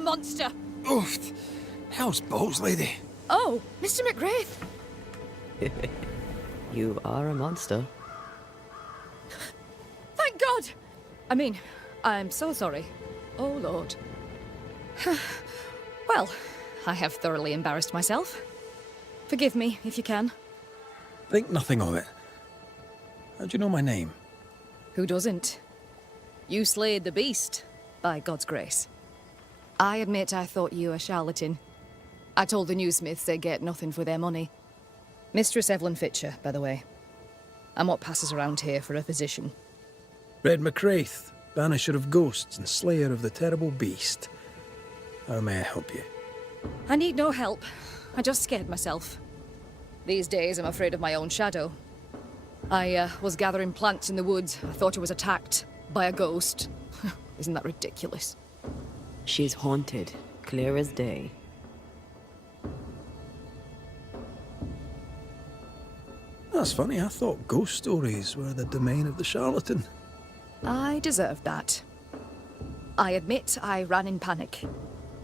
monster! Oof. How's balls, lady? Oh, Mr. McGrath! You are a monster. Thank God! I mean, I'm so sorry. Oh, Lord. Well, I have thoroughly embarrassed myself. Forgive me, if you can. Think nothing of it. How do you know my name? Who doesn't? You slayed the beast, by God's grace. I admit I thought you a charlatan. I told the newsmiths they get nothing for their money. Mistress Evelyn Fitcher, by the way. I'm what passes around here for a physician. Red McCraith, banisher of ghosts and slayer of the terrible beast. How may I help you? I need no help. I just scared myself. These days, I'm afraid of my own shadow. I was gathering plants in the woods. I thought I was attacked by a ghost. Isn't that ridiculous? She's haunted, clear as day. That's funny, I thought ghost stories were the domain of the charlatan. I deserved that. I admit I ran in panic.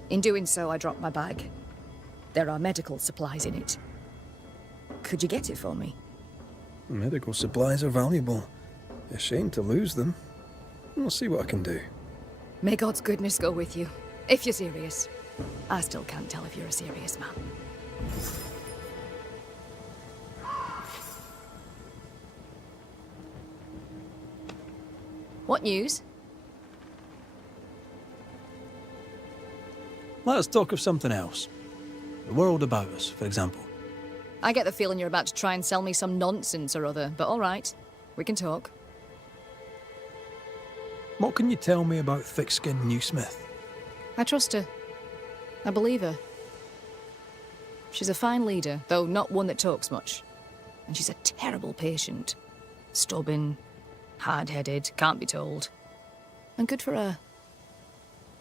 In doing so, I dropped my bag. There are medical supplies in it. Could you get it for me? Medical supplies are valuable. A shame to lose them. I'll see what I can do. May God's goodness go with you, if you're serious. I still can't tell if you're a serious man. What news? Let us talk of something else. The world about us, for example. I get the feeling you're about to try and sell me some nonsense or other, but all right, we can talk. What can you tell me about thick-skinned Newsmith? I trust her. I believe her. She's a fine leader, though not one that talks much. And she's a terrible patient. Stubborn, hard-headed, can't be told. And good for her.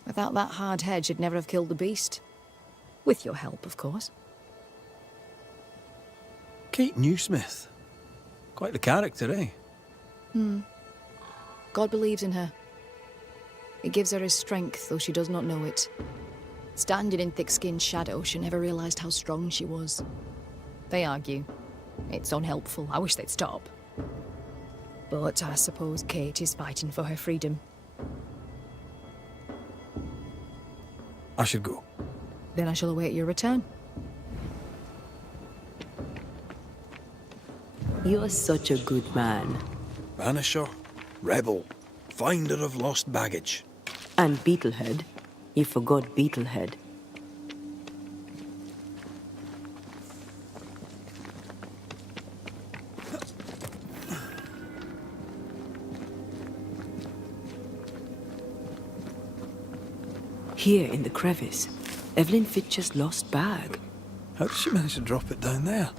Without that hard head, she'd never have killed the beast. With your help, of course. Kate Newsmith. Quite the character, eh? God believes in her. He gives her his strength, though she does not know it. Standing in thick-skinned shadow, she never realized how strong she was. They argue. It's unhelpful. I wish they'd stop. But I suppose Kate is fighting for her freedom. I should go. Then I shall await your return. You're such a good man. Banisher, rebel, finder of lost baggage. And Beetlehead. You forgot Beetlehead. Here in the crevice, Evelyn Fitcher's lost bag. How did she manage to drop it down there?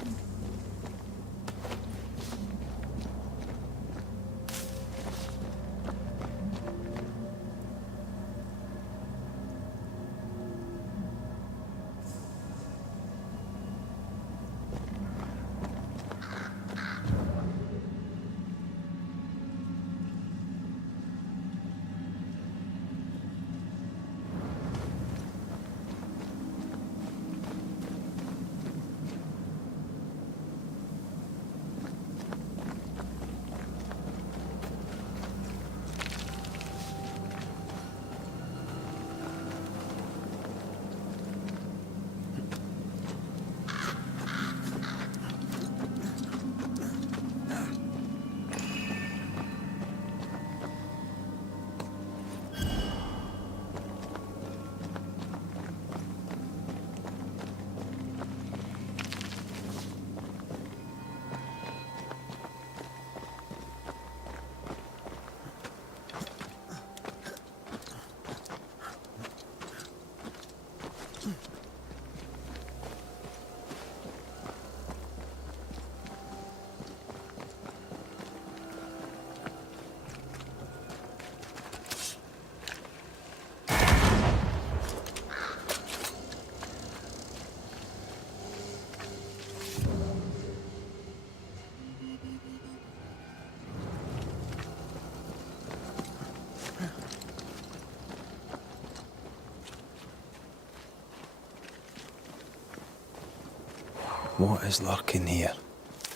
What is lurking here?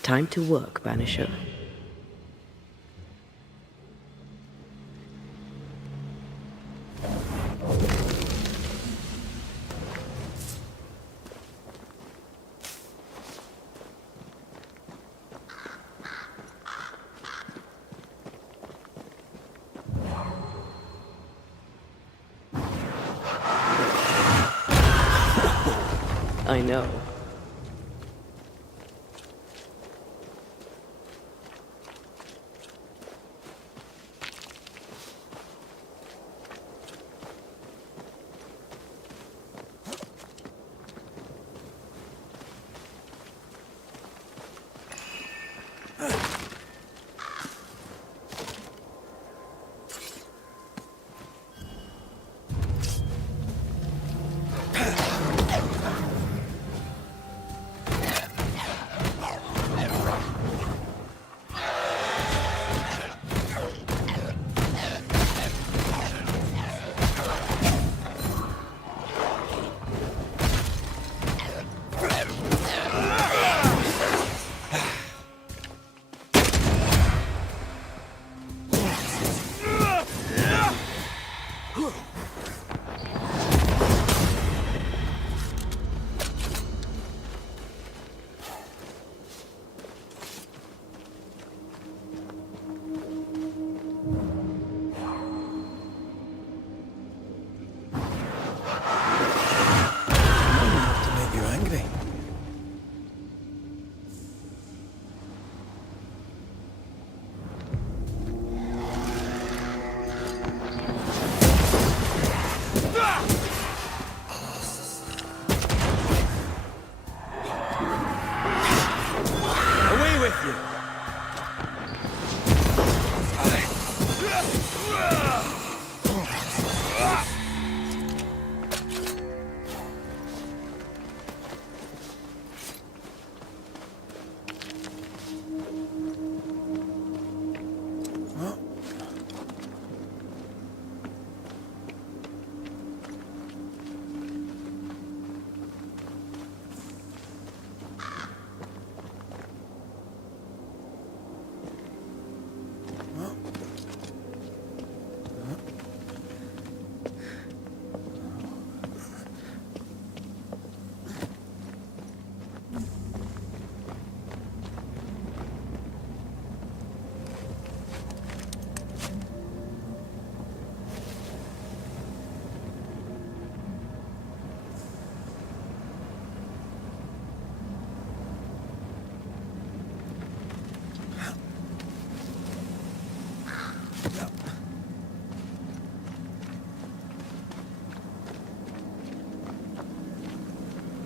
Time to work, Banisher. I know.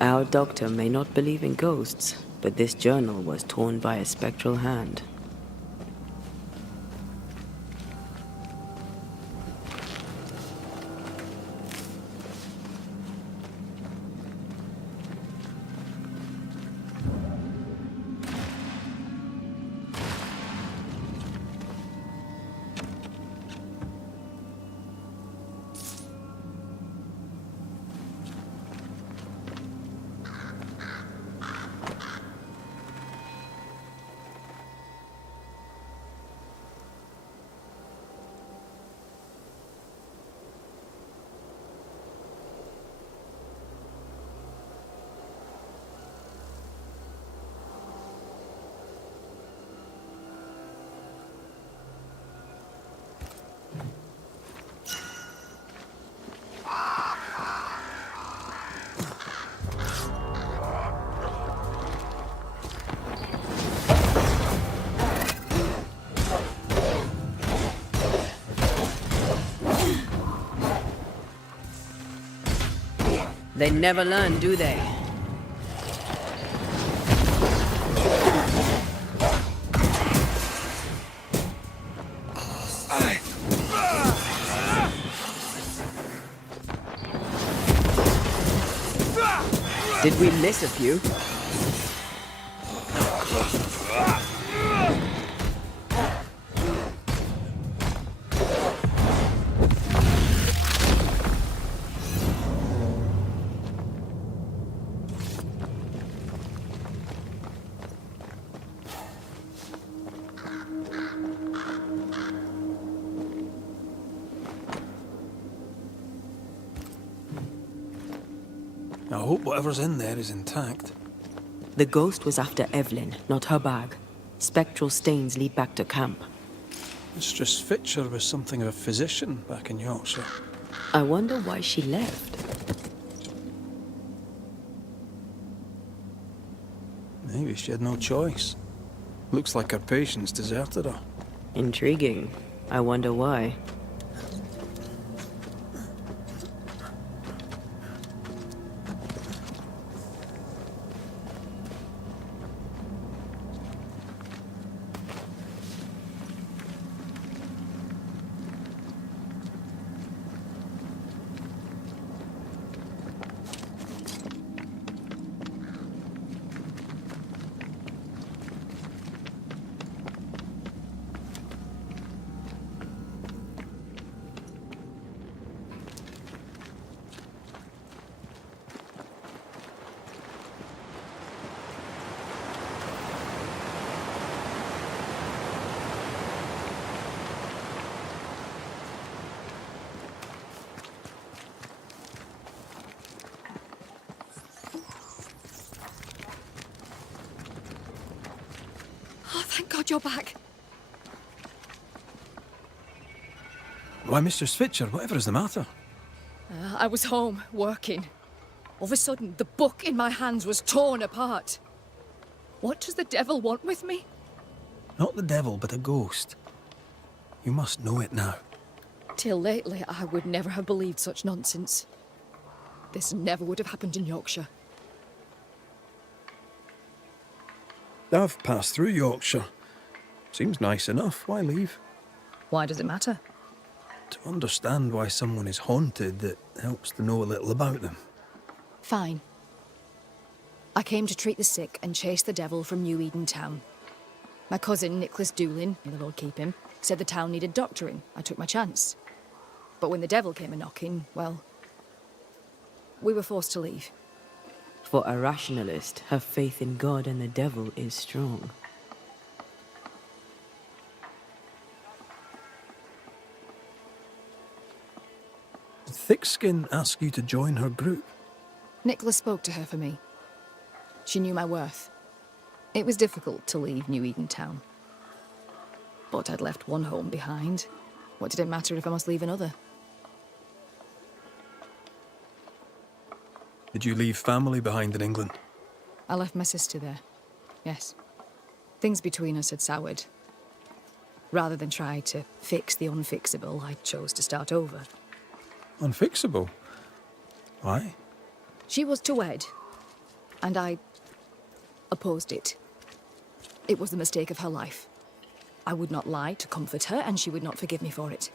Our doctor may not believe in ghosts, but this journal was torn by a spectral hand. They never learn, do they? Did we miss a few? hope whatever's in there is intact. The ghost was after Evelyn, not her bag. Spectral stains lead back to camp. Mistress Fitcher was something of a physician back in Yorkshire. I wonder why she left. Maybe she had no choice. Looks like her patients deserted her. Intriguing. I wonder why. Oh, thank God you're back. Why, Mistress Fitcher, whatever is the matter? I was home, working. All of a sudden, the book in my hands was torn apart. What does the devil want with me? Not the devil, but a ghost. You must know it now. Till lately, I would never have believed such nonsense. This never would have happened in Yorkshire. I've passed through Yorkshire. Seems nice enough. Why leave? Why does it matter? To understand why someone is haunted, it helps to know a little about them. Fine. I came to treat the sick and chase the devil from New-Eden town. My cousin, Nicholas Doolin, may the Lord keep him, said the town needed doctoring. I took my chance. But when the devil came a-knocking, well, we were forced to leave. For a rationalist, her faith in God and the devil is strong. Did Thickskin ask you to join her group? Nicholas spoke to her for me. She knew my worth. It was difficult to leave New-Eden town. But I'd left one home behind. What did it matter if I must leave another? Did you leave family behind in England? I left my sister there. Yes. Things between us had soured. Rather than try to fix the unfixable, I chose to start over. Unfixable? Why? She was to wed, and I opposed it. It was the mistake of her life. I would not lie to comfort her, and she would not forgive me for it.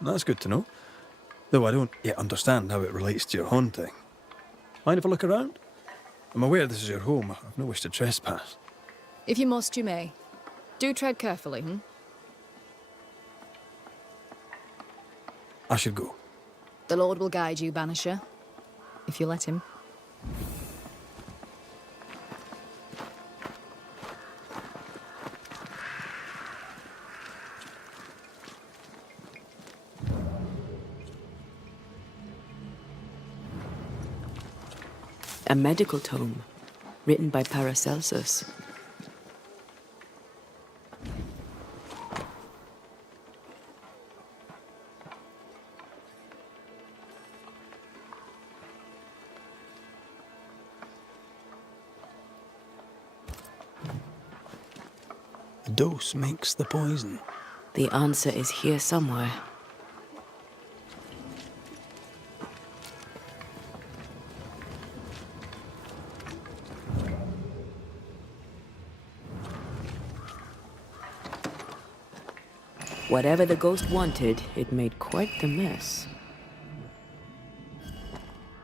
That's good to know. Though I don't yet understand how it relates to your haunting. Mind if I look around? I'm aware this is your home. I've no wish to trespass. If you must, you may. Do tread carefully, I should go. The Lord will guide you, Banisher, if you let him. A medical tome, written by Paracelsus. The dose makes the poison. The answer is here somewhere. Whatever the ghost wanted, it made quite the mess.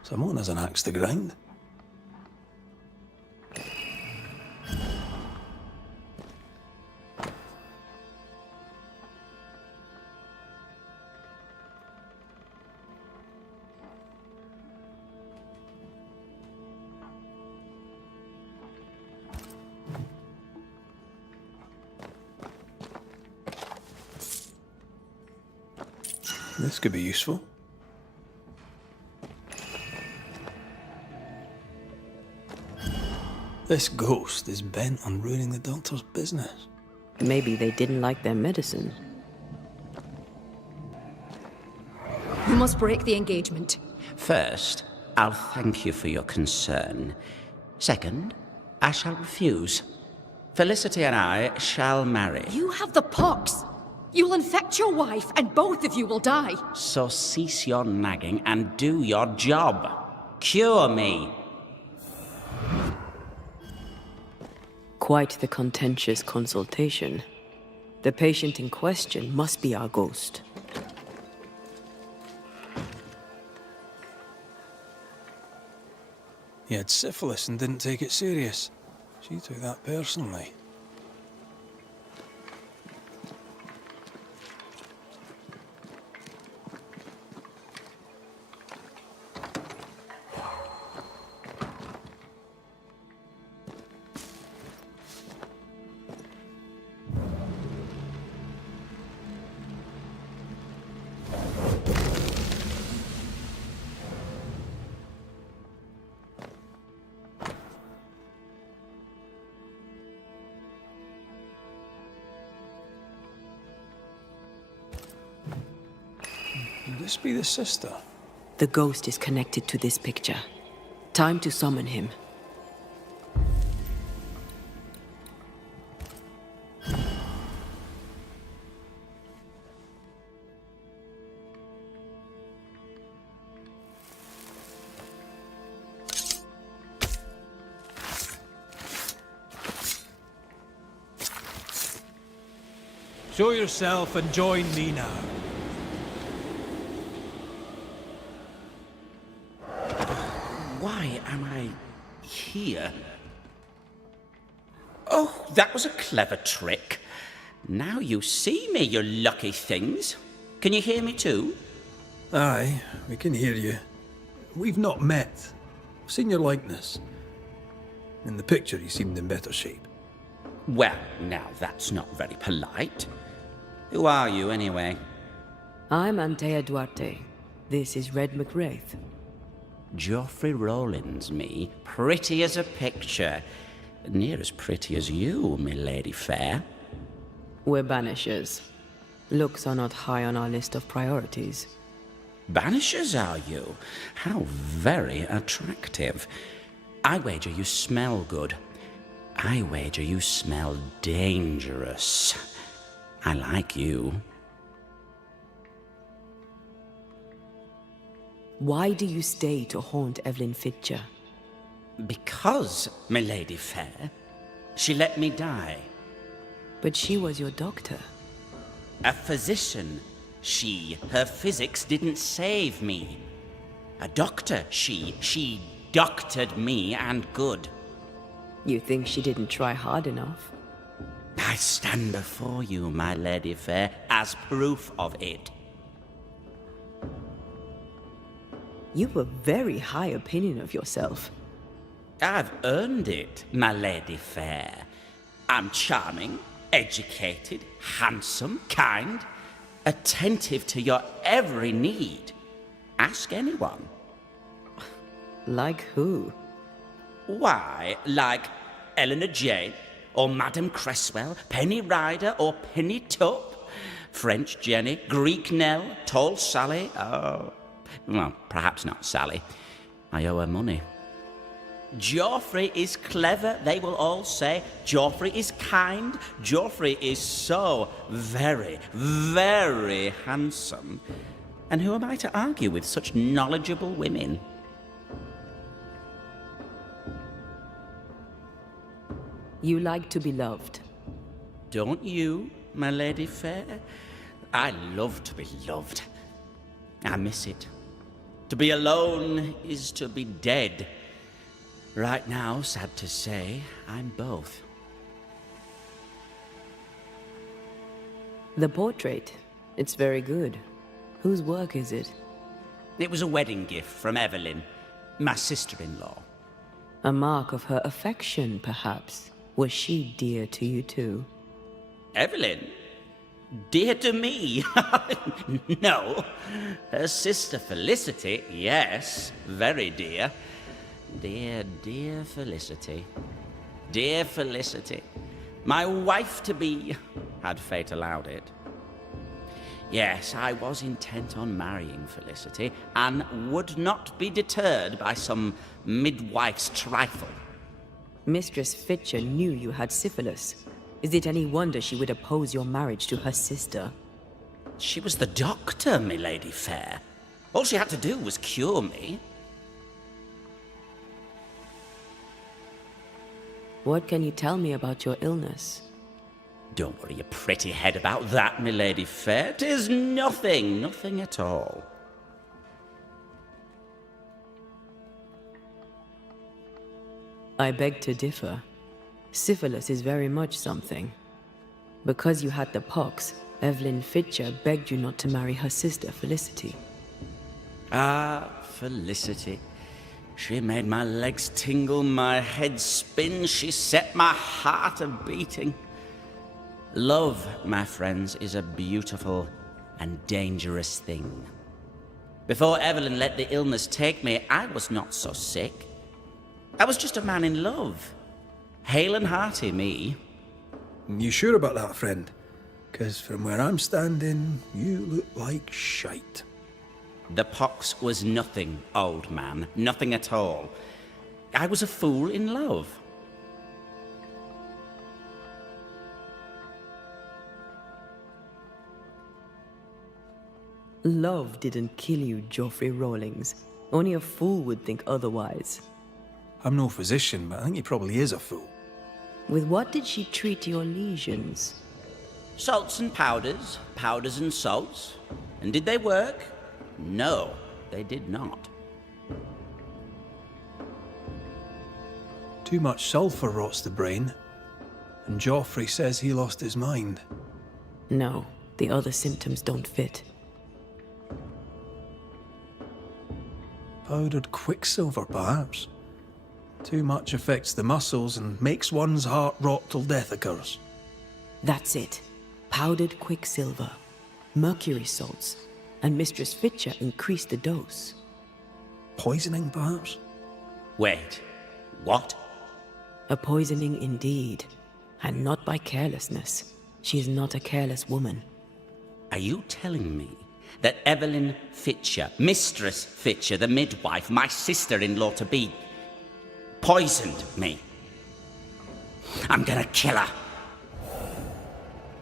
Someone has an axe to grind. This could be useful. This ghost is bent on ruining the doctor's business. Maybe they didn't like their medicine. You must break the engagement. First, I'll thank you for your concern. Second, I shall refuse. Felicity and I shall marry. You have the pox. You will infect your wife, and both of you will die. So cease your nagging and do your job. Cure me. Quite the contentious consultation. The patient in question must be our ghost. He had syphilis and didn't take it serious. She took that personally. Could this be the sister? The ghost is connected to this picture. Time to summon him. Show yourself and join me now. Why am I here? Oh, that was a clever trick. Now you see me, you lucky things. Can you hear me too? Aye, we can hear you. We've not met. I've seen your likeness. In the picture, you seemed in better shape. Well, now that's not very polite. Who are you, anyway? I'm Antea Duarte. This is Red McWraith. Geoffrey Rowlands, me. Pretty as a picture. Near as pretty as you, me lady fair. We're Banishers. Looks are not high on our list of priorities. Banishers, are you? How very attractive. I wager you smell good. I wager you smell dangerous. I like you. Why do you stay to haunt Evelyn Fitcher? Because, my lady fair, she let me die. But she was your doctor. A physician, her physics didn't save me. A doctor, she doctored me and good. You think she didn't try hard enough? I stand before you, my lady fair, as proof of it. You've a very high opinion of yourself. I've earned it, my lady fair. I'm charming, educated, handsome, kind, attentive to your every need. Ask anyone. Like who? Why, like Eleanor Jane, or Madame Cresswell, Penny Ryder, or Penny Tup, French Jenny, Greek Nell, Tall Sally, well, perhaps not Sally. I owe her money. Geoffrey is clever, they will all say. Geoffrey is kind. Geoffrey is so very, very handsome. And who am I to argue with such knowledgeable women? You like to be loved. Don't you, my lady fair? I love to be loved. I miss it. To be alone is to be dead. Right now, sad to say, I'm both. The portrait. It's very good. Whose work is it? It was a wedding gift from Evelyn, my sister-in-law. A mark of her affection, perhaps. Was she dear to you too? Evelyn? Dear to me? No. Her sister Felicity, yes, very dear. Dear, dear Felicity. dear Felicity, my wife-to-be, had fate allowed it. Yes, I was intent on marrying Felicity, and would not be deterred by some midwife's trifle. Mistress Fitcher knew you had syphilis. Is it any wonder she would oppose your marriage to her sister? She was the doctor, milady fair. All she had to do was cure me. What can you tell me about your illness? Don't worry your pretty head about that, milady fair. 'Tis nothing, nothing at all. I beg to differ. Syphilis is very much something. Because you had the pox, Evelyn Fitcher begged you not to marry her sister, Felicity. Ah, Felicity. She made my legs tingle, my head spin, she set my heart a-beating. Love, my friends, is a beautiful and dangerous thing. Before Evelyn let the illness take me, I was not so sick. I was just a man in love. Hale and hearty, me. You sure about that, friend? 'Cause from where I'm standing, you look like shite. The pox was nothing, old man. Nothing at all. I was a fool in love. Love didn't kill you, Geoffrey Rawlings. Only a fool would think otherwise. I'm no physician, but I think he probably is a fool. With what did she treat your lesions? Salts and powders, powders and salts. And did they work? No, they did not. Too much sulfur rots the brain, and Joffrey says he lost his mind. No, the other symptoms don't fit. Powdered quicksilver, perhaps. Too much affects the muscles and makes one's heart rot till death occurs. That's it. Powdered quicksilver, mercury salts, and Mistress Fitcher increased the dose. Poisoning, perhaps? Wait, what? A poisoning indeed, and not by carelessness. She is not a careless woman. Are you telling me that Evelyn Fitcher, Mistress Fitcher, the midwife, my sister-in-law-to-be, poisoned me? I'm gonna kill her.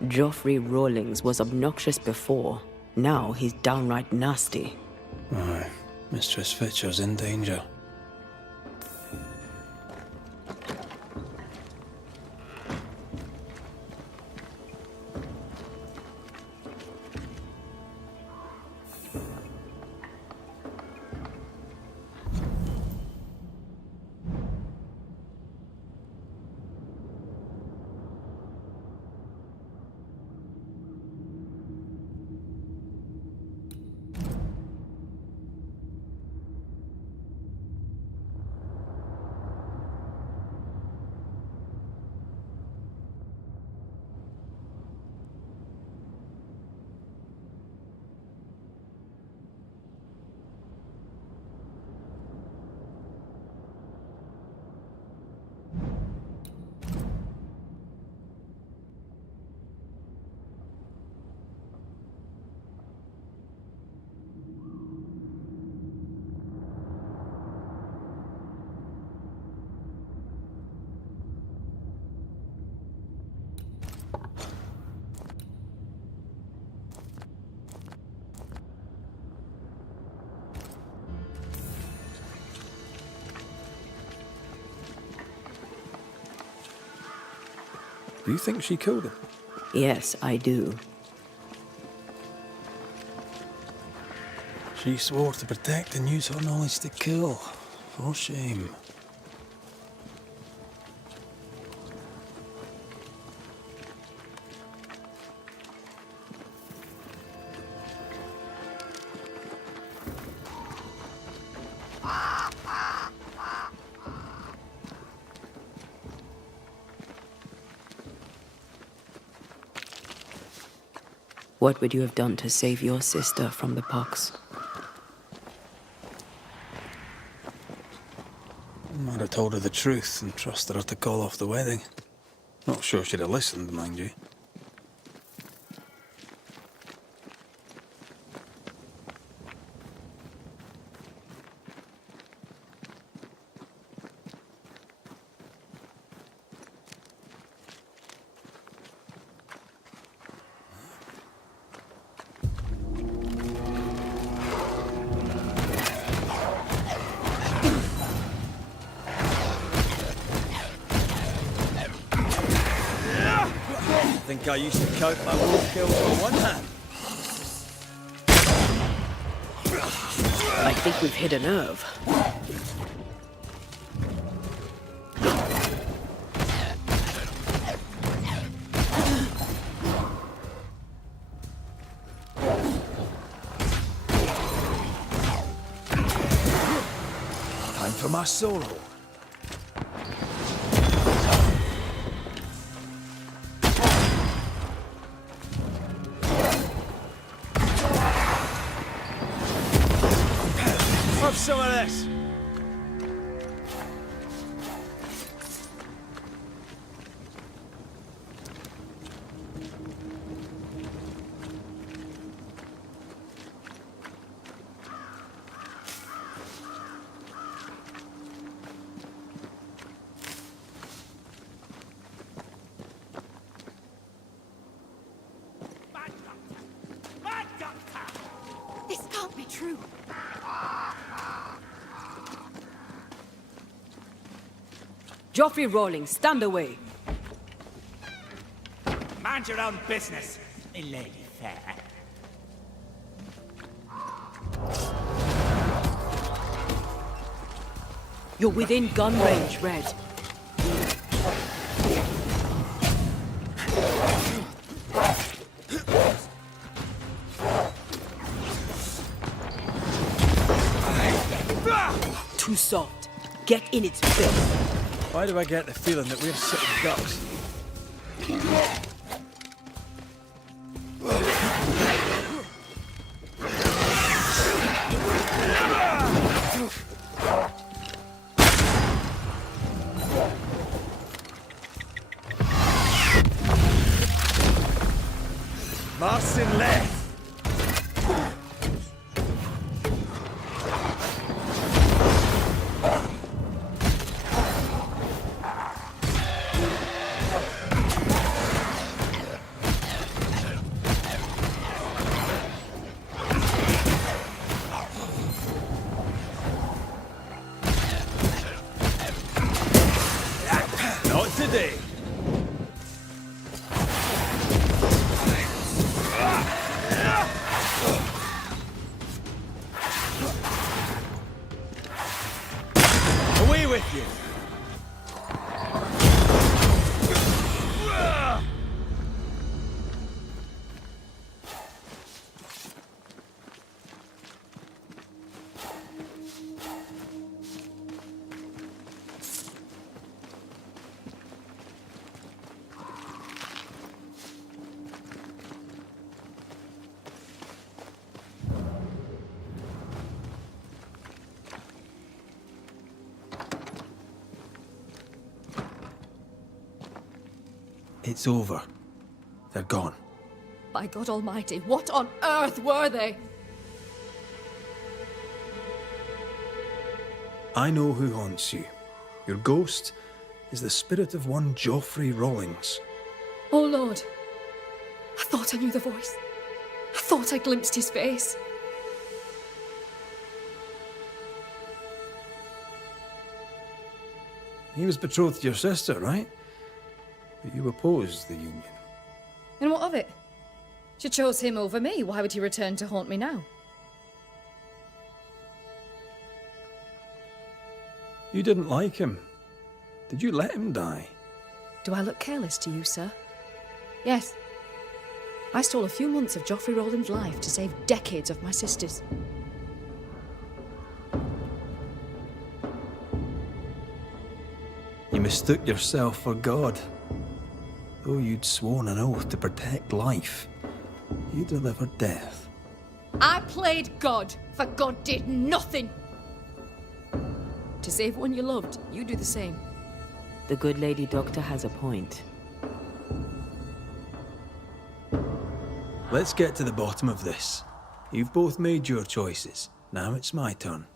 Geoffrey Rawlings was obnoxious before. Now he's downright nasty. Aye, Mistress Fitcher's in danger. Do you think she killed him? Yes, I do. She swore to protect and use her knowledge to kill. For shame. What would you have done to save your sister from the pox? I'd have told her the truth and trusted her to call off the wedding. Not sure she'd have listened, mind you. I think I used to count my wolf kills on one hand. I think we've hit a nerve. Time for my solo. Have some of this. This can't be true. Joffrey Rawlings, stand away. Mind your own business, me lady fair. You're within gun range, Red. Too soft. Get in its face. Why do I get the feeling that we're sitting ducks? Marcin left. Not today. Away with you. It's over. They're gone. By God Almighty, what on earth were they? I know who haunts you. Your ghost is the spirit of one Joffrey Rawlings. Oh Lord. I thought I knew the voice. I thought I glimpsed his face. He was betrothed to your sister, right? But you opposed the union. And what of it? She chose him over me. Why would he return to haunt me now? You didn't like him. Did you let him die? Do I look careless to you, sir? Yes. I stole a few months of Joffrey Rawlings' life to save decades of my sister's. You mistook yourself for God. Though you'd sworn an oath to protect life, you delivered death. I played God, for God did nothing. To save one you loved, you do the same. The good lady doctor has a point. Let's get to the bottom of this. You've both made your choices. Now it's my turn.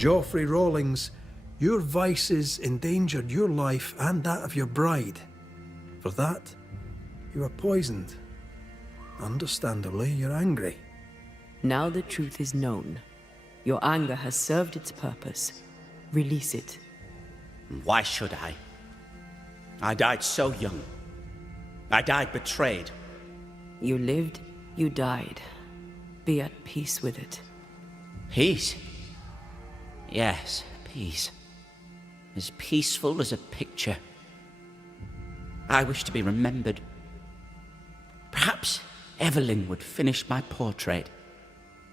Geoffrey Rawlings, your vices endangered your life and that of your bride. For that, you are poisoned. Understandably, you're angry. Now the truth is known. Your anger has served its purpose. Release it. Why should I? I died so young. I died betrayed. You lived, you died. Be at peace with it. Peace? Yes, peace. As peaceful as a picture. I wish to be remembered. Perhaps Evelyn would finish my portrait.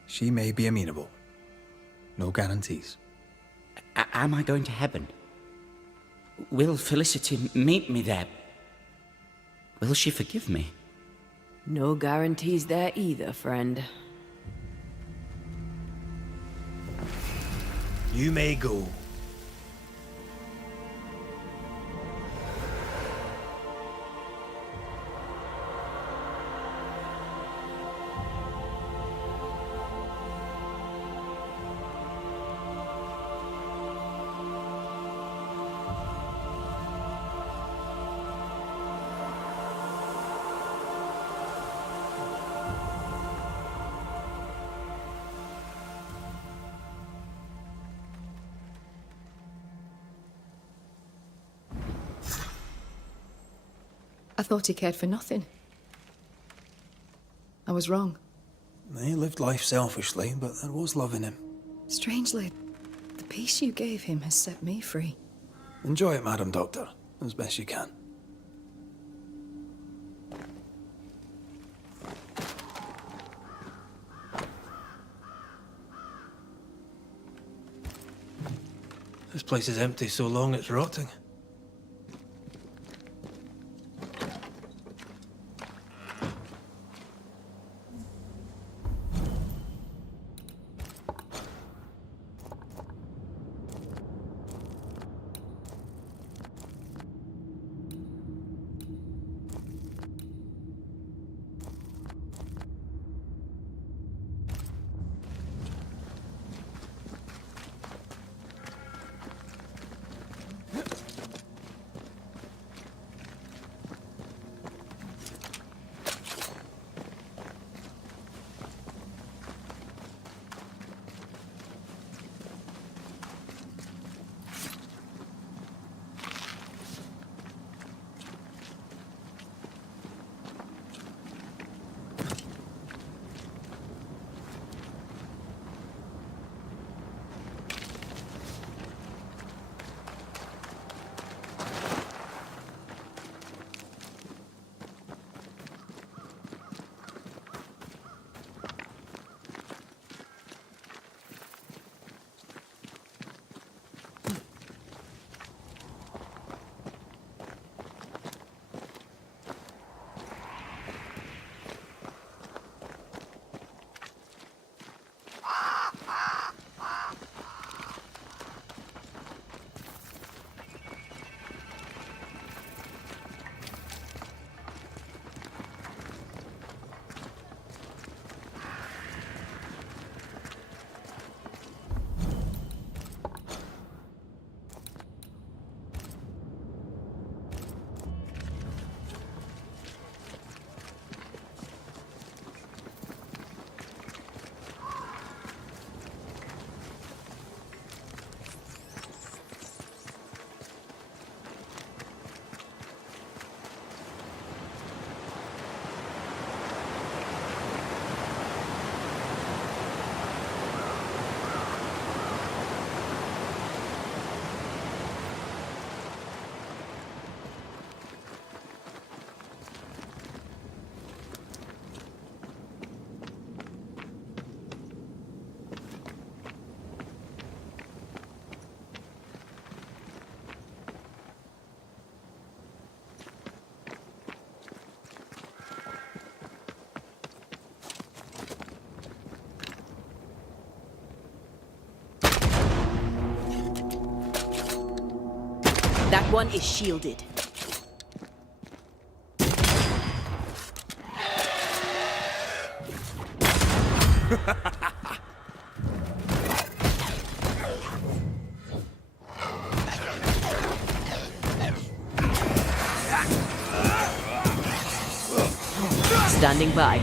She may be amenable. No guarantees. Am I going to heaven? Will Felicity meet me there? Will she forgive me? No guarantees there either, friend. You may go. I thought he cared for nothing. I was wrong. He lived life selfishly, but there was love in him. Strangely, the peace you gave him has set me free. Enjoy it, Madam Doctor, as best you can. This place is empty so long it's rotting. That one is shielded. Standing by.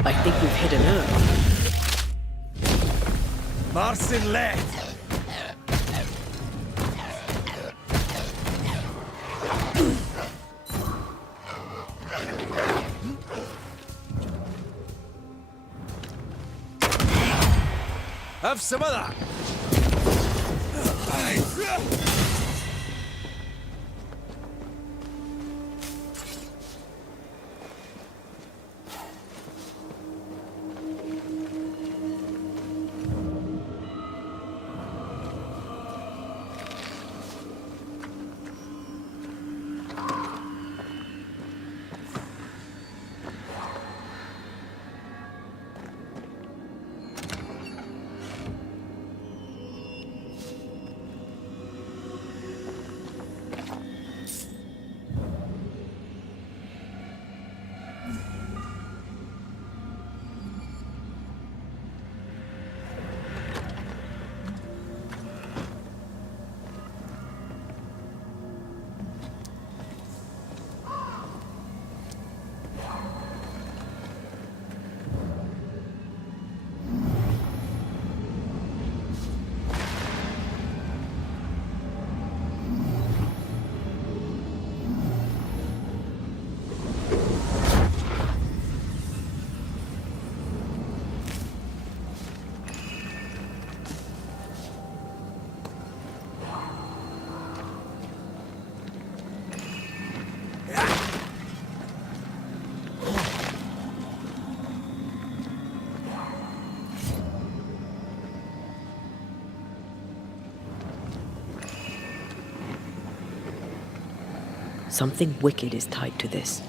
I think we've hit a nerve. Marcin left. Have some of that. Something wicked is tied to this.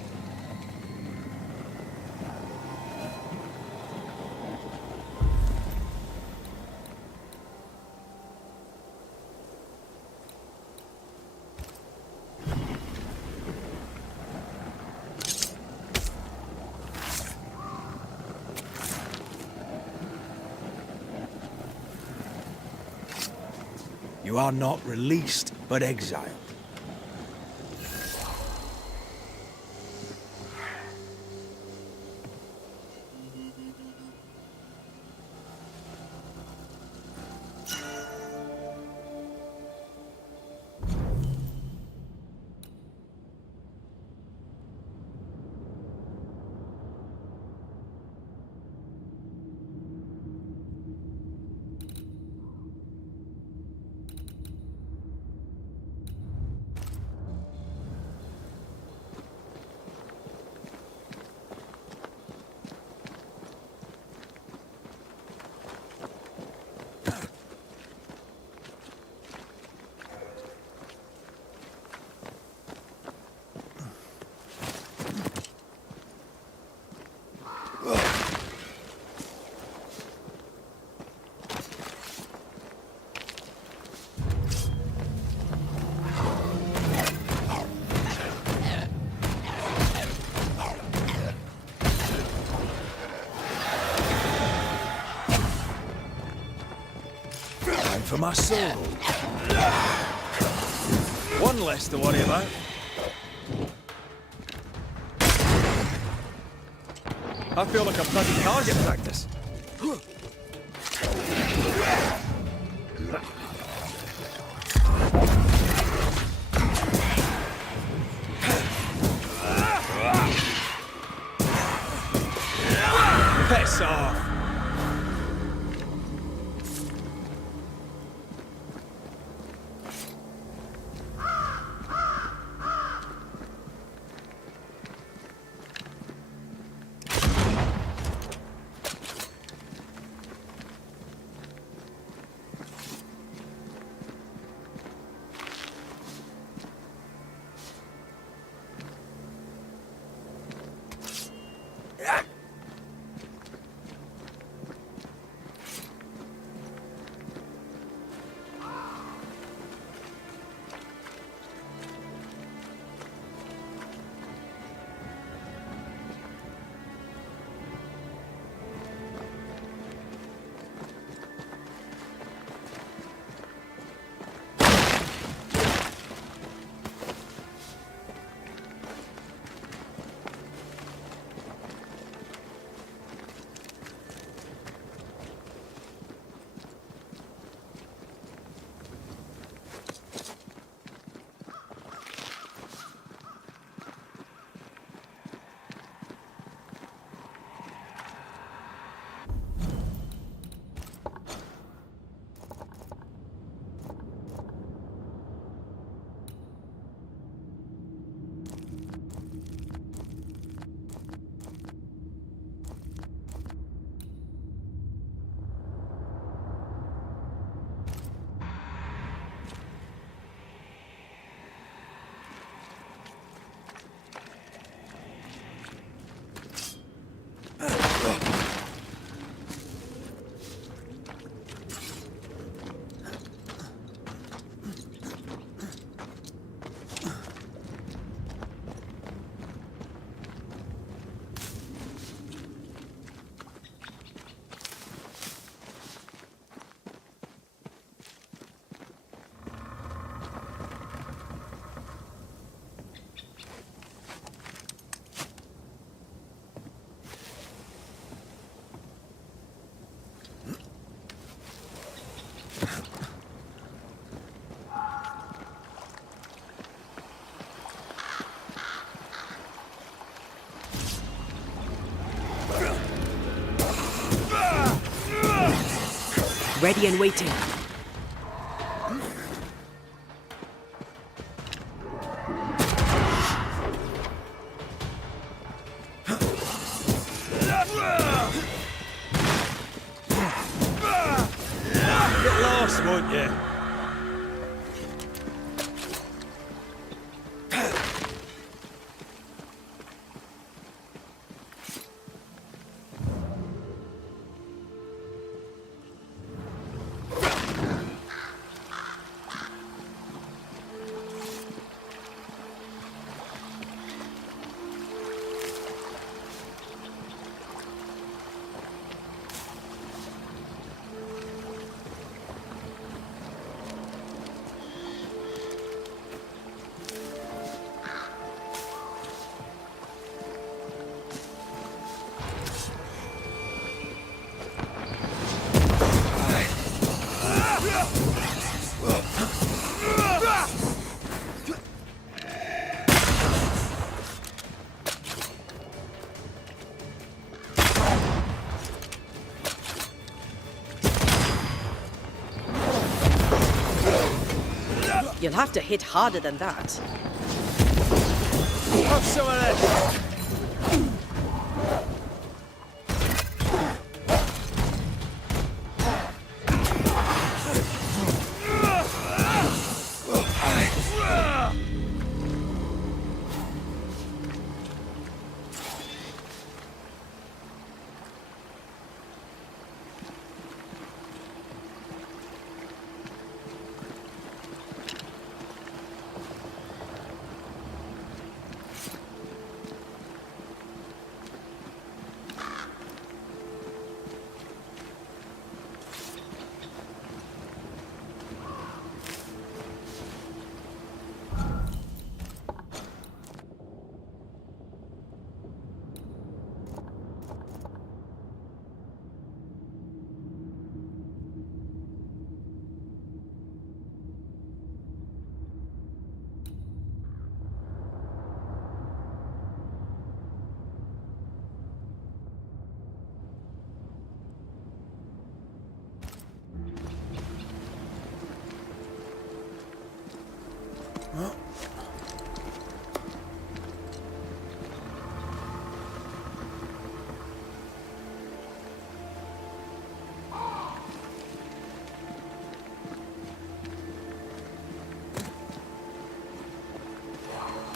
You are not released, but exiled. For my soul. One less to worry about. I feel like I've done target practice. Piss off. Ready and waiting. Get lost, won't you? You'll have to hit harder than that. Have some of this!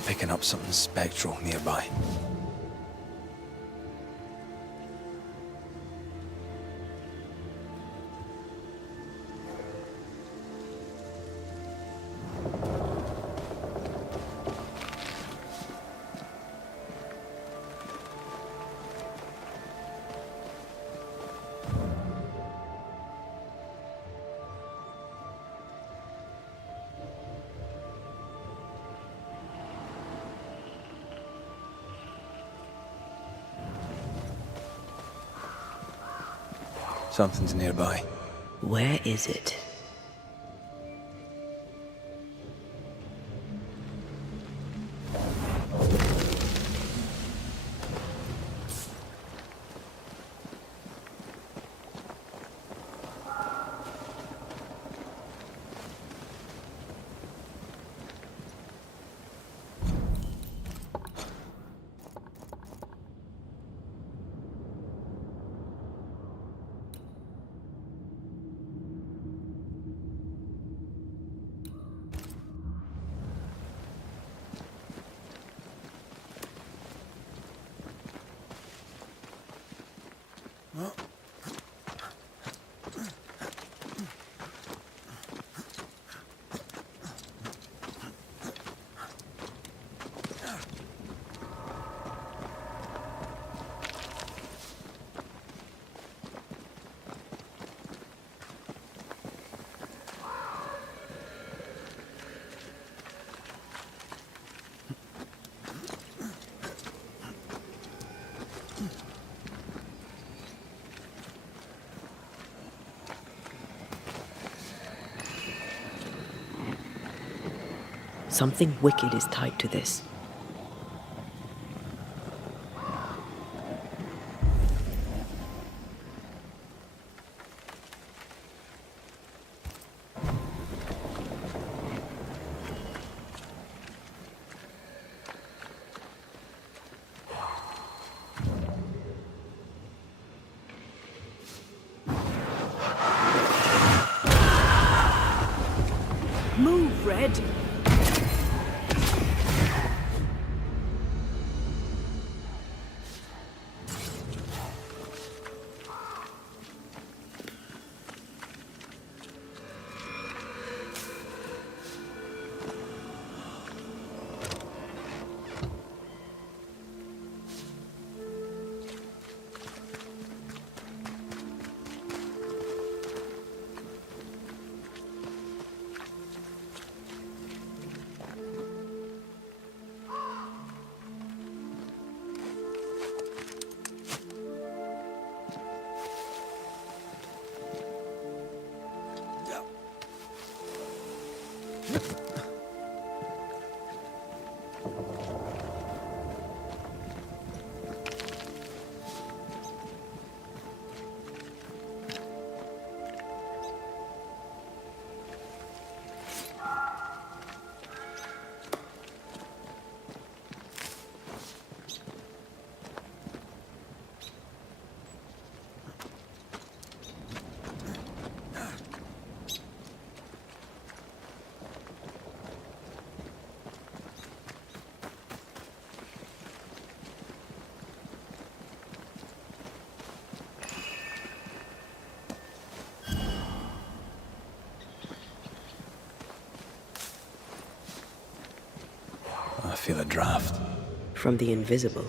Picking up something spectral nearby. Something's nearby. Where is it? Something wicked is tied to this. Move, Red! feel a draft. From the invisible.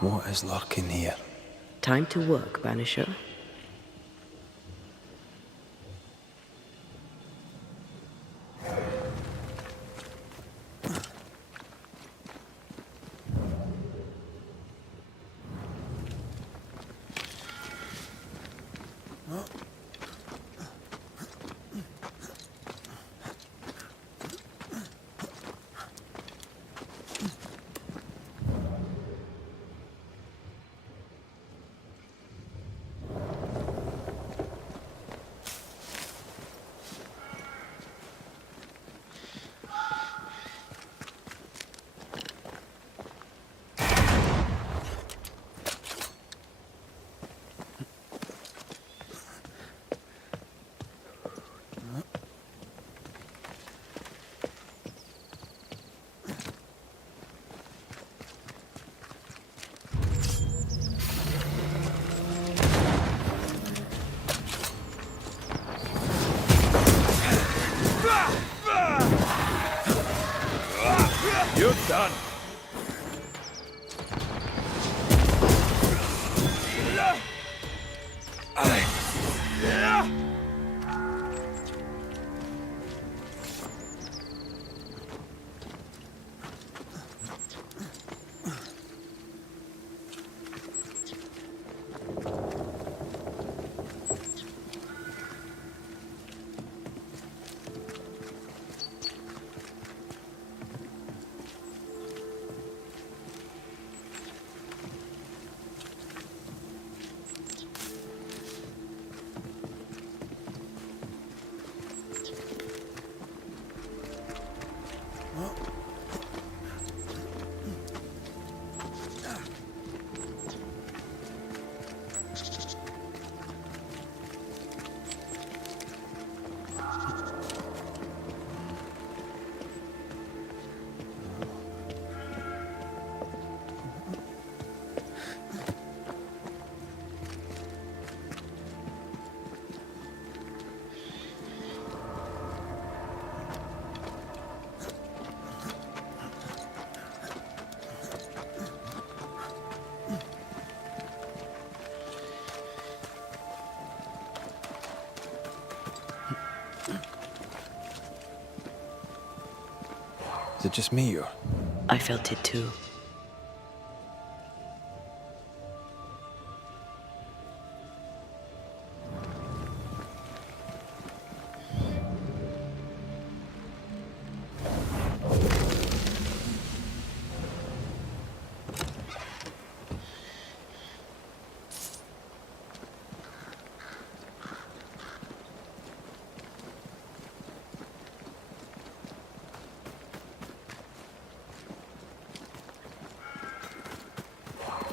What is lurking here? Time to work, Banisher. You're done. Is it just me or? I felt it too.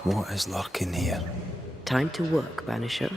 What is lurking here? Time to work, Banisher.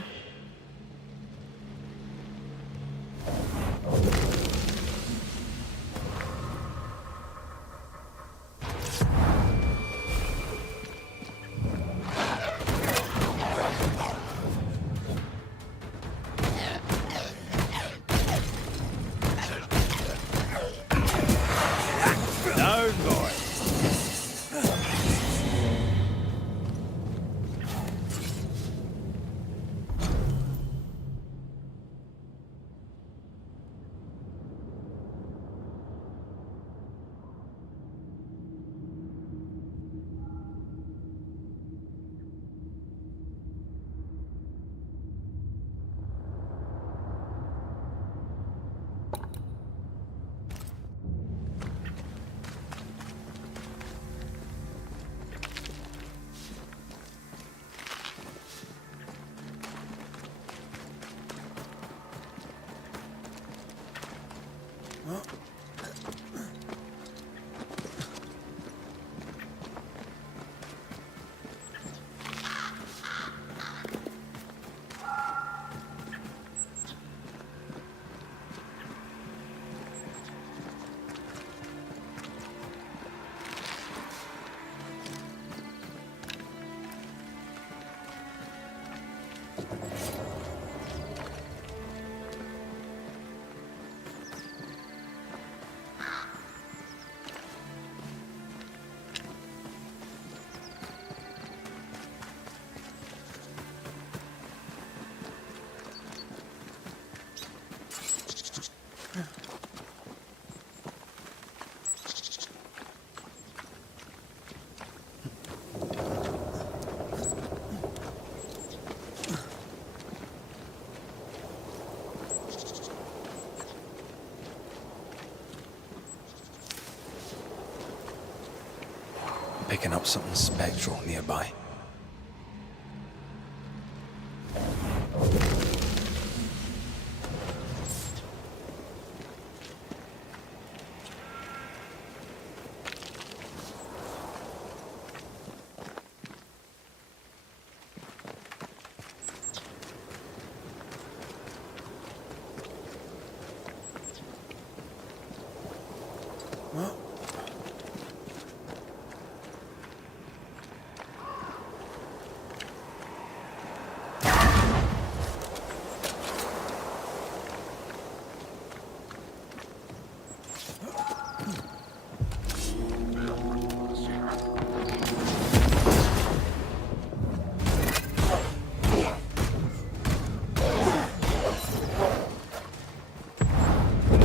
Picking up something spectral nearby.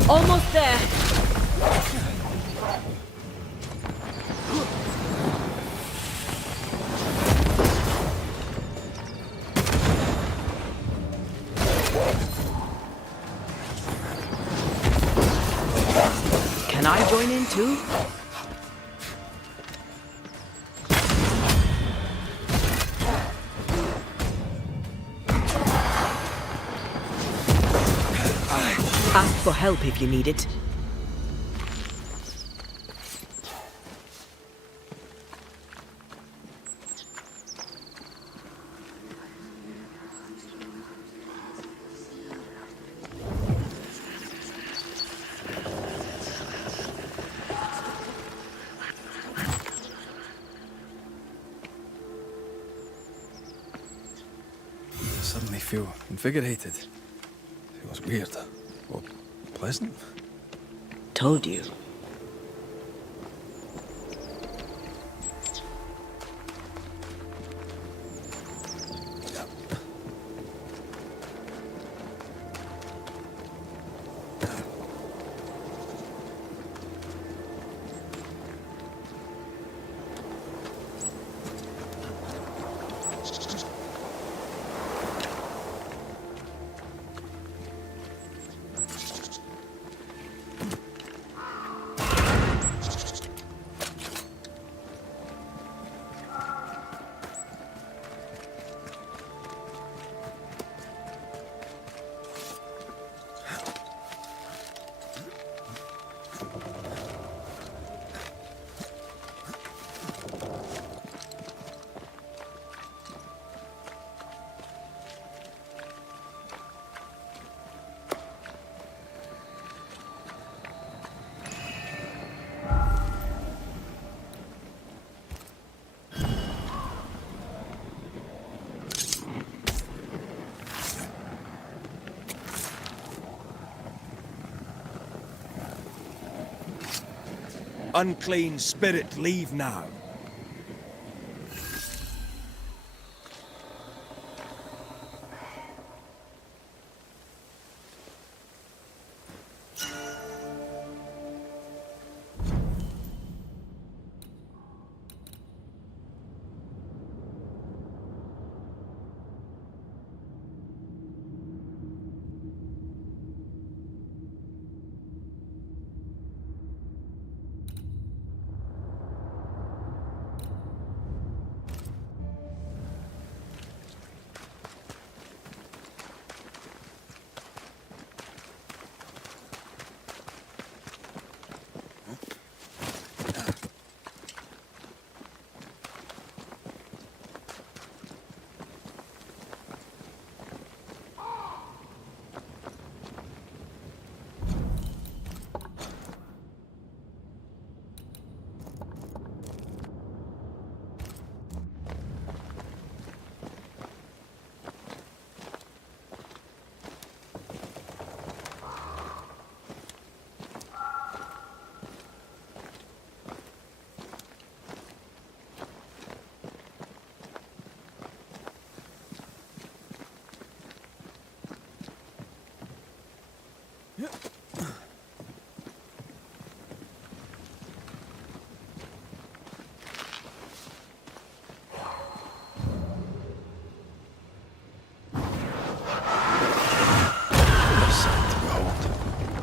Almost there. Can I join in too? Ask for help if you need it. I suddenly feel invigorated. Feels weird. Well, pleasant. Told you. Unclean spirit, leave now.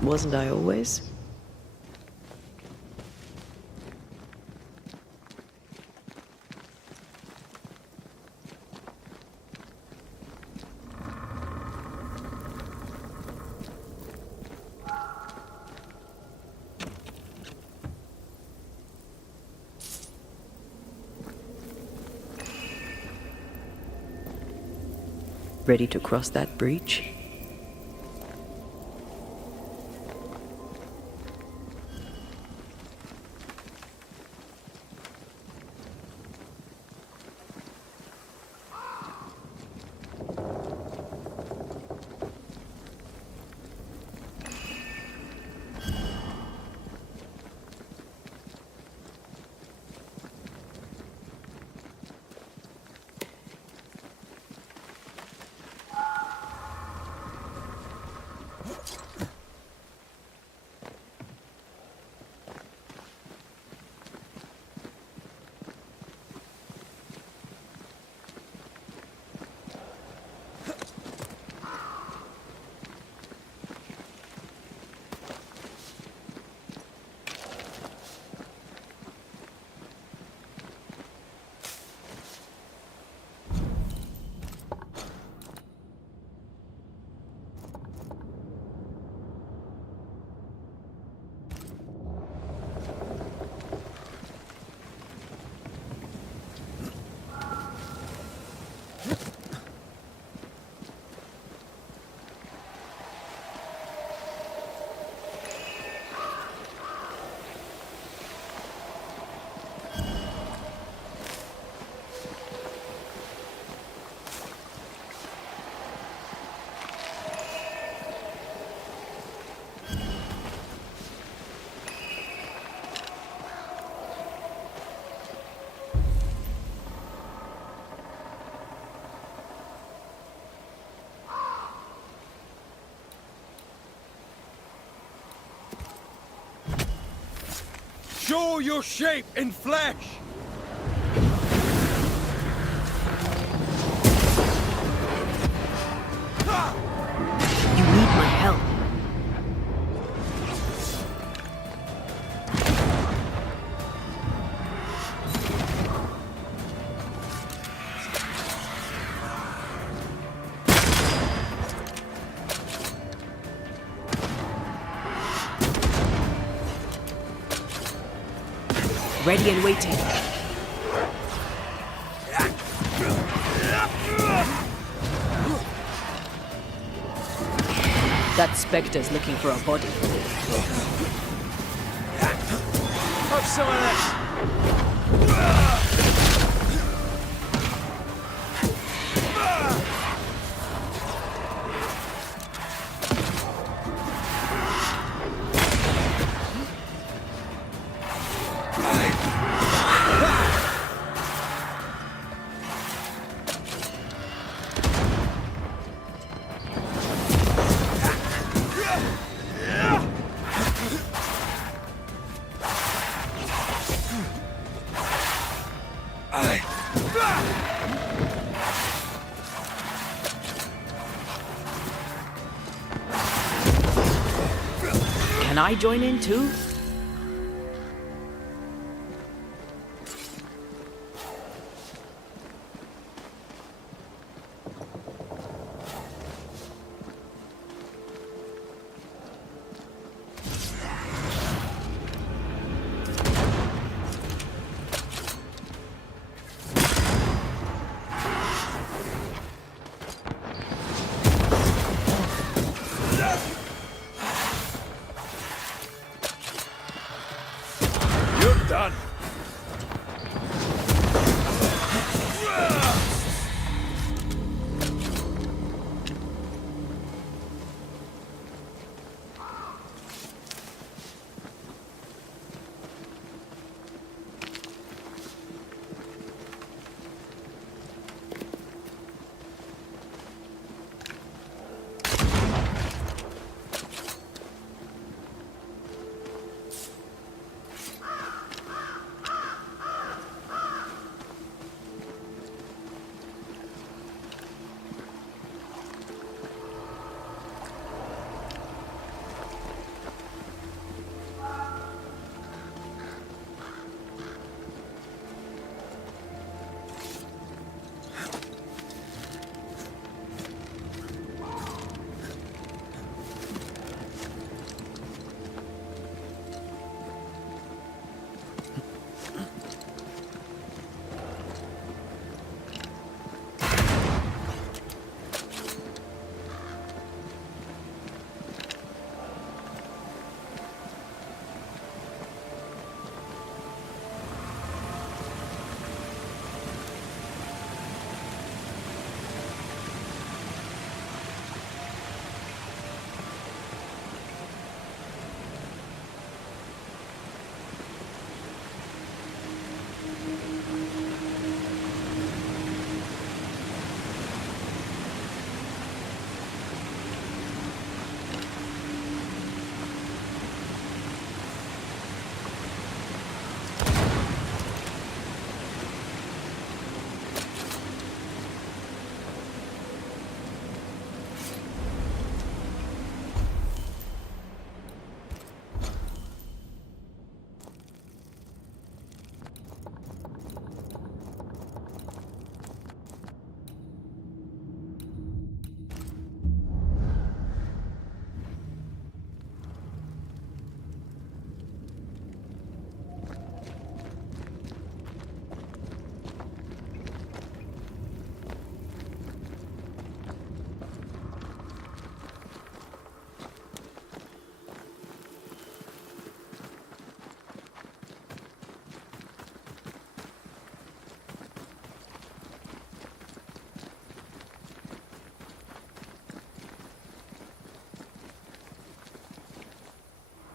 Wasn't I always? Ready to cross that breach? Show your shape in flesh! You need my help. Ready and waiting. That specter's looking for a body. Have some of this! Can I join in too?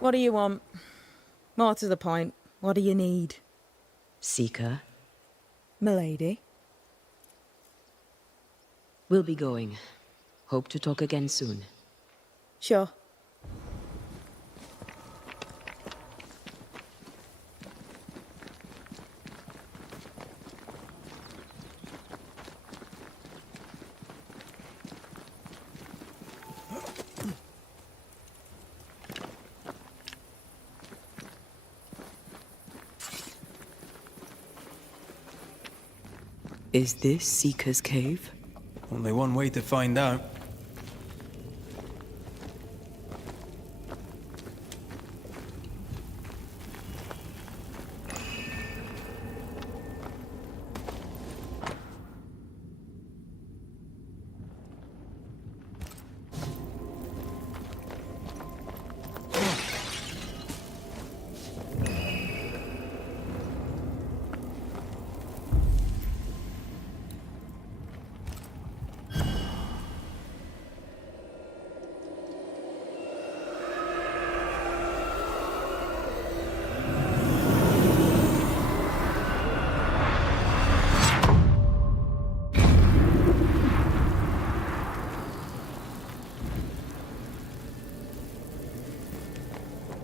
What do you want? More to the point, what do you need? Seeker, Milady? we'll be going. Hope to talk again soon. Sure. Is this Seeker's Cave? Only one way to find out.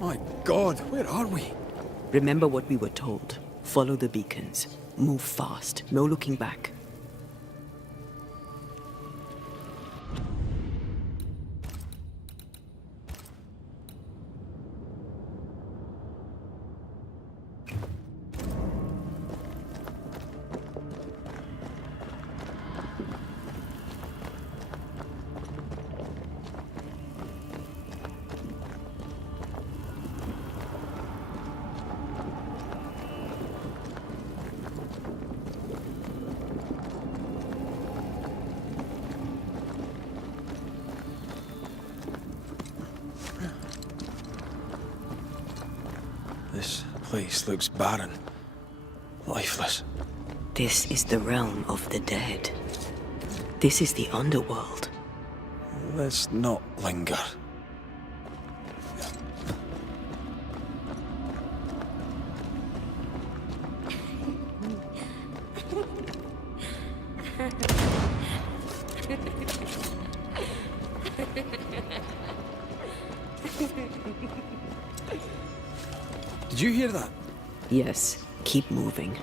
My God, where are we? Remember what we were told. Follow the beacons. Move fast. No looking back. This place looks barren. Lifeless. This is the realm of the dead. This is the underworld. Let's not linger. Did you hear that? Yes, keep moving.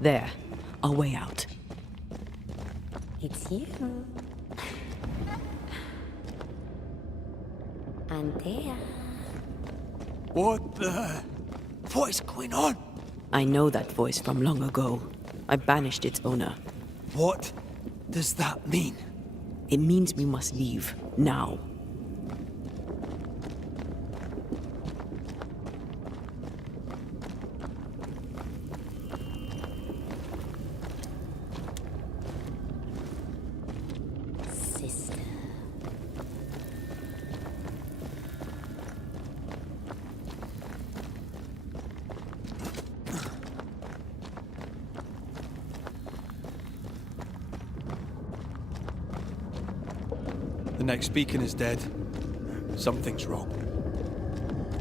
There, our way out. It's you. And there. What the... What is going on? I know that voice from long ago. I banished its owner. What does that mean? It means we must leave, now. Sister. The next beacon is dead. Something's wrong.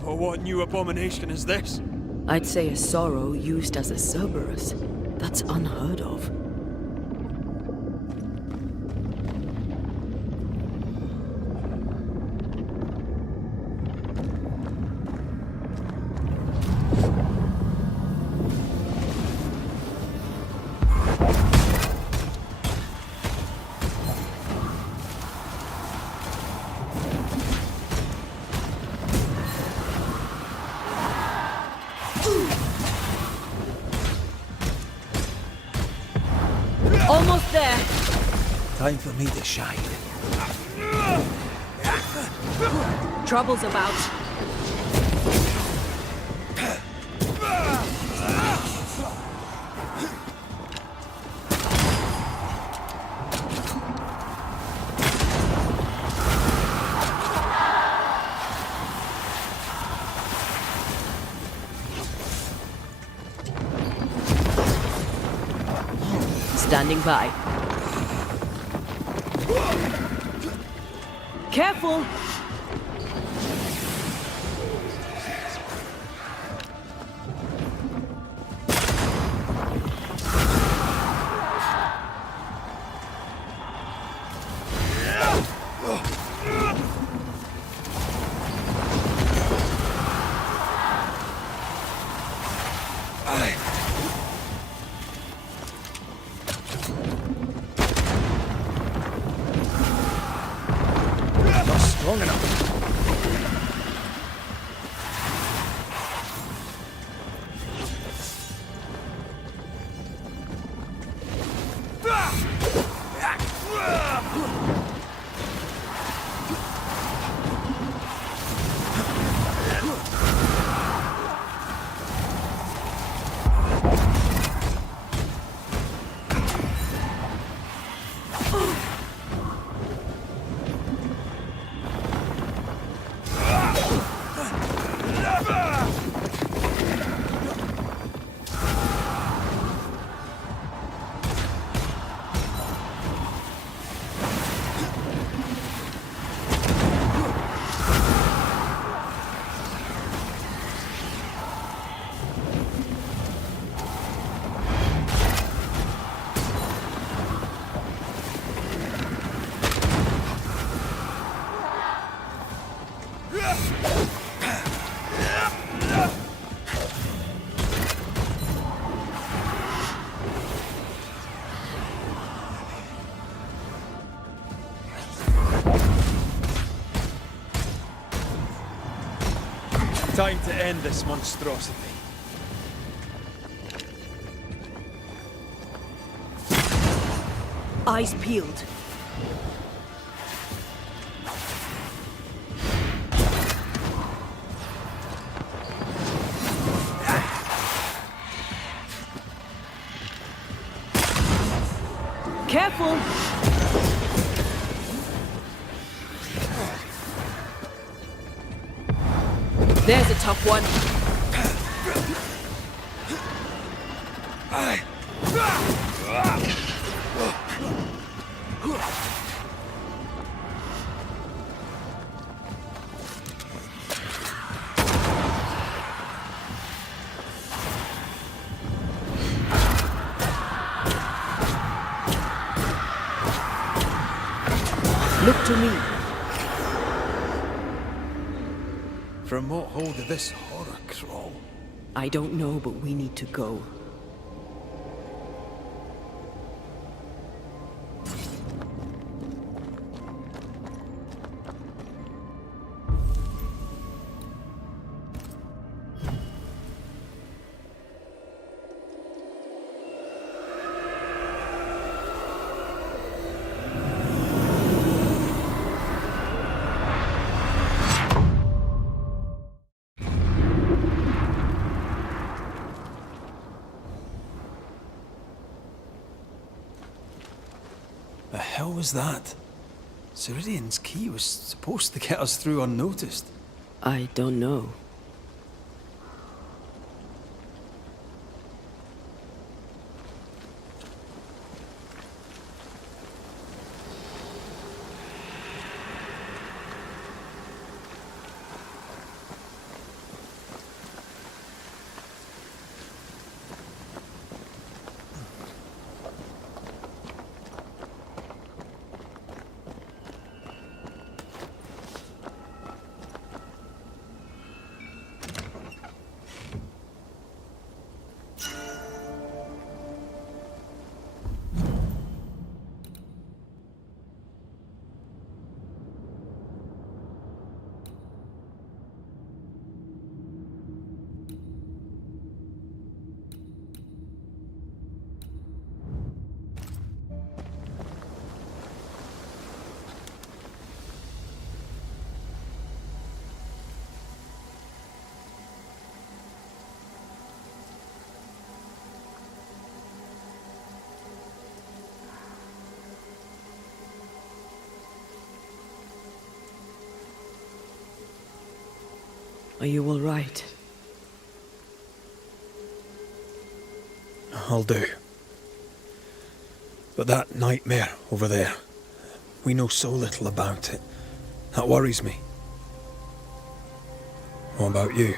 Oh, what new abomination is this? I'd say a sorrow used as a Cerberus. That's unheard of. Almost there. Time for me to shine. Trouble's about. Standing by. Careful! Long enough. Time to end this monstrosity. Eyes peeled. Careful! There's a tough one. Look to me. From what hold of this horror crawl? I don't know, but we need to go. The hell was that? Ceridian's key was supposed to get us through unnoticed. I don't know. Are you all right? I'll do. But that nightmare over there, we know so little about it. That worries me. What about you?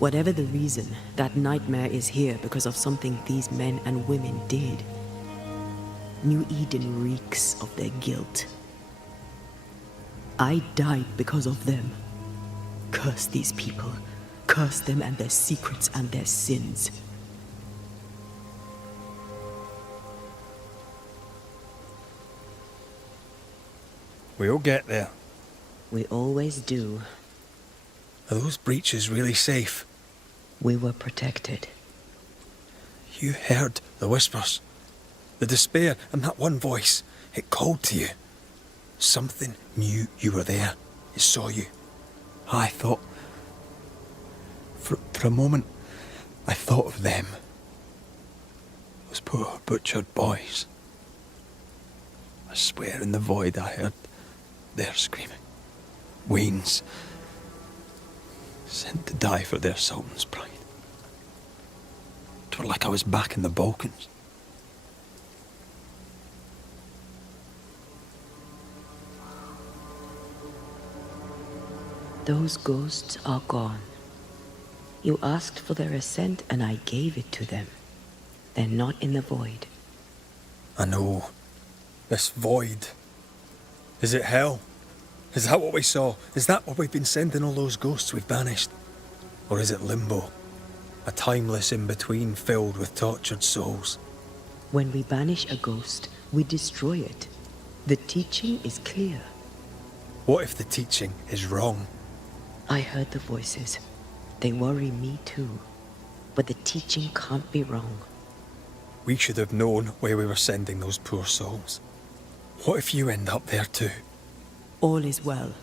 Whatever the reason, that nightmare is here because of something these men and women did. New Eden reeks of their guilt. I died because of them. Curse these people. Curse them and their secrets and their sins. We'll get there. We always do. Are those breaches really safe? We were protected. You heard the whispers, the despair, and that one voice. It called to you. Something knew you were there. It saw you. I thought... For a moment, I thought of them. Those poor butchered boys. I swear in the void I heard their screaming. Wains. Sent to die for their sultan's pride. It were like I was back in the Balkans. Those ghosts are gone. You asked for their ascent and I gave it to them. They're not in the void. I know. This void. Is it hell? Is that what we saw? Is that where we've been sending all those ghosts we've banished? Or is it limbo? A timeless in-between filled with tortured souls? When we banish a ghost, we destroy it. The teaching is clear. What if the teaching is wrong? I heard the voices. They worry me too. But the teaching can't be wrong. We should have known where we were sending those poor souls. What if you end up there too? All is well.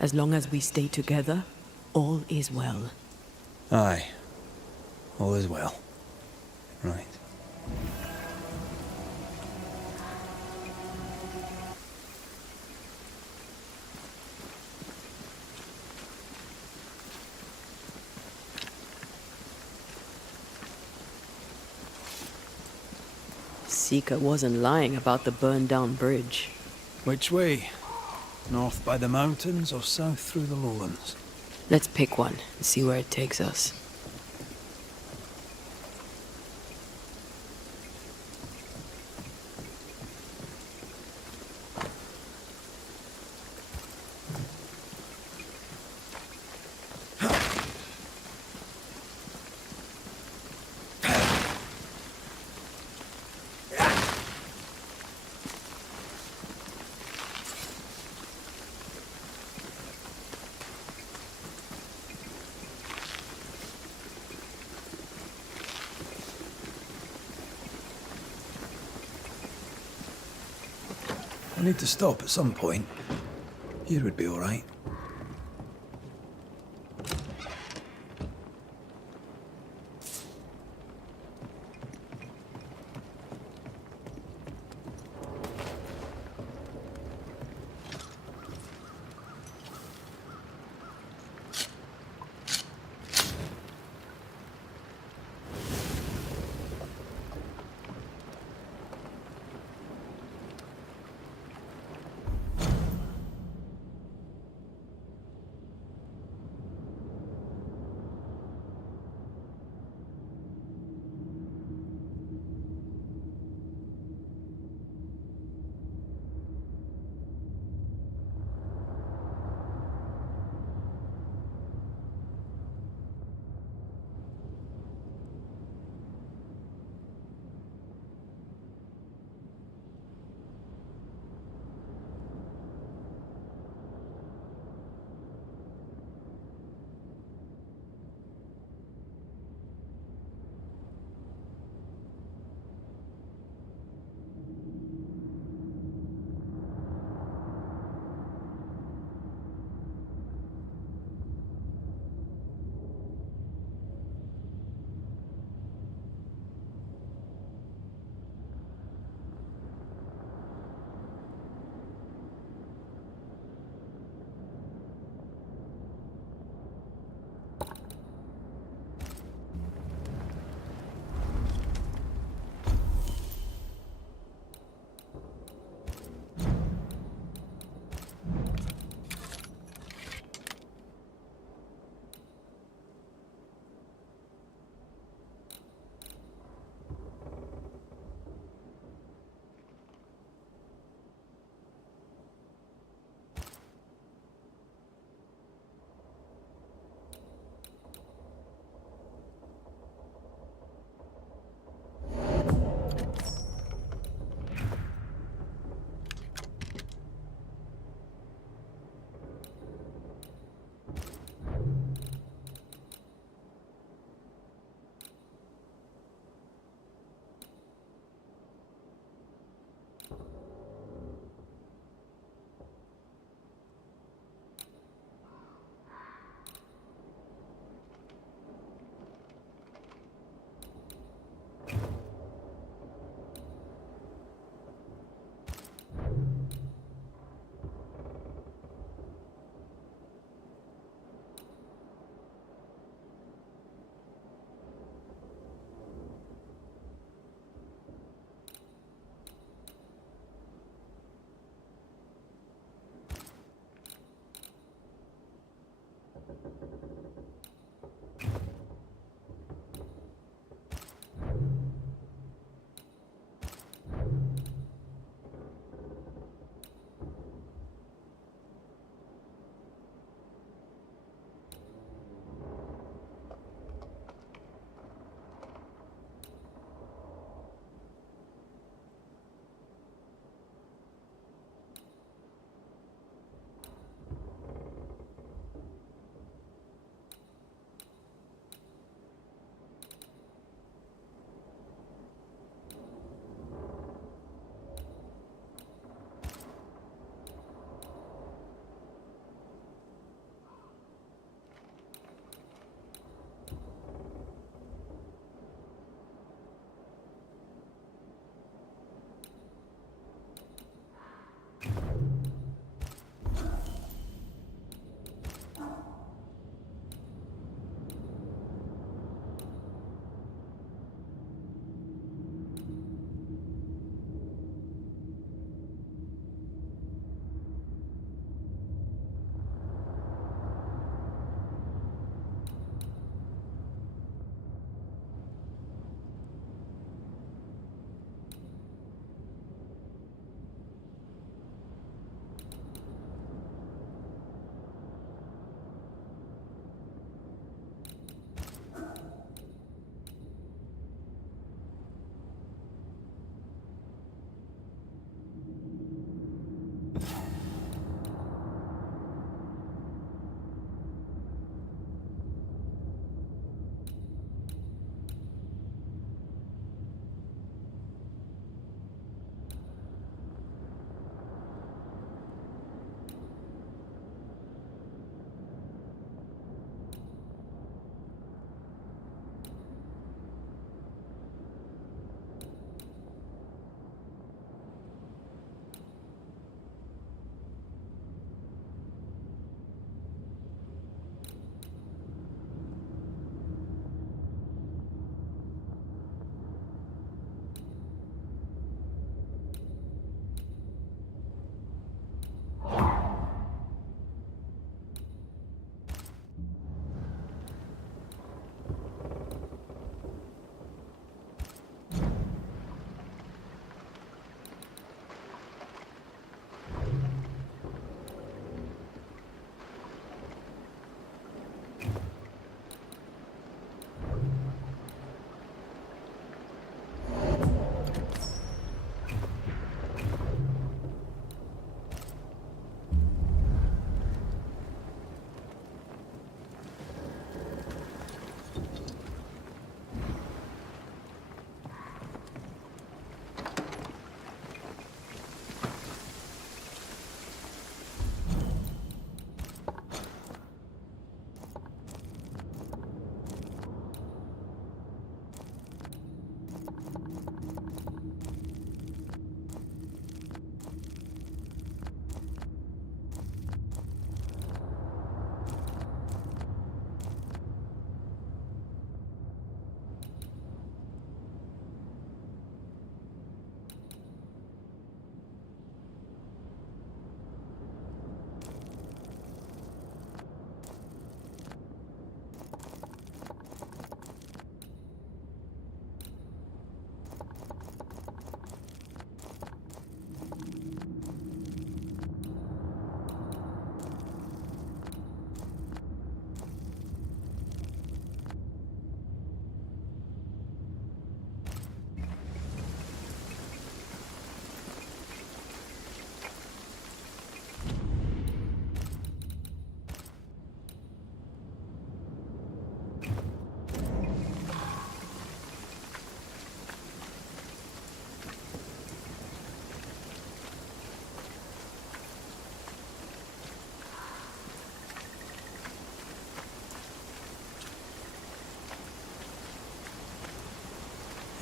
As long as we stay together, all is well. Aye. All is well. Right. Seeker wasn't lying about the burned-down bridge. Which way? North by the mountains or south through the lowlands? Let's pick one and see where it takes us. I need to stop at some point. Here would be all right.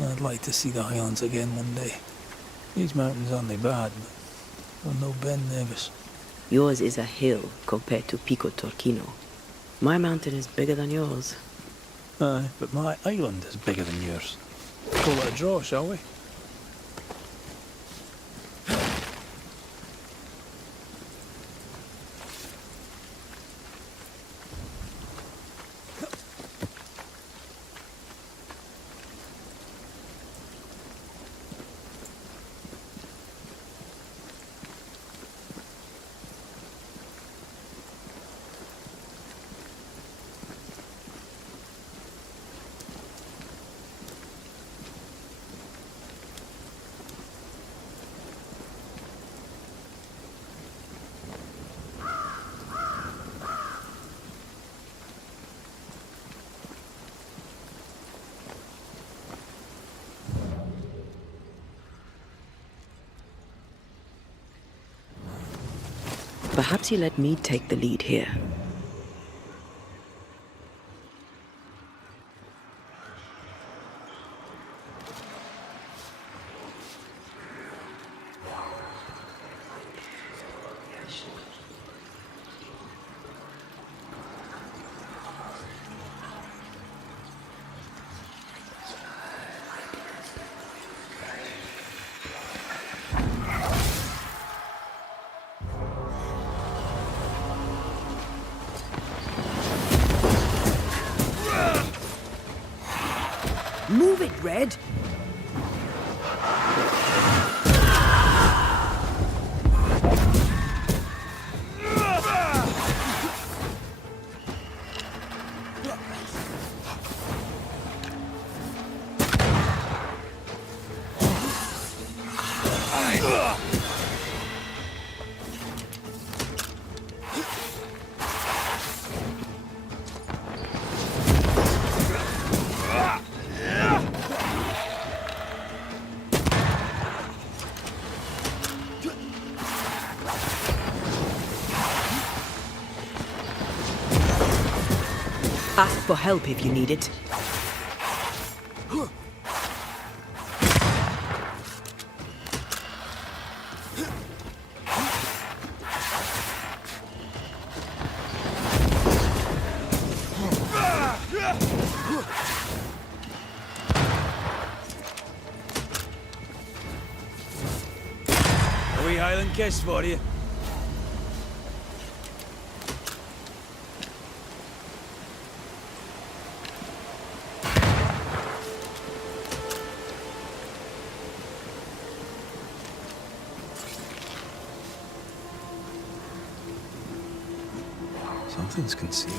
I'd like to see the Highlands again one day. These mountains aren't they bad, but I'm no Ben Nevis. Yours is a hill compared to Pico Torquino. My mountain is bigger than yours. Aye, but my island is bigger than yours. Call it a draw, shall we? Perhaps you let me take the lead here. Move it, Red! Ask for help if you need it. A wee Highland kiss for you. Something's concealed.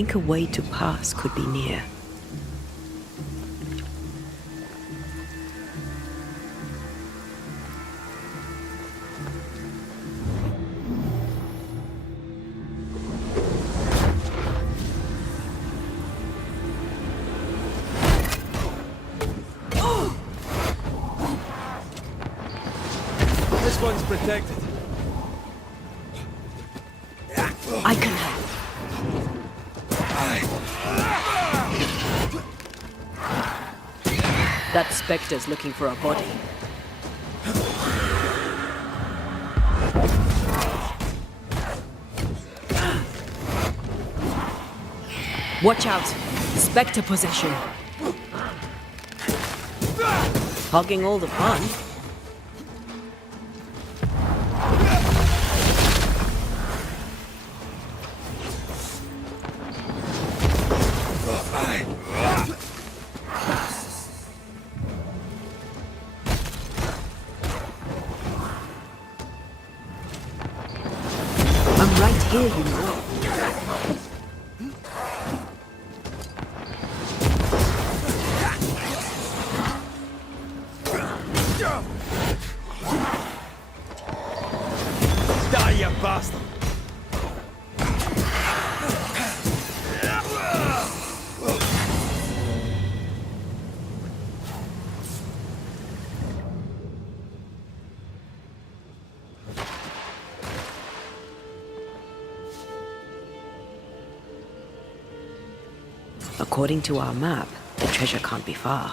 think a way to pass could be near. This one's protected. I can help. That spectre's looking for a body. Watch out! Spectre possession. Hogging all the fun. I'm right here, you know. Die, you bastard! According to our map, the treasure can't be far.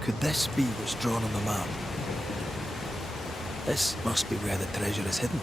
Could this be what's drawn on the map? This must be where the treasure is hidden.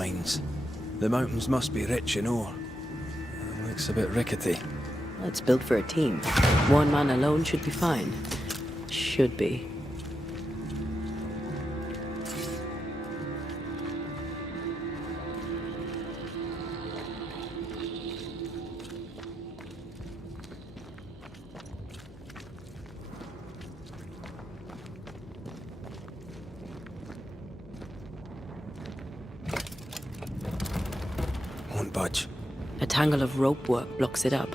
mines. The mountains must be rich in ore. Looks a bit rickety. It's built for a team. One man alone should be fine. Should be. Won't budge. A tangle of rope work blocks it up.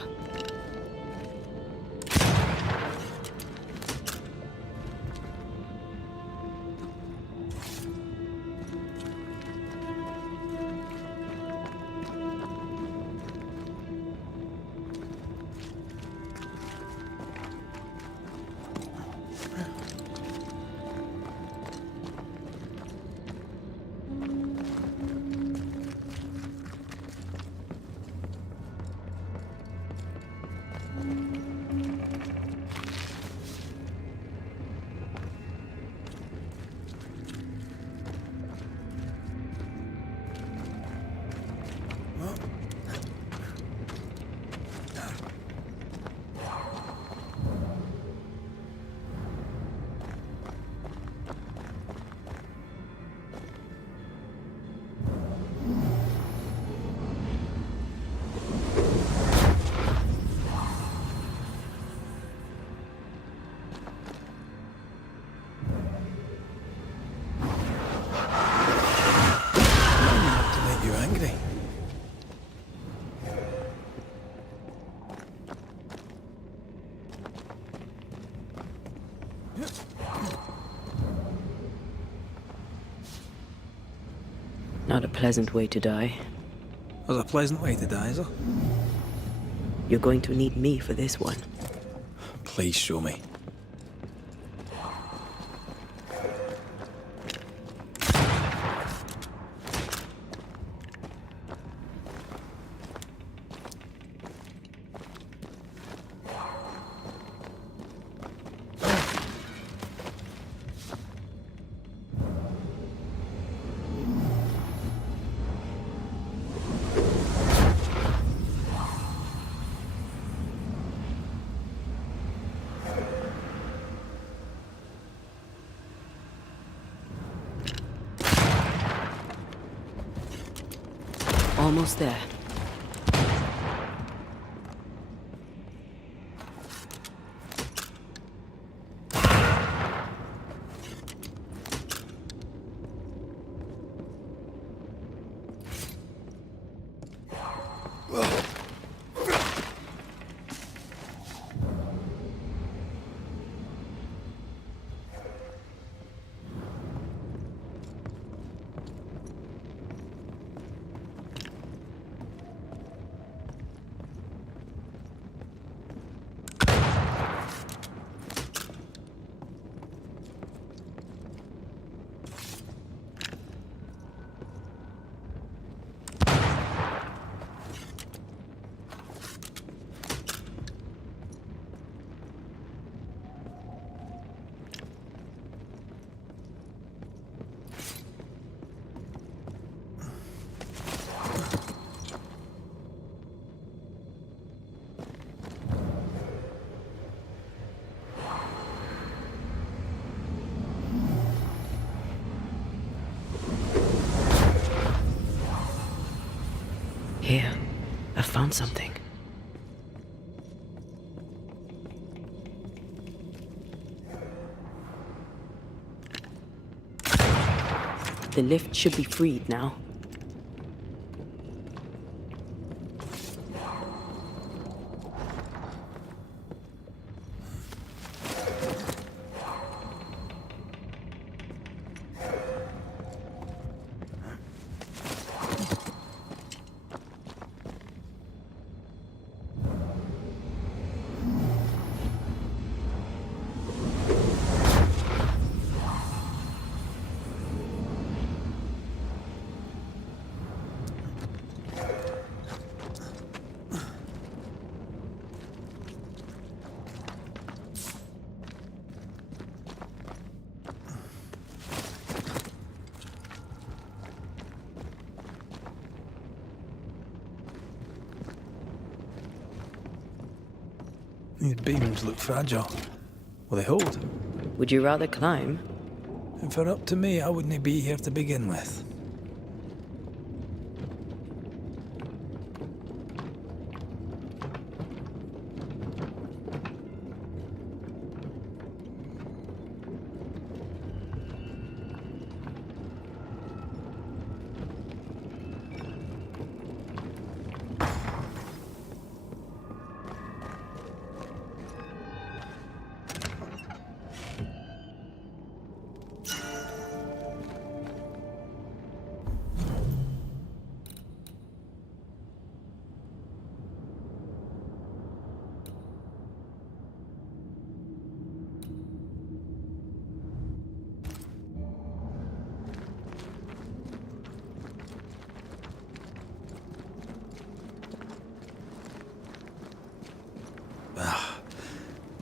Not a pleasant way to die. There's a pleasant way to die, is there? You're going to need me for this one. Please show me. Almost there. Here, I found something. The lift should be freed now. These beams look fragile. Will they hold? Would you rather climb? If it were up to me, I wouldn't be here to begin with.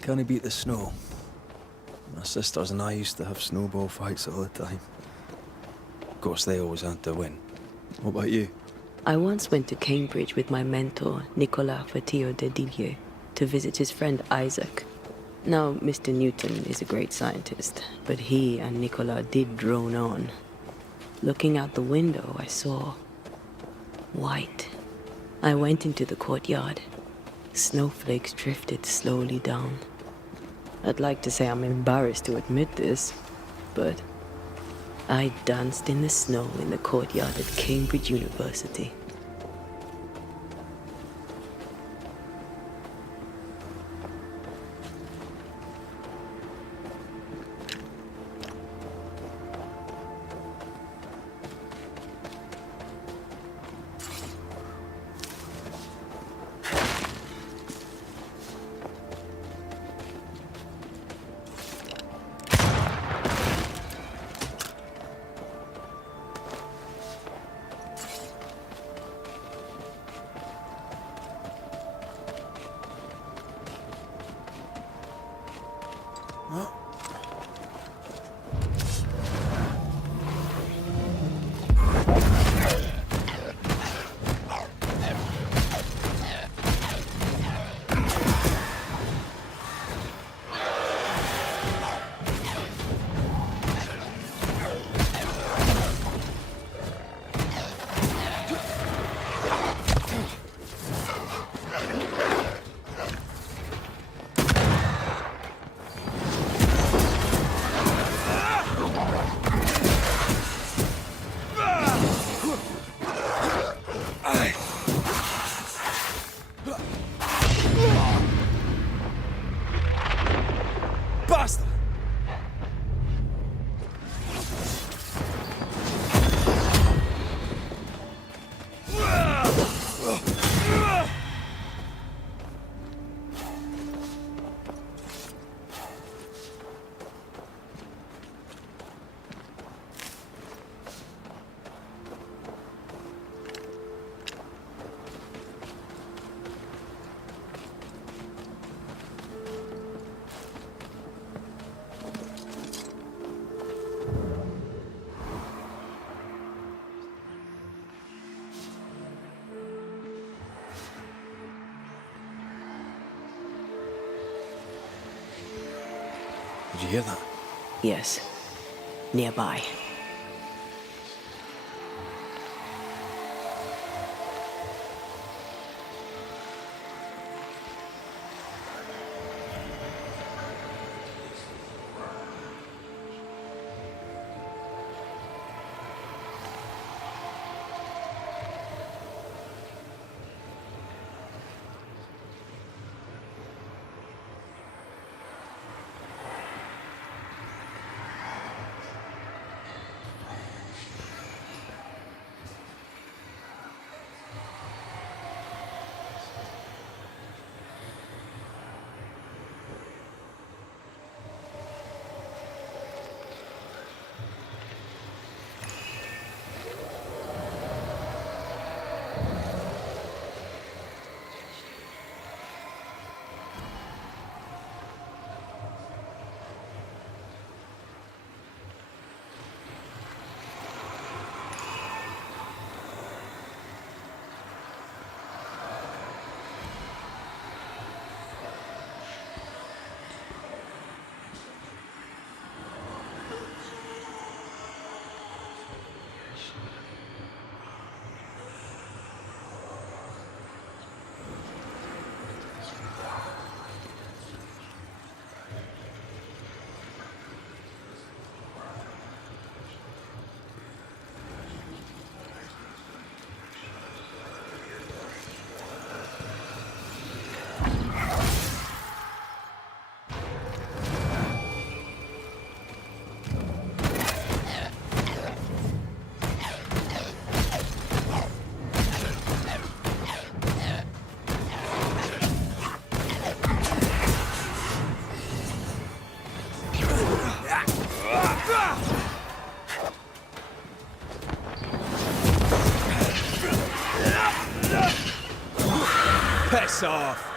Can't he beat the snow? My sisters and I used to have snowball fights all the time. Of course, they always had to win. What about you? I once went to Cambridge with my mentor, Nicolas Fatio de Dillier, to visit his friend Isaac. Now, Mr. Newton is a great scientist, but he and Nicolas did drone on. Looking out the window, I saw white. I went into the courtyard. Snowflakes drifted slowly down. I'd like to say I'm embarrassed to admit this, but I danced in the snow in the courtyard at Cambridge University. Did you hear that? Yes, nearby. Piss off!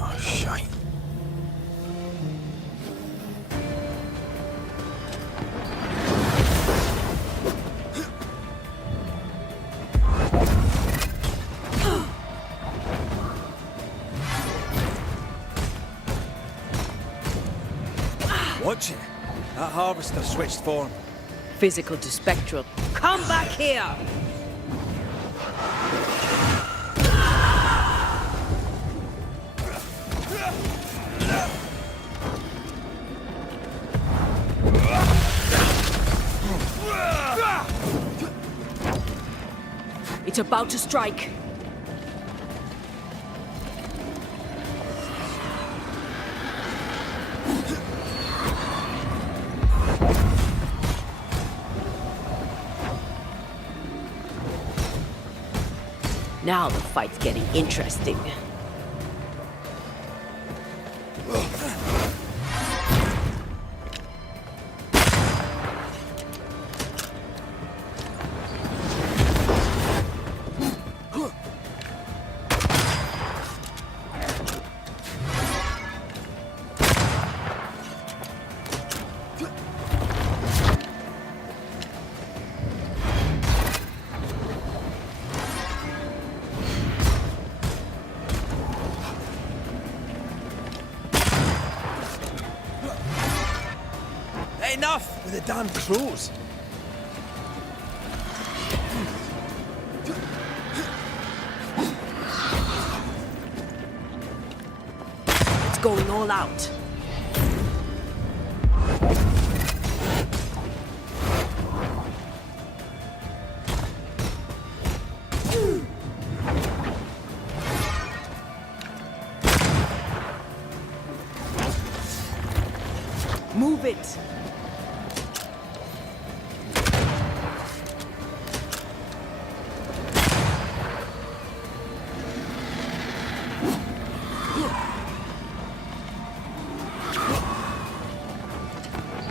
Oh, shite. Watch it. That harvester switched form. Physical to spectral. Come back here! It's about to strike. Now the fight's getting interesting. Enough with the damn crows. It's going all out. Move it.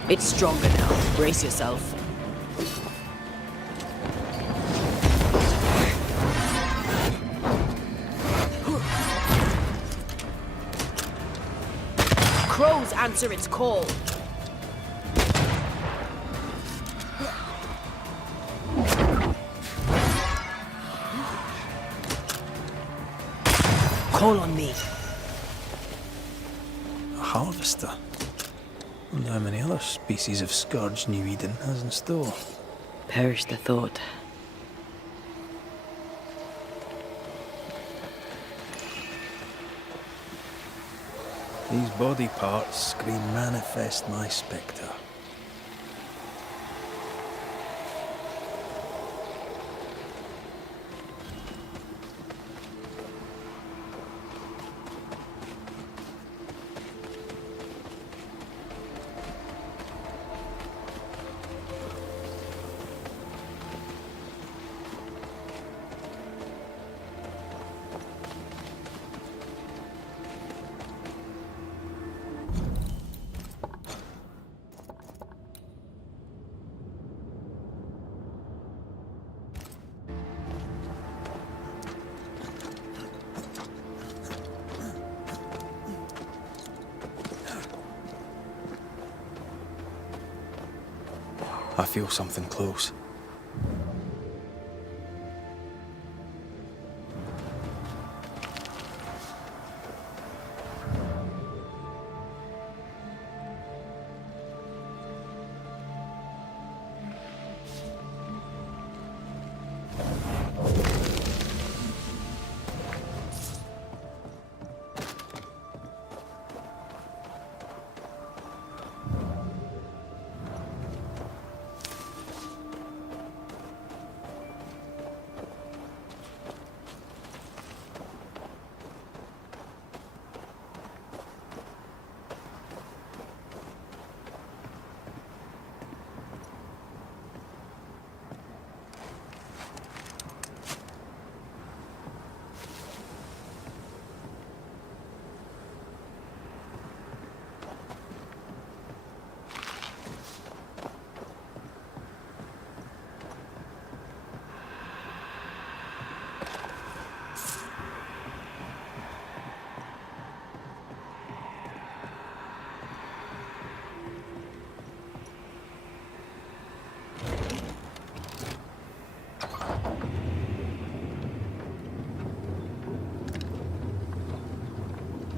It's stronger now. Brace yourself. Crows answer its call. Call on me. A harvester. I wonder how many other species of scourge New-Eden has in store. Perish the thought. These body parts scream manifest my spectre. feel something close.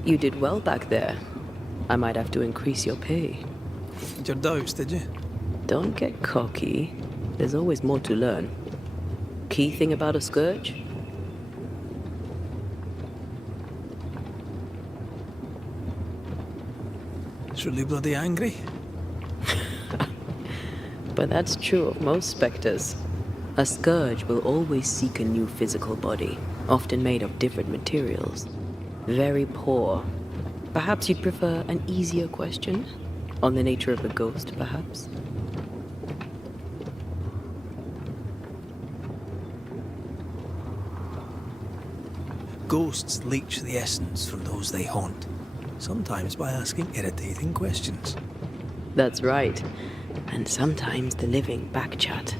You did well back there. I might have to increase your pay. Had your doubts, did you? Don't get cocky. There's always more to learn. Key thing about a scourge? It's really bloody angry. But that's true of most specters. A scourge will always seek a new physical body, often made of different materials. Very poor. Perhaps you'd prefer an easier question? On the nature of a ghost, perhaps? Ghosts leech the essence from those they haunt, sometimes by asking irritating questions. That's right. And sometimes the living backchat.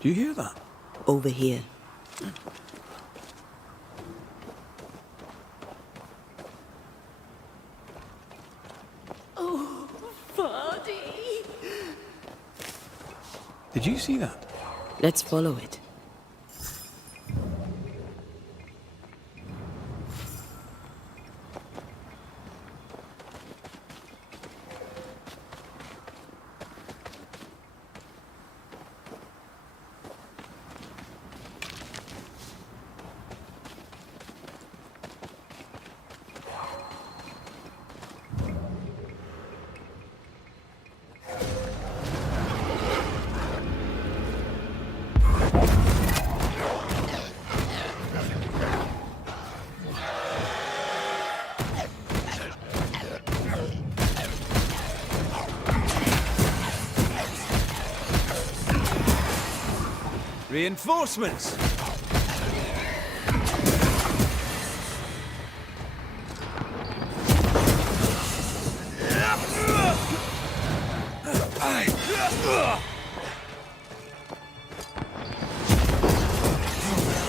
Do you hear that? Over here. Oh, Vardy! Did you see that? Let's follow it. Reinforcements!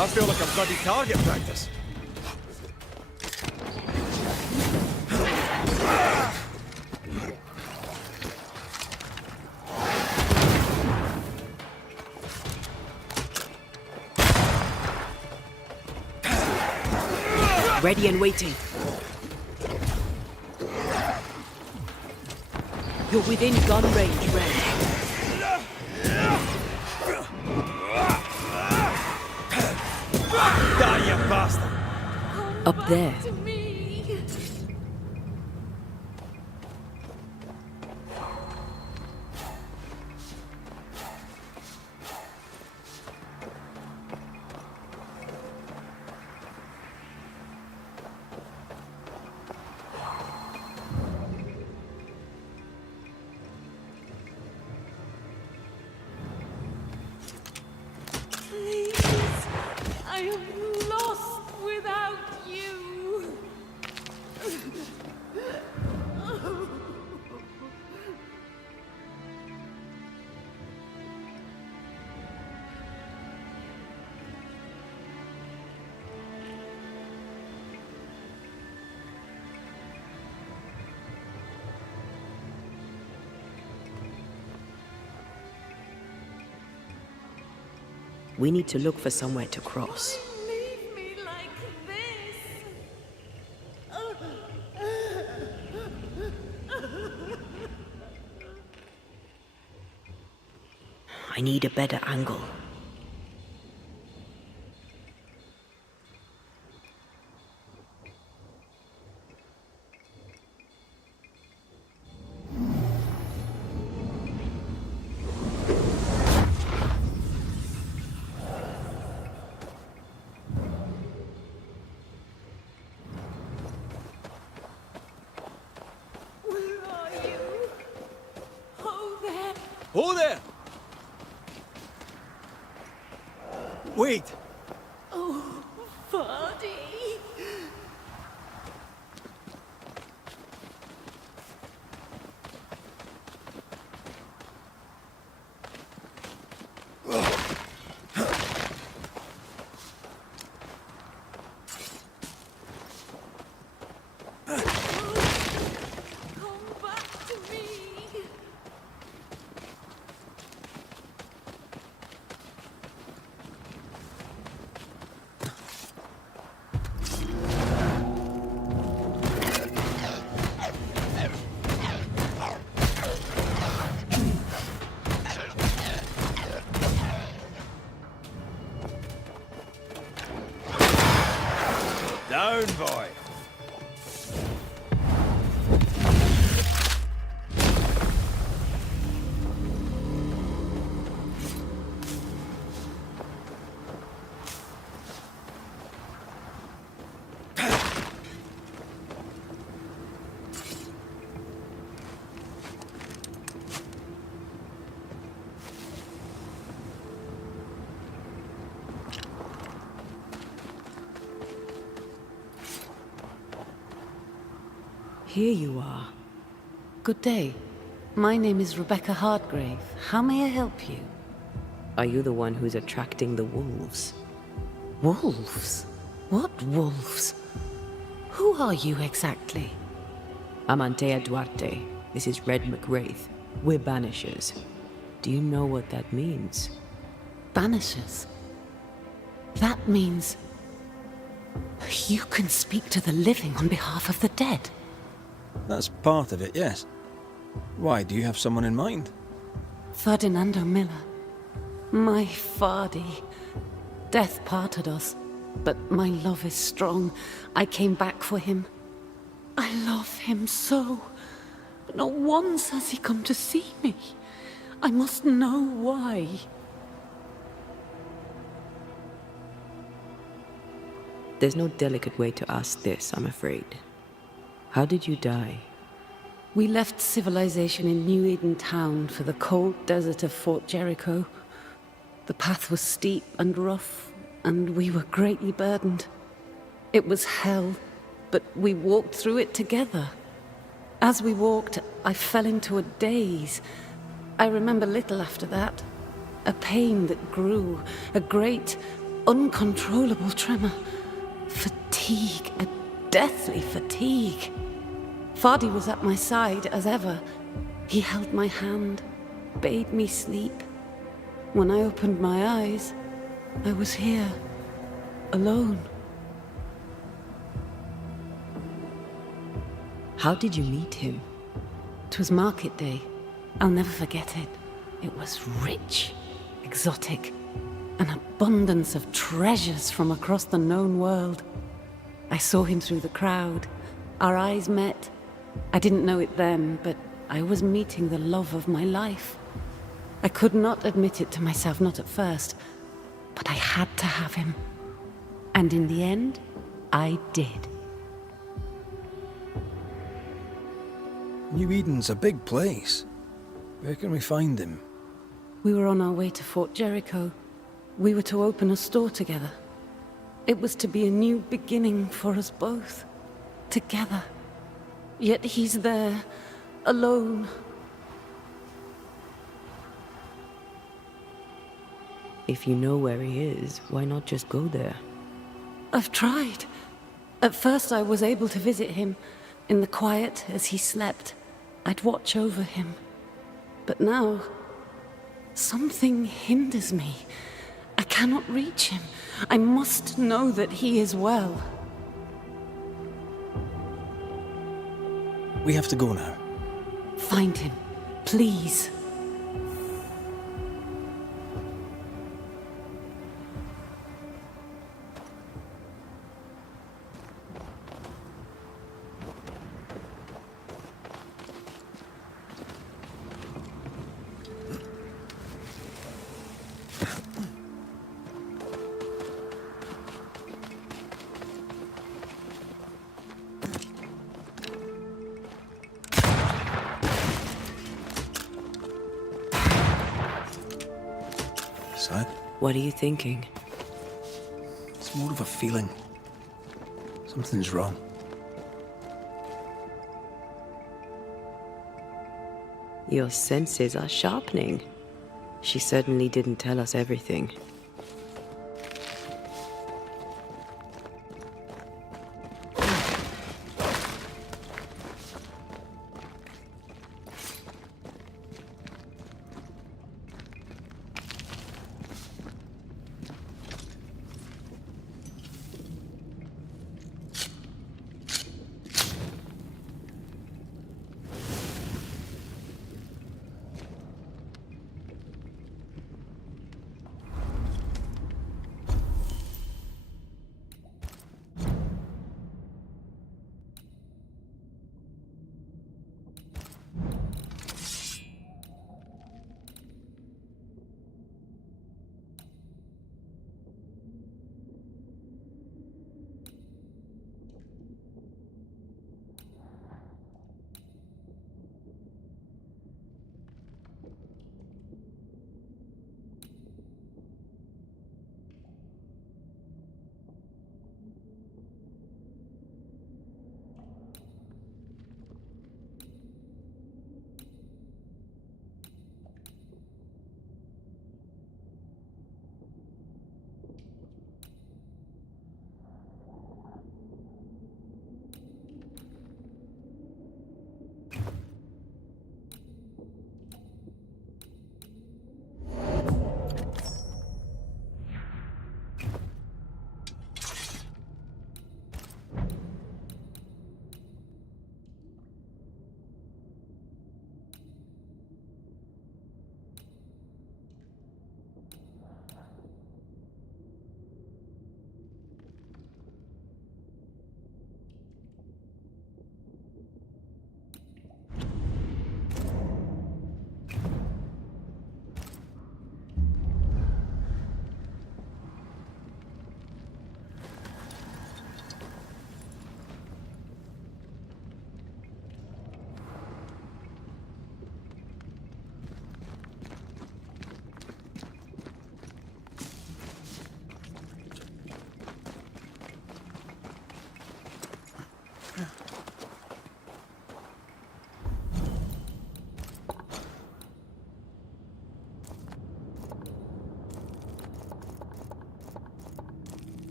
I feel like a bloody target practice. Ready and waiting. You're within gun range, Red. Die, you bastard! Up there. To me. Please, I am lost without you. We need to look for somewhere to cross. Leave me like this. I need a better angle. Where are you? Oh, there. Oh there! Wait! Oh, Vardy. Come back to me. Down, boy! Here you are. Good day. My name is Rebecca Hardgrave. How may I help you? Are you the one who's attracting the wolves? Wolves? What wolves? Who are you exactly? I'm Antea Duarte. This is Red McWraith. We're Banishers. Do you know what that means? Banishers? That means... you can speak to the living on behalf of the dead. That's part of it, yes. Why, do you have someone in mind? Ferdinando Miller. My Vardy. Death parted us, but my love is strong. I came back for him. I love him so. But not once has he come to see me. I must know why. There's no delicate way to ask this, I'm afraid. How did you die? We left civilization in New Eden town for the cold desert of Fort Jericho. The path was steep and rough, and we were greatly burdened. It was hell, but we walked through it together. As we walked, I fell into a daze. I remember little after that. A pain that grew, a great, uncontrollable tremor. Fatigue, a deathly fatigue. Fardy was at my side as ever. He held my hand, bade me sleep. When I opened my eyes, I was here, alone. How did you meet him? 'Twas market day. I'll never forget it. It was rich, exotic, an abundance of treasures from across the known world. I saw him through the crowd. Our eyes met. I didn't know it then, but I was meeting the love of my life. I could not admit it to myself, not at first, but I had to have him. And in the end, I did. New-Eden's a big place. Where can we find him? We were on our way to Fort Jericho. We were to open a store together. It was to be a new beginning for us both. Together. Yet he's there, alone. If you know where he is, why not just go there? I've tried. At first I was able to visit him. In the quiet, as he slept, I'd watch over him. But now, something hinders me. I cannot reach him. I must know that he is well. We have to go now. Find him, please. Son? What are you thinking? It's more of a feeling. Something's wrong. Your senses are sharpening. She certainly didn't tell us everything.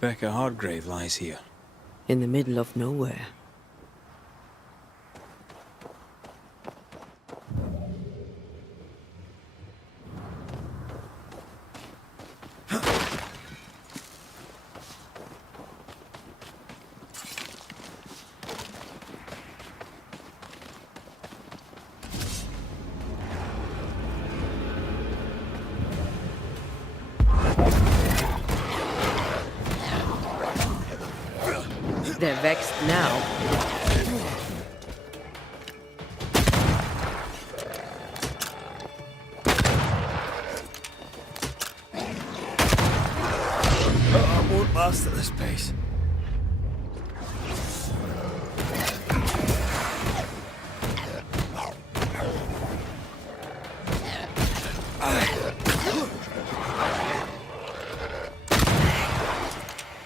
Rebecca Hardgrave lies here. In the middle of nowhere. They're vexed now. I won't last at this pace.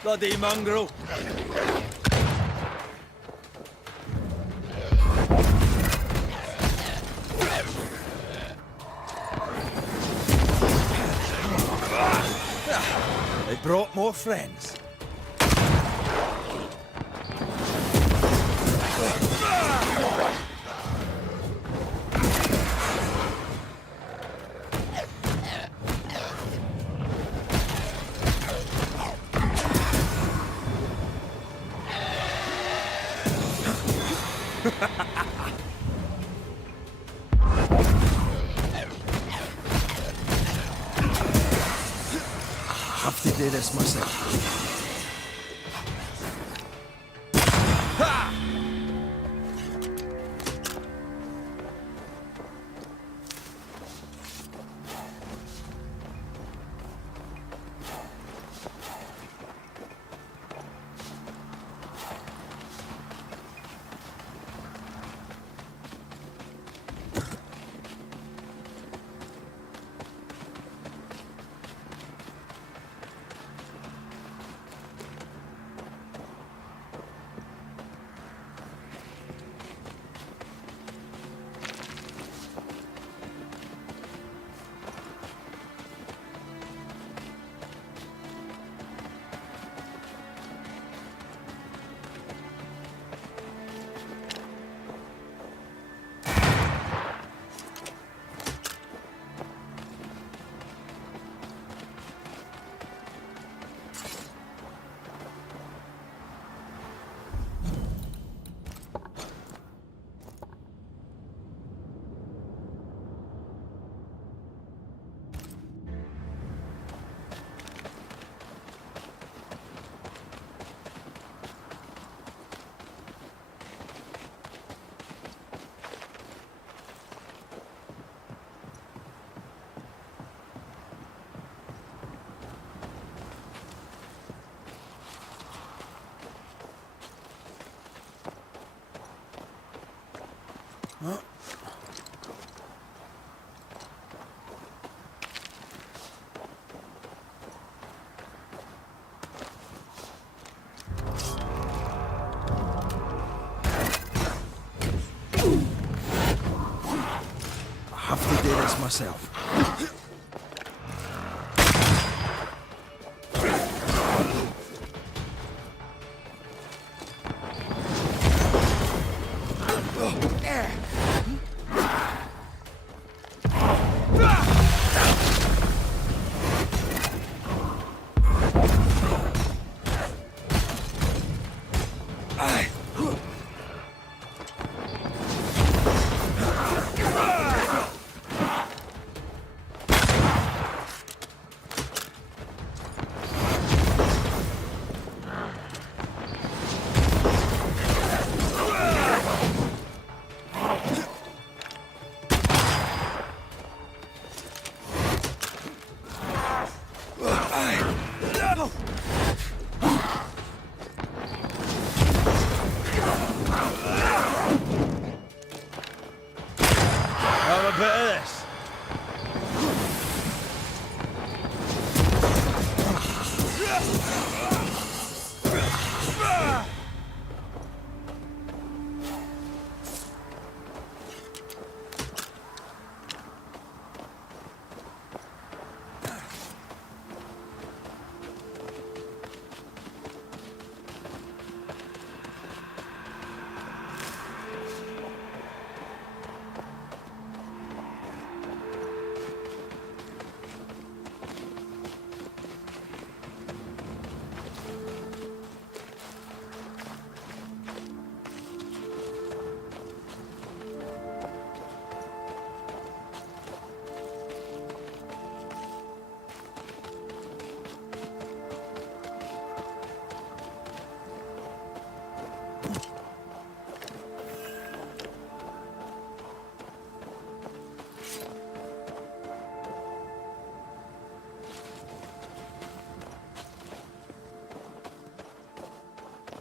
Bloody mongrel! They brought more friends. I have to do this myself. I have to do this myself. Have a bit of this.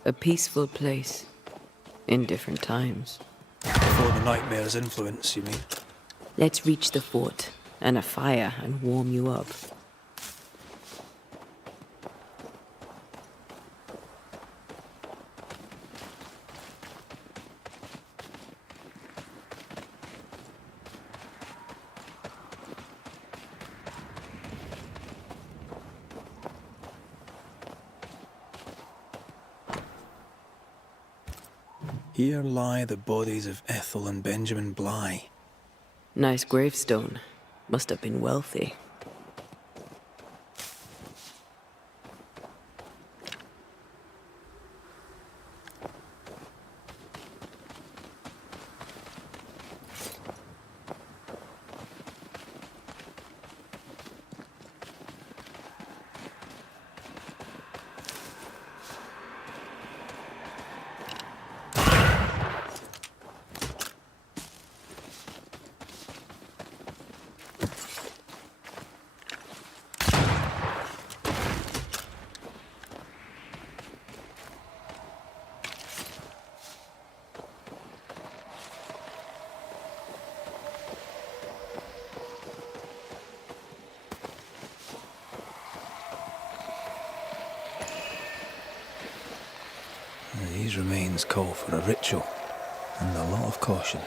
A peaceful place in different times. Before the nightmare's influence, you mean? Let's reach the fort and a fire and warm you up. Here lie the bodies of Ethel and Benjamin Bligh. Nice gravestone. Must have been wealthy. These remains call for a ritual and a lot of caution.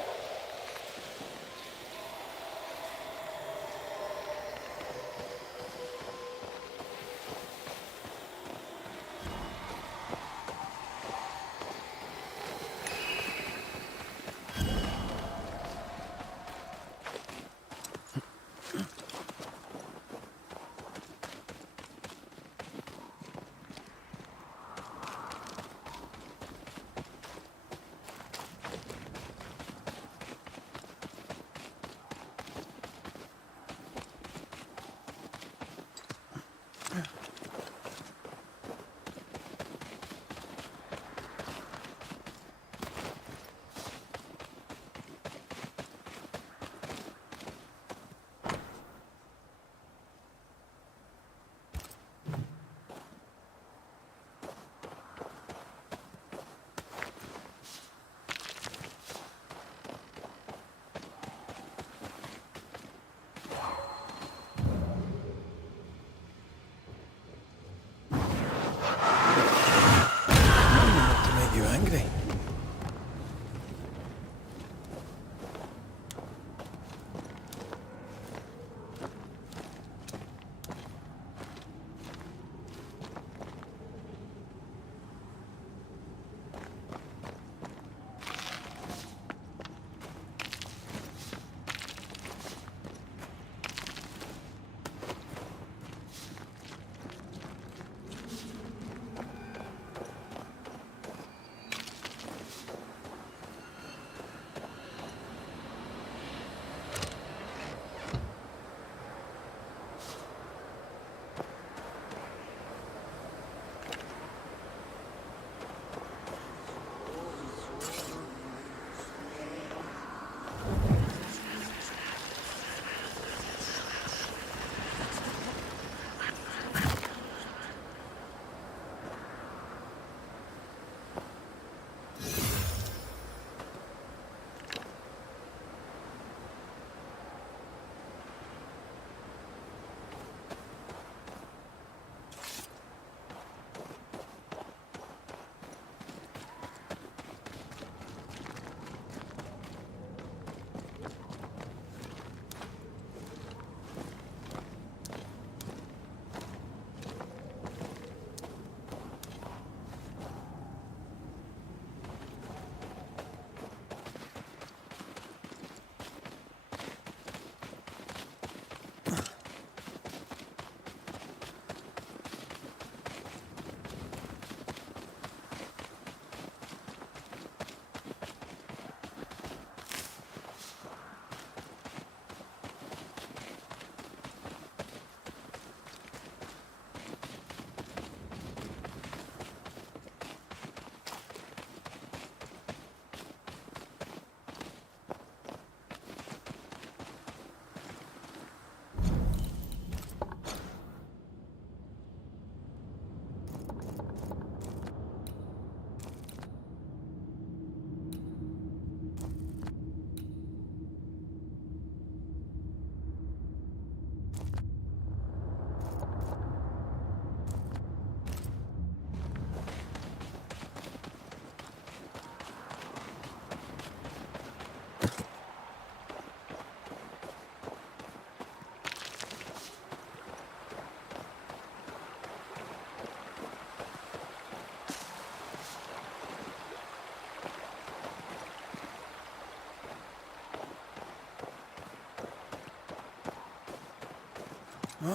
I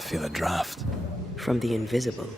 feel a draft. From the invisible.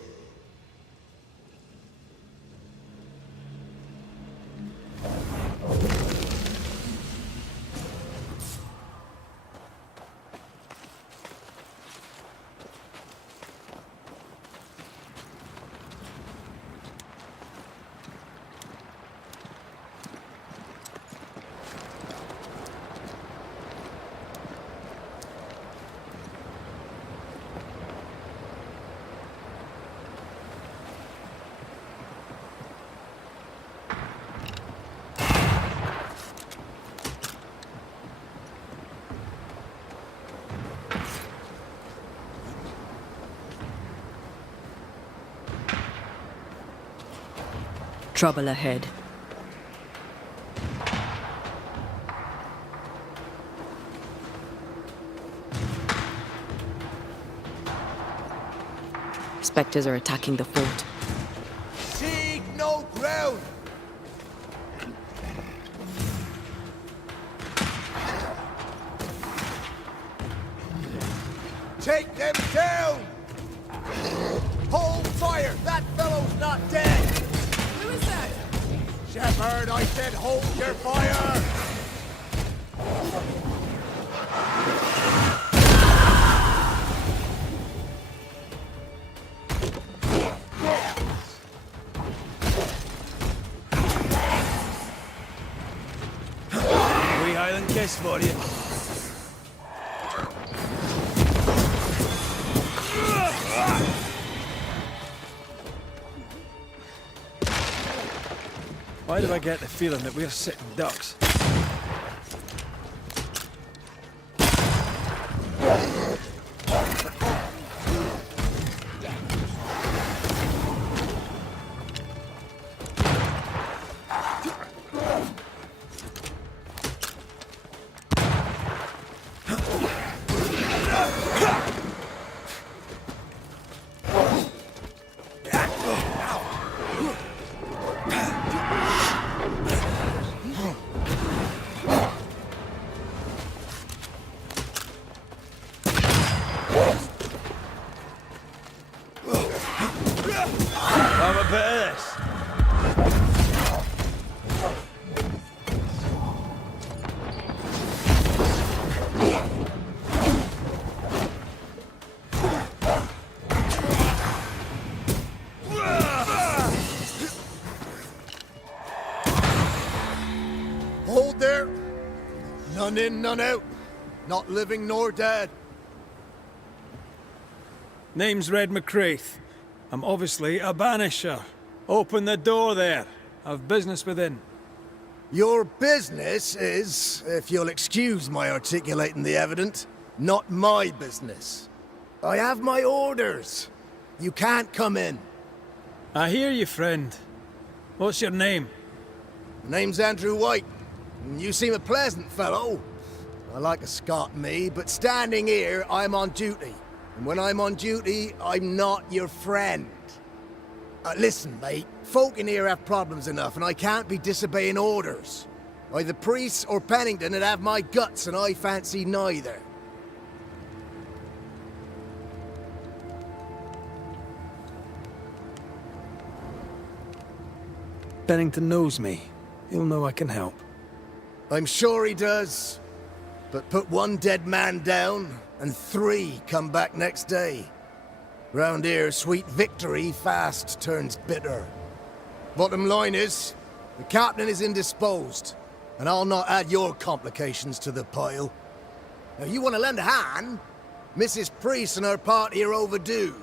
Trouble ahead. Spectres are attacking the fort. Seek no ground! Take them down! Hold fire! That fellow's not dead! Who is that? Shepherd, I said hold your fire! Wee Highland kiss for you. Why do I get the feeling that we're sitting ducks? Have a bit of this. Hold there! None in, none out. Not living nor dead. Name's Red McCraith. I'm obviously a banisher. Open the door there. I've business within. Your business is, if you'll excuse my articulating the evident, not my business. I have my orders. You can't come in. I hear you, friend. What's your name? My name's Andrew White. And you seem a pleasant fellow. I like a Scot, me, but standing here, I'm on duty. And when I'm on duty, I'm not your friend. Listen, mate, folk in here have problems enough, and I can't be disobeying orders. Either priests or Pennington would have my guts, and I fancy neither. Bennington knows me. He'll know I can help. I'm sure he does. But put one dead man down, and 3 come back next day. Round here, sweet victory fast turns bitter. Bottom line is, the captain is indisposed, and I'll not add your complications to the pile. Now, you want to lend a hand? Mrs. Priest and her party are overdue.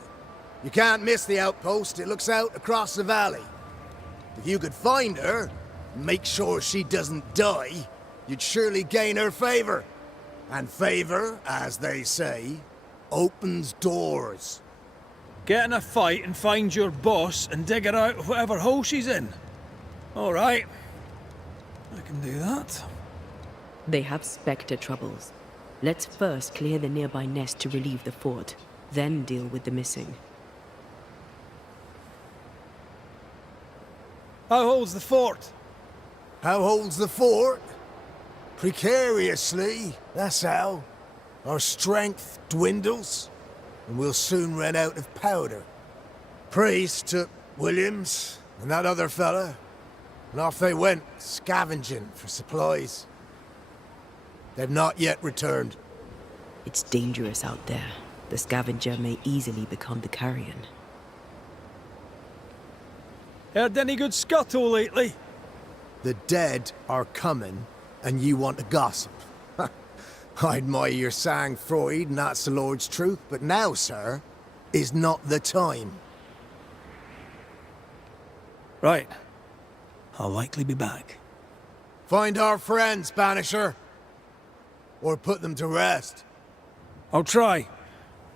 You can't miss the outpost, it looks out across the valley. If you could find her, and make sure she doesn't die, you'd surely gain her favor. And favor, as they say, opens doors. Get in a fight and find your boss and dig her out of whatever hole she's in. All right. I can do that. They have Spectre troubles. Let's first clear the nearby nest to relieve the fort, then deal with the missing. How holds the fort? How holds the fort? Precariously, that's how. Our strength dwindles, and we'll soon run out of powder. Priest took Williams and that other fella, and off they went, scavenging for supplies. They've not yet returned. It's dangerous out there. The scavenger may easily become the carrion. Heard any good scuttle lately? The dead are coming, and you want to gossip. I admire your sang-froid, and that's the Lord's truth, but now, sir, is not the time. Right. I'll likely be back. Find our friends, Banisher. Or put them to rest. I'll try.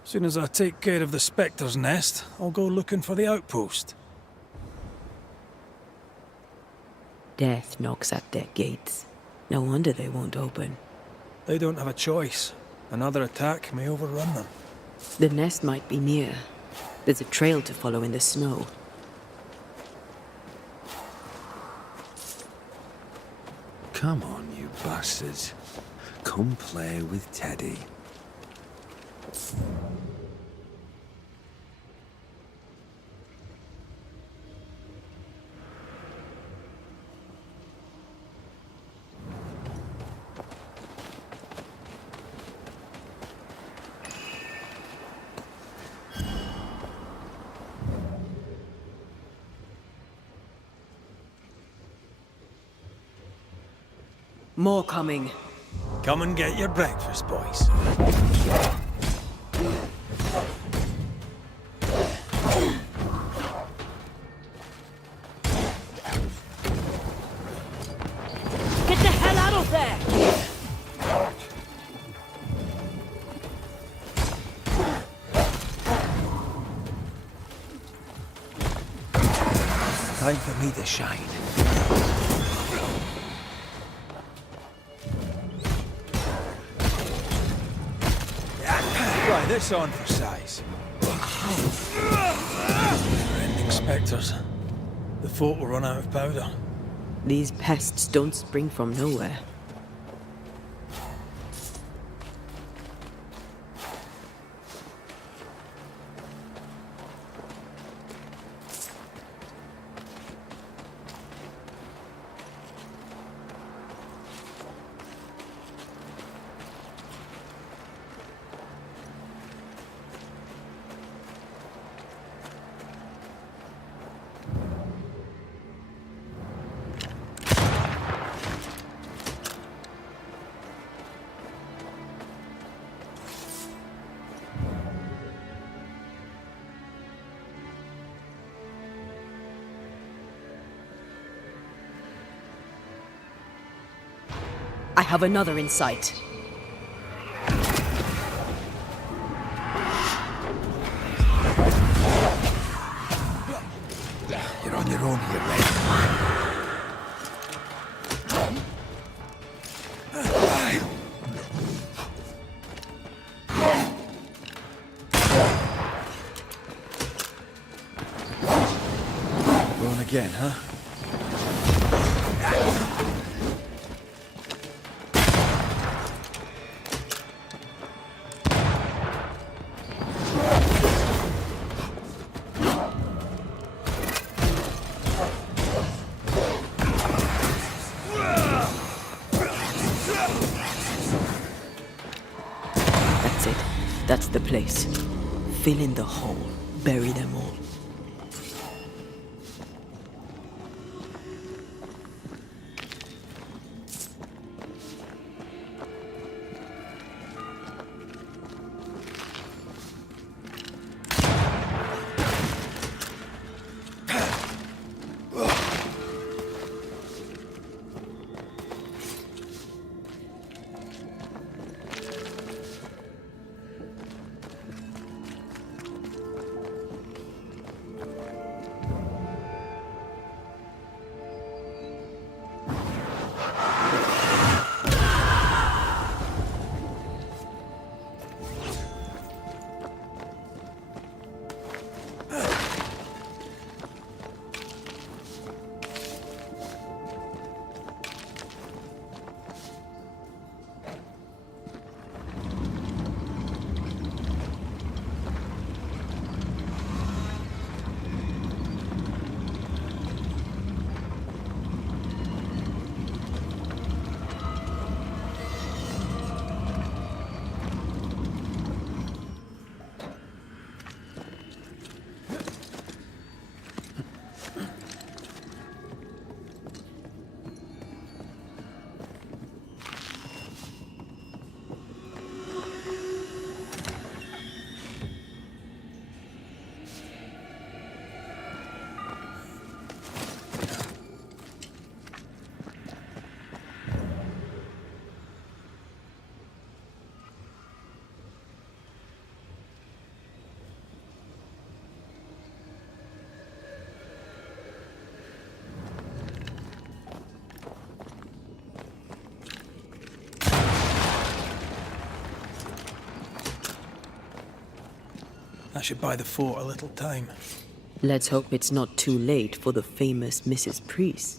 As soon as I take care of the Spectre's nest, I'll go looking for the outpost. Death knocks at their gates. No wonder they won't open. They don't have a choice. Another attack may overrun them. The nest might be near. There's a trail to follow in the snow. Come on, you bastards. Come play with Teddy. More coming. Come and get your breakfast, boys. Get the hell out of there! Time for me to shine. Try this on for size. Ending Spectres. The fort will run out of powder. These pests don't spring from nowhere. I have another in sight. You're on your own here, Red. Going again, huh? That's it. That's the place. Fill in the hole. Bury them all. That should buy the fort a little time. Let's hope it's not too late for the famous Mrs. Priest.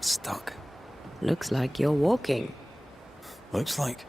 Stuck. Looks like you're walking. Looks like.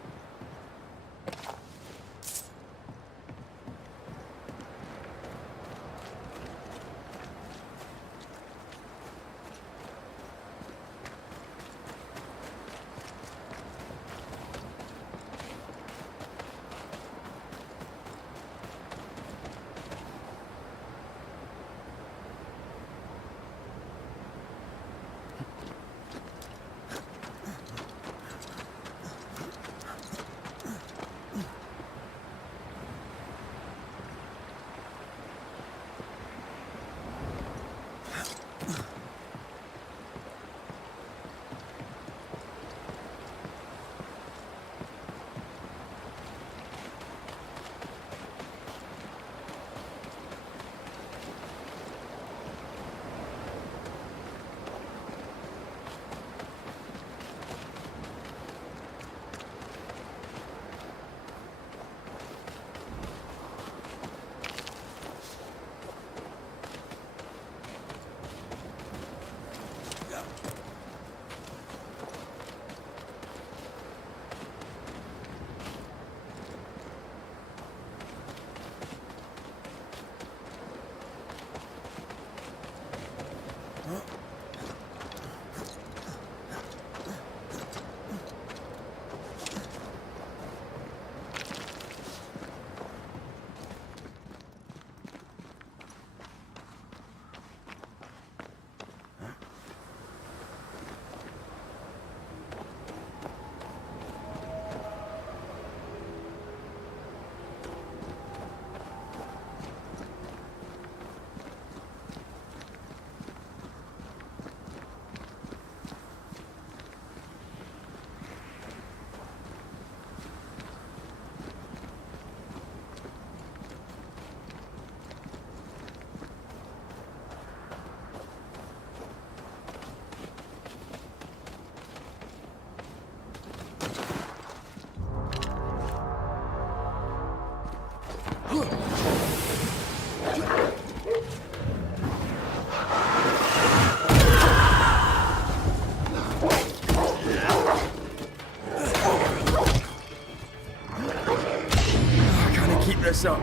us up.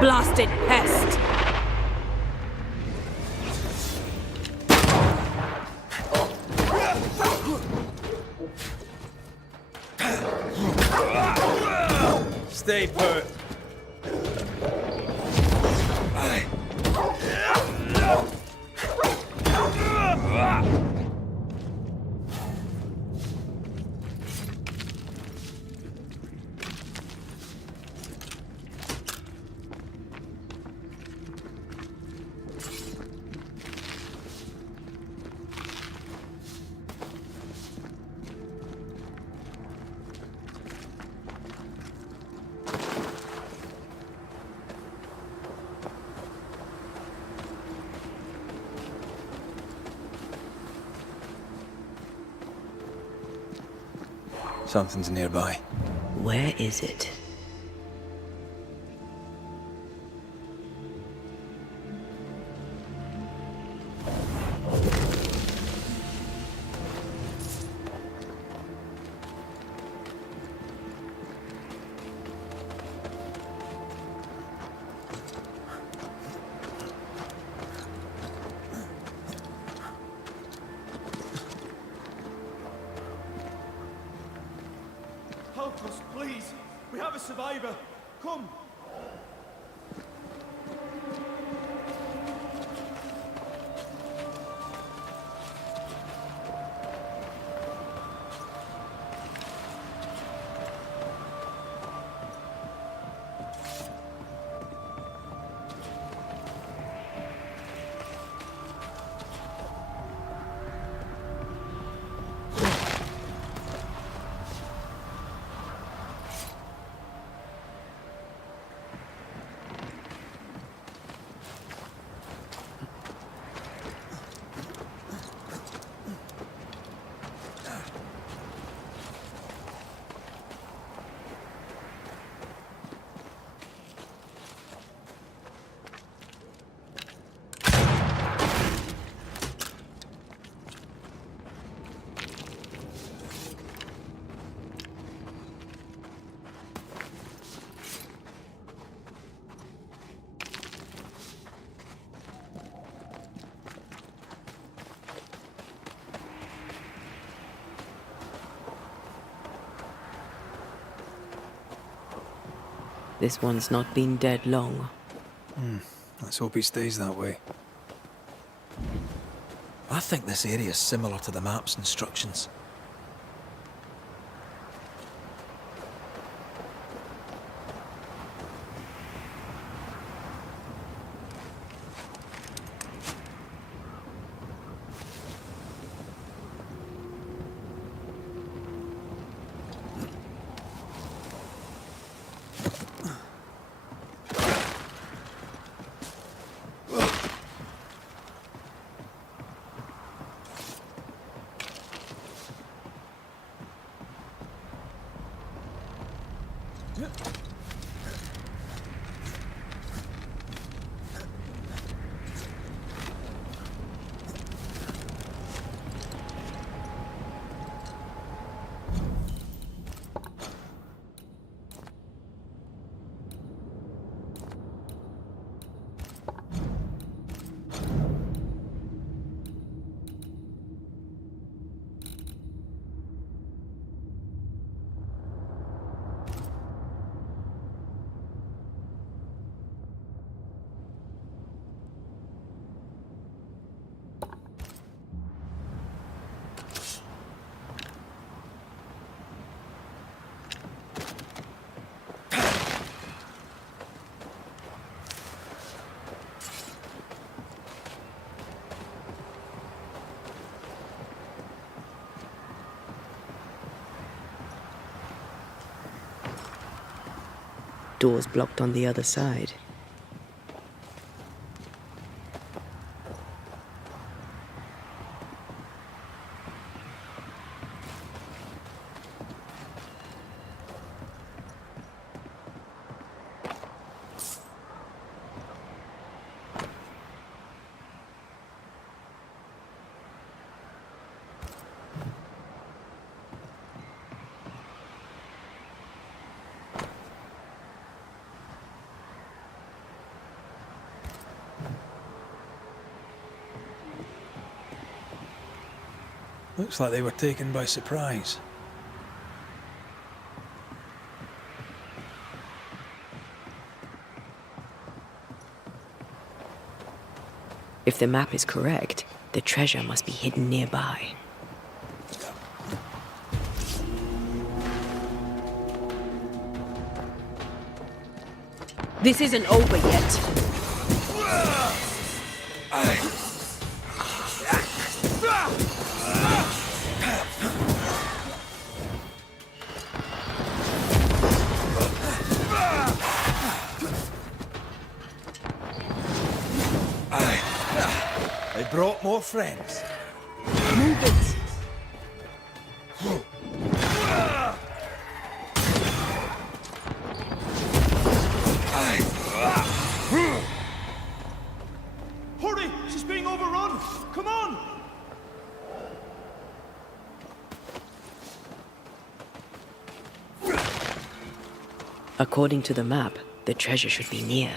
Blasted pest! Stay put. Something's nearby. Where is it? Help us, please. We have a survivor. Come. This one's not been dead long. Let's hope he stays that way. I think this area is similar to the map's instructions. Doors blocked on the other side. Looks like they were taken by surprise. If the map is correct, the treasure must be hidden nearby. This isn't over yet. They brought more friends. Move it! Hurry! She's being overrun! Come on! According to the map, the treasure should be near.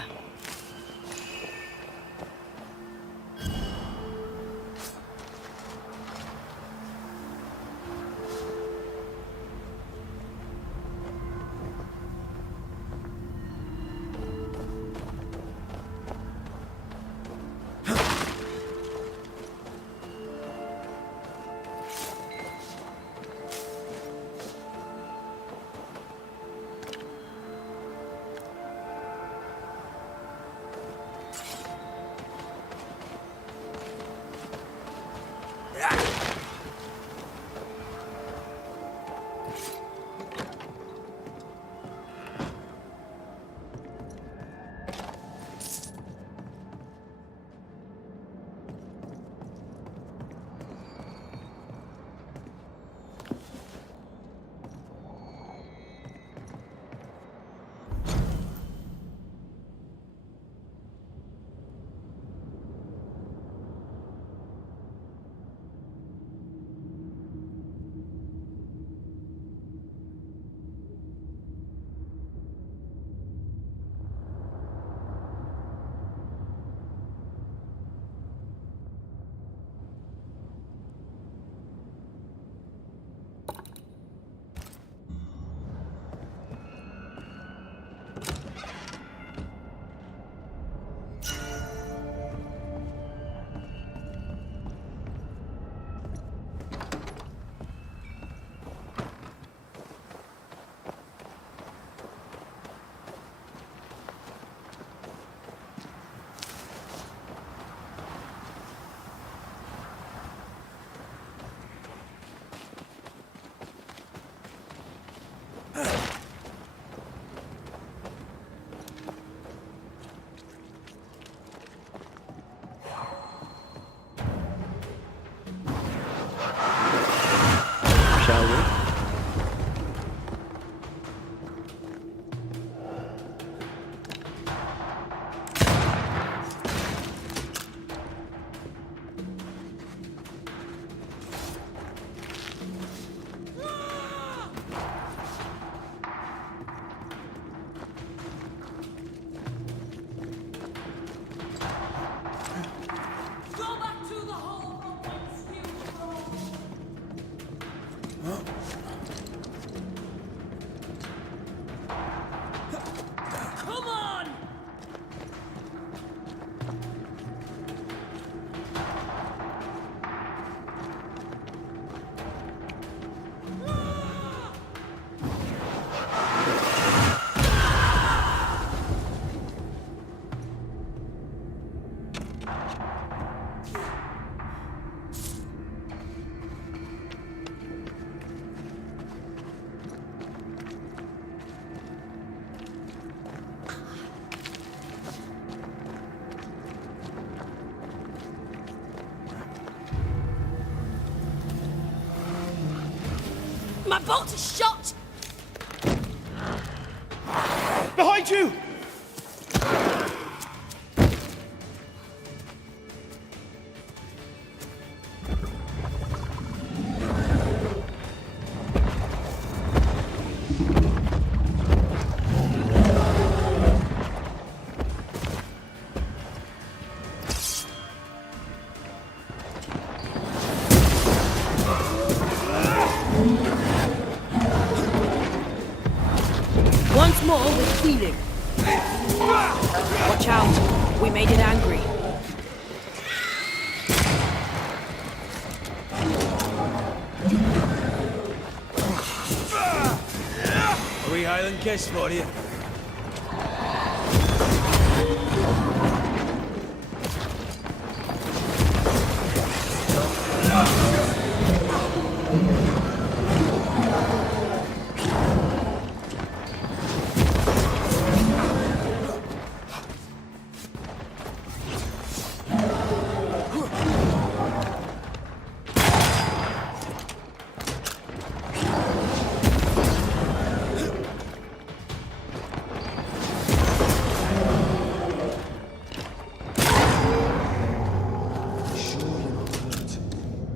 Shall we? Go back to the hole from whence you rose. Come on! My bolt is shot! Behind you! small with feeling. Watch out. We made it angry. A wee Highland kiss for you.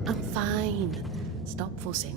I'm fine. Stop fussing.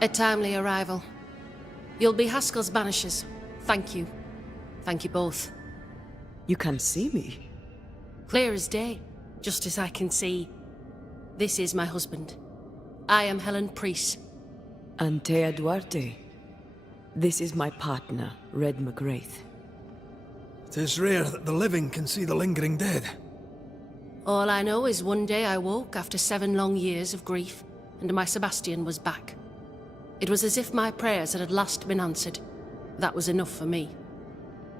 A timely arrival. You'll be Haskell's Banishers. Thank you. Thank you both. You can see me. Clear as day, just as I can see. This is my husband. I am Helen Priest. Antea Duarte. This is my partner, Red McGrath. It is rare that the living can see the lingering dead. All I know is one day I woke after 7 long years of grief, and my Sebastian was back. It was as if my prayers had at last been answered. That was enough for me.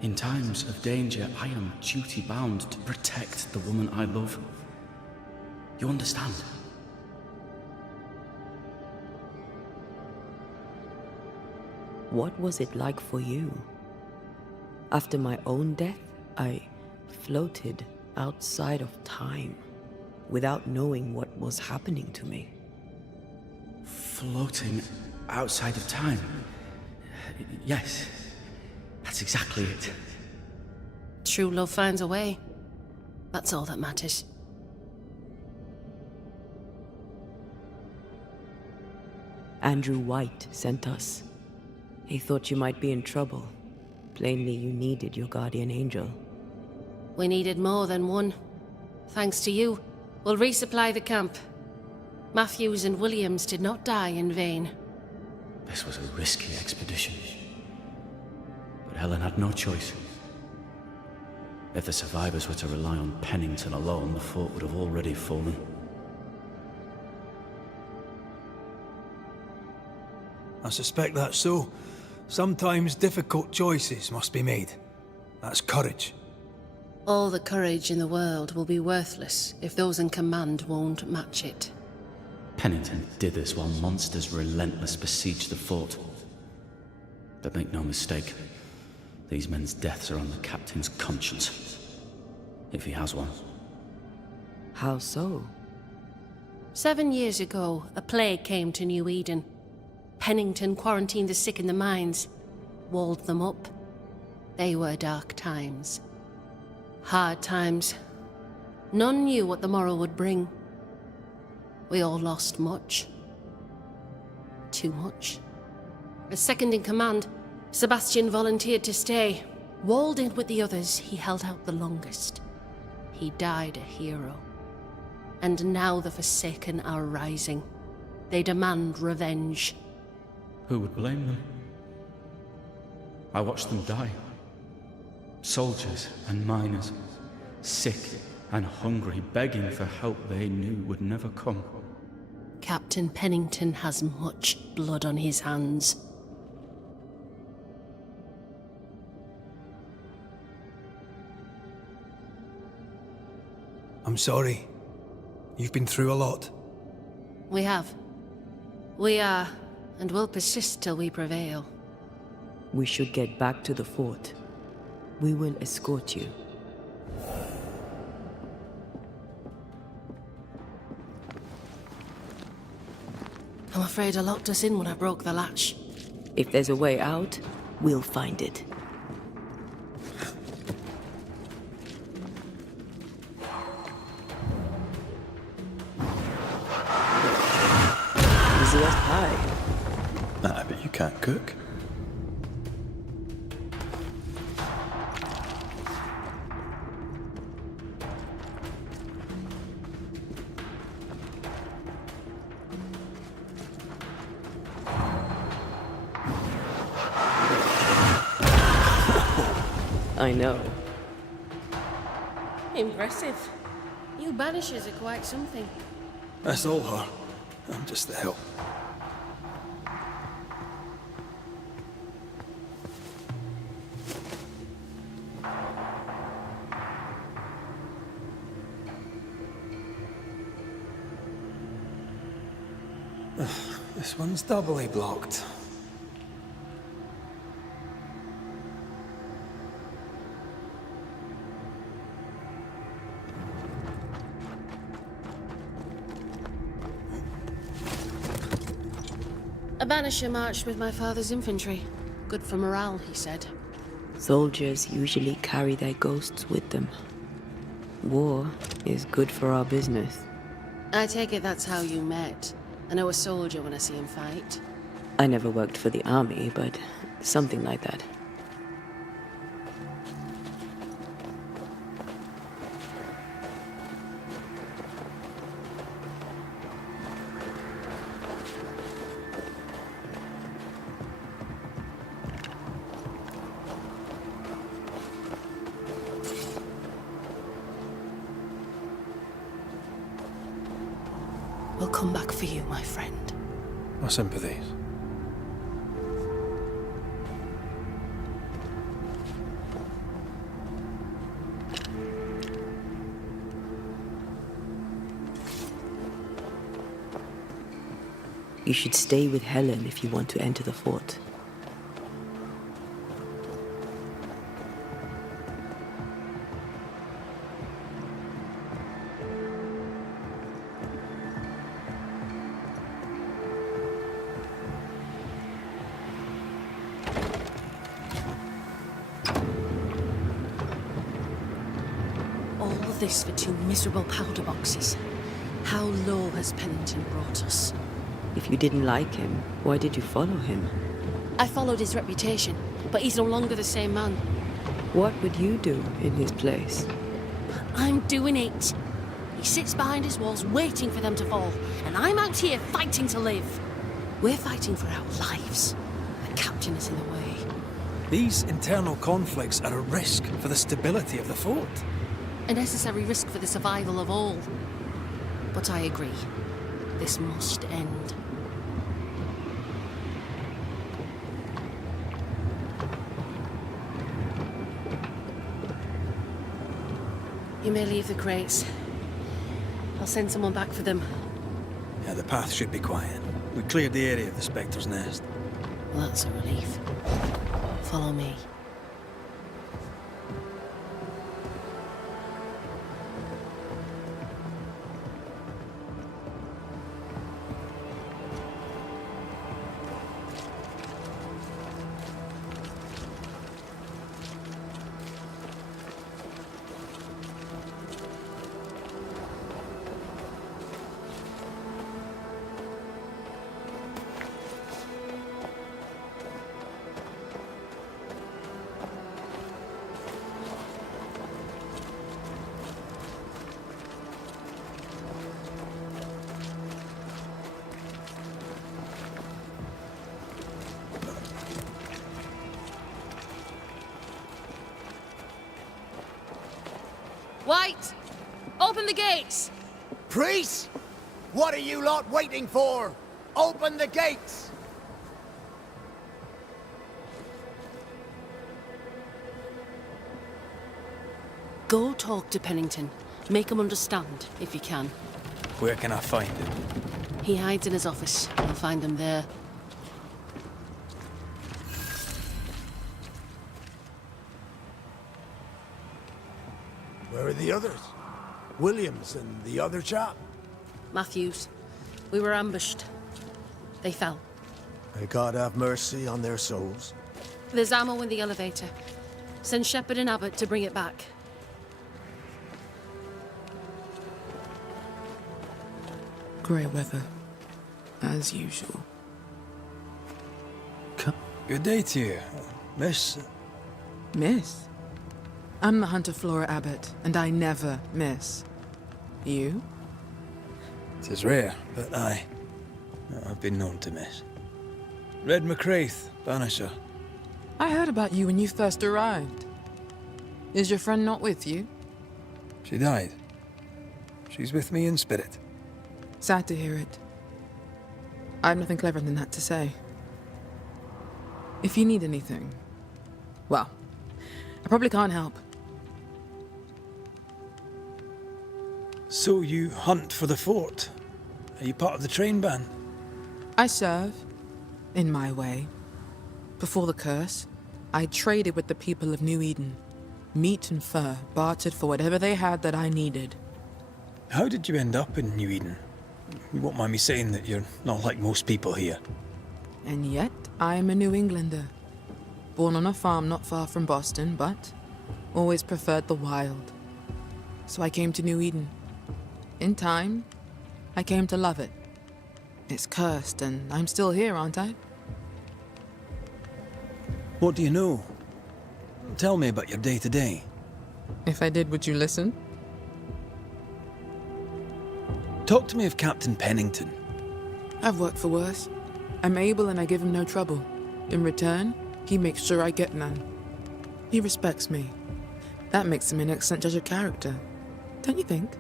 In times of danger, I am duty-bound to protect the woman I love. You understand? What was it like for you? After my own death, I floated outside of time, without knowing what was happening to me. Floating outside of time? Yes, that's exactly it. True love finds a way. That's all that matters. Andrew White sent us. He thought you might be in trouble. Plainly, you needed your guardian angel. We needed more than one. Thanks to you, we'll resupply the camp. Matthews and Williams did not die in vain. This was a risky expedition. But Helen had no choice. If the survivors were to rely on Pennington alone, the fort would have already fallen. I suspect that's so. Sometimes difficult choices must be made. That's courage. All the courage in the world will be worthless if those in command won't match it. Pennington did this while monsters relentless besieged the fort. But make no mistake, these men's deaths are on the captain's conscience. If he has one. How so? 7 years ago, a plague came to New-Eden. Pennington quarantined the sick in the mines, walled them up. They were dark times. Hard times. None knew what the morrow would bring. We all lost much. Too much. As second in command, Sebastian volunteered to stay. Walled in with the others, he held out the longest. He died a hero. And now the Forsaken are rising. They demand revenge. Who would blame them? I watched them die. Soldiers and miners, sick and hungry, begging for help they knew would never come. Captain Pennington has much blood on his hands. I'm sorry. You've been through a lot. We have. We are, and will persist till we prevail. We should get back to the fort. We will escort you. I'm afraid I locked us in when I broke the latch. If there's a way out, we'll find it. Easiest pie. Nah, but you can't cook. I know. Impressive. You Banishers are quite something. That's all her. I'm just the help. This one's doubly blocked. A Banisher marched with my father's infantry. Good for morale, he said. Soldiers usually carry their ghosts with them. War is good for our business. I take it that's how you met. I know a soldier when I see him fight. I never worked for the army, but something like that. We'll come back for you, my friend. My sympathies. You should stay with Helen if you want to enter the fort. This for 2 miserable powder boxes. How low has Pennington brought us? If you didn't like him, why did you follow him? I followed his reputation, but he's no longer the same man. What would you do in his place? I'm doing it. He sits behind his walls waiting for them to fall, and I'm out here fighting to live. We're fighting for our lives. The captain is in the way. These internal conflicts are a risk for the stability of the fort. A necessary risk for the survival of all. But I agree. This must end. You may leave the crates. I'll send someone back for them. Yeah, the path should be quiet. We cleared the area of the Spectre's nest. Well, that's a relief. Follow me. Wait! Open the gates! Priest! What are you lot waiting for? Open the gates! Go talk to Pennington. Make him understand, if you can. Where can I find him? He hides in his office. I'll find him there. Where are the others? Williams and the other chap? Matthews. We were ambushed. They fell. May God have mercy on their souls. There's ammo in the elevator. Send Shepard and Abbott to bring it back. Grey weather, as usual. Good day to you, Miss. Miss? I'm the Hunter Flora Abbott, and I never miss. You? It is rare, but I've been known to miss. Red McCraith, Banisher. I heard about you when you first arrived. Is your friend not with you? She died. She's with me in spirit. Sad to hear it. I have nothing cleverer than that to say. If you need anything, well, I probably can't help. So you hunt for the fort? Are you part of the train band? I serve, in my way. Before the curse, I traded with the people of New-Eden. Meat and fur, bartered for whatever they had that I needed. How did you end up in New-Eden? You won't mind me saying that you're not like most people here. And yet, I am a New Englander. Born on a farm not far from Boston, but always preferred the wild. So I came to New-Eden. In time, I came to love it. It's cursed, and I'm still here, aren't I? What do you know? Tell me about your day-to-day. If I did, would you listen? Talk to me of Captain Pennington. I've worked for worse. I'm able and I give him no trouble. In return, he makes sure I get none. He respects me. That makes him an excellent judge of character. Don't you think?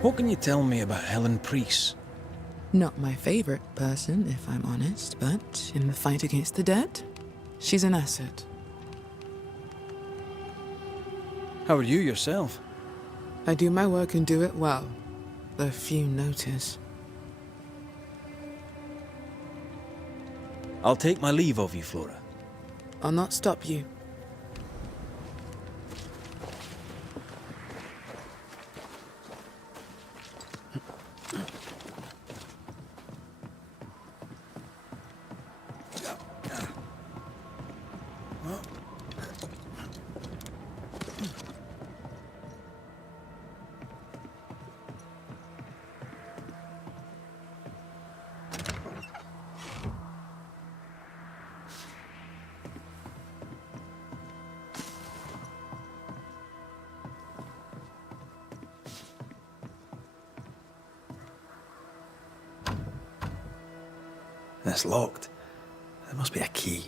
What can you tell me about Helen Priest? Not my favorite person, if I'm honest, but in the fight against the dead, she's an asset. How are you yourself? I do my work and do it well, though few notice. I'll take my leave of you, Flora. I'll not stop you. It's locked. There must be a key.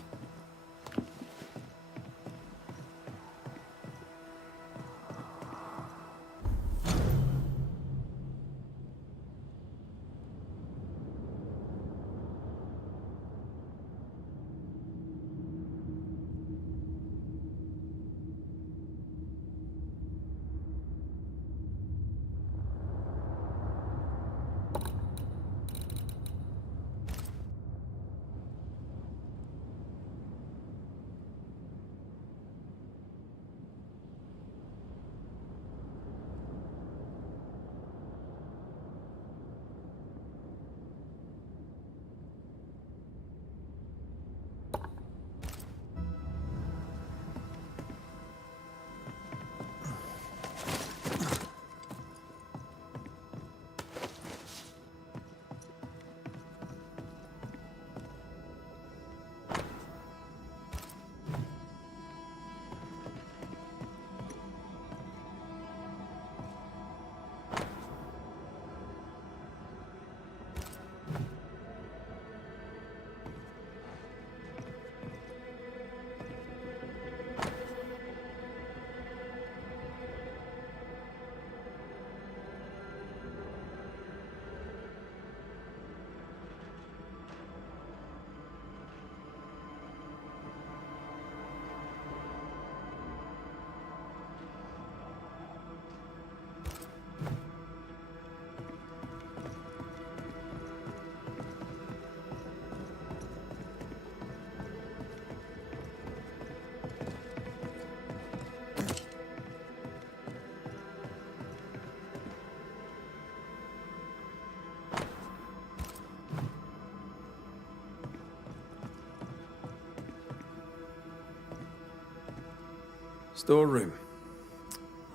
Storeroom.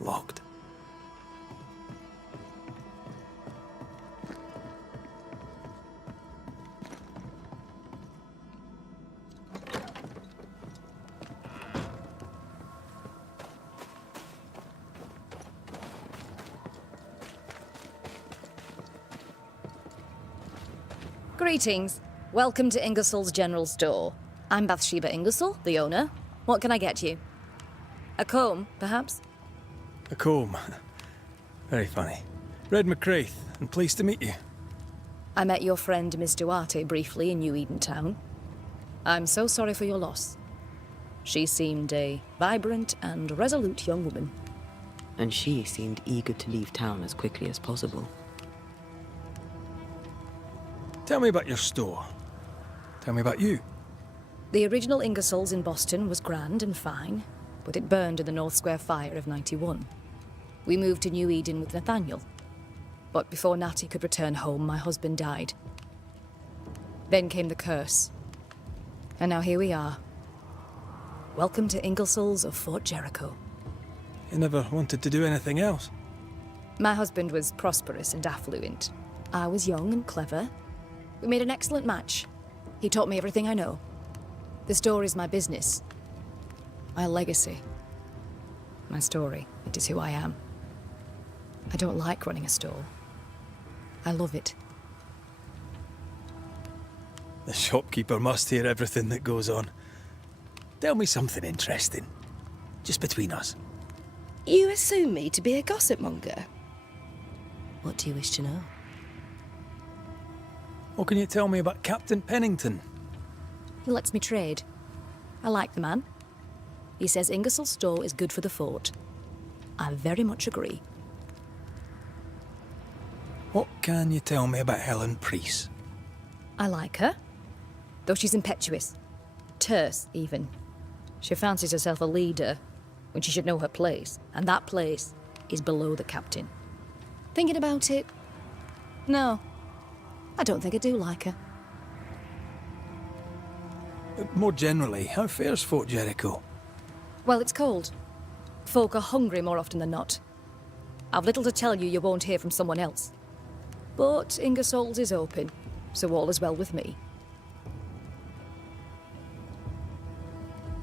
Locked. Greetings. Welcome to Ingersoll's General Store. I'm Bathsheba Ingersoll, the owner. What can I get you? A comb, perhaps? A comb. Very funny. Red McCraith, and pleased to meet you. I met your friend Miss Duarte briefly in New-Eden town. I'm so sorry for your loss. She seemed a vibrant and resolute young woman. And she seemed eager to leave town as quickly as possible. Tell me about your store. Tell me about you. The original Ingersoll's in Boston was grand and fine, but it burned in the North Square fire of '91. We moved to New Eden with Nathaniel. But before Natty could return home, my husband died. Then came the curse. And now here we are. Welcome to Ingersoll's of Fort Jericho. You never wanted to do anything else. My husband was prosperous and affluent. I was young and clever. We made an excellent match. He taught me everything I know. The store is my business. My legacy. My story. It is who I am. I don't like running a store. I love it. The shopkeeper must hear everything that goes on. Tell me something interesting. Just between us. You assume me to be a gossip monger. What do you wish to know? What can you tell me about Captain Pennington? He lets me trade. I like the man. He says Ingersoll's store is good for the fort. I very much agree. What can you tell me about Helen Priest? I like her, though she's impetuous. Terse, even. She fancies herself a leader when she should know her place, and that place is below the captain. Thinking about it, no, I don't think I do like her. More generally, how fares Fort Jericho? Well, it's cold. Folk are hungry more often than not. I've little to tell you won't hear from someone else. But Ingersoll's is open, so all is well with me.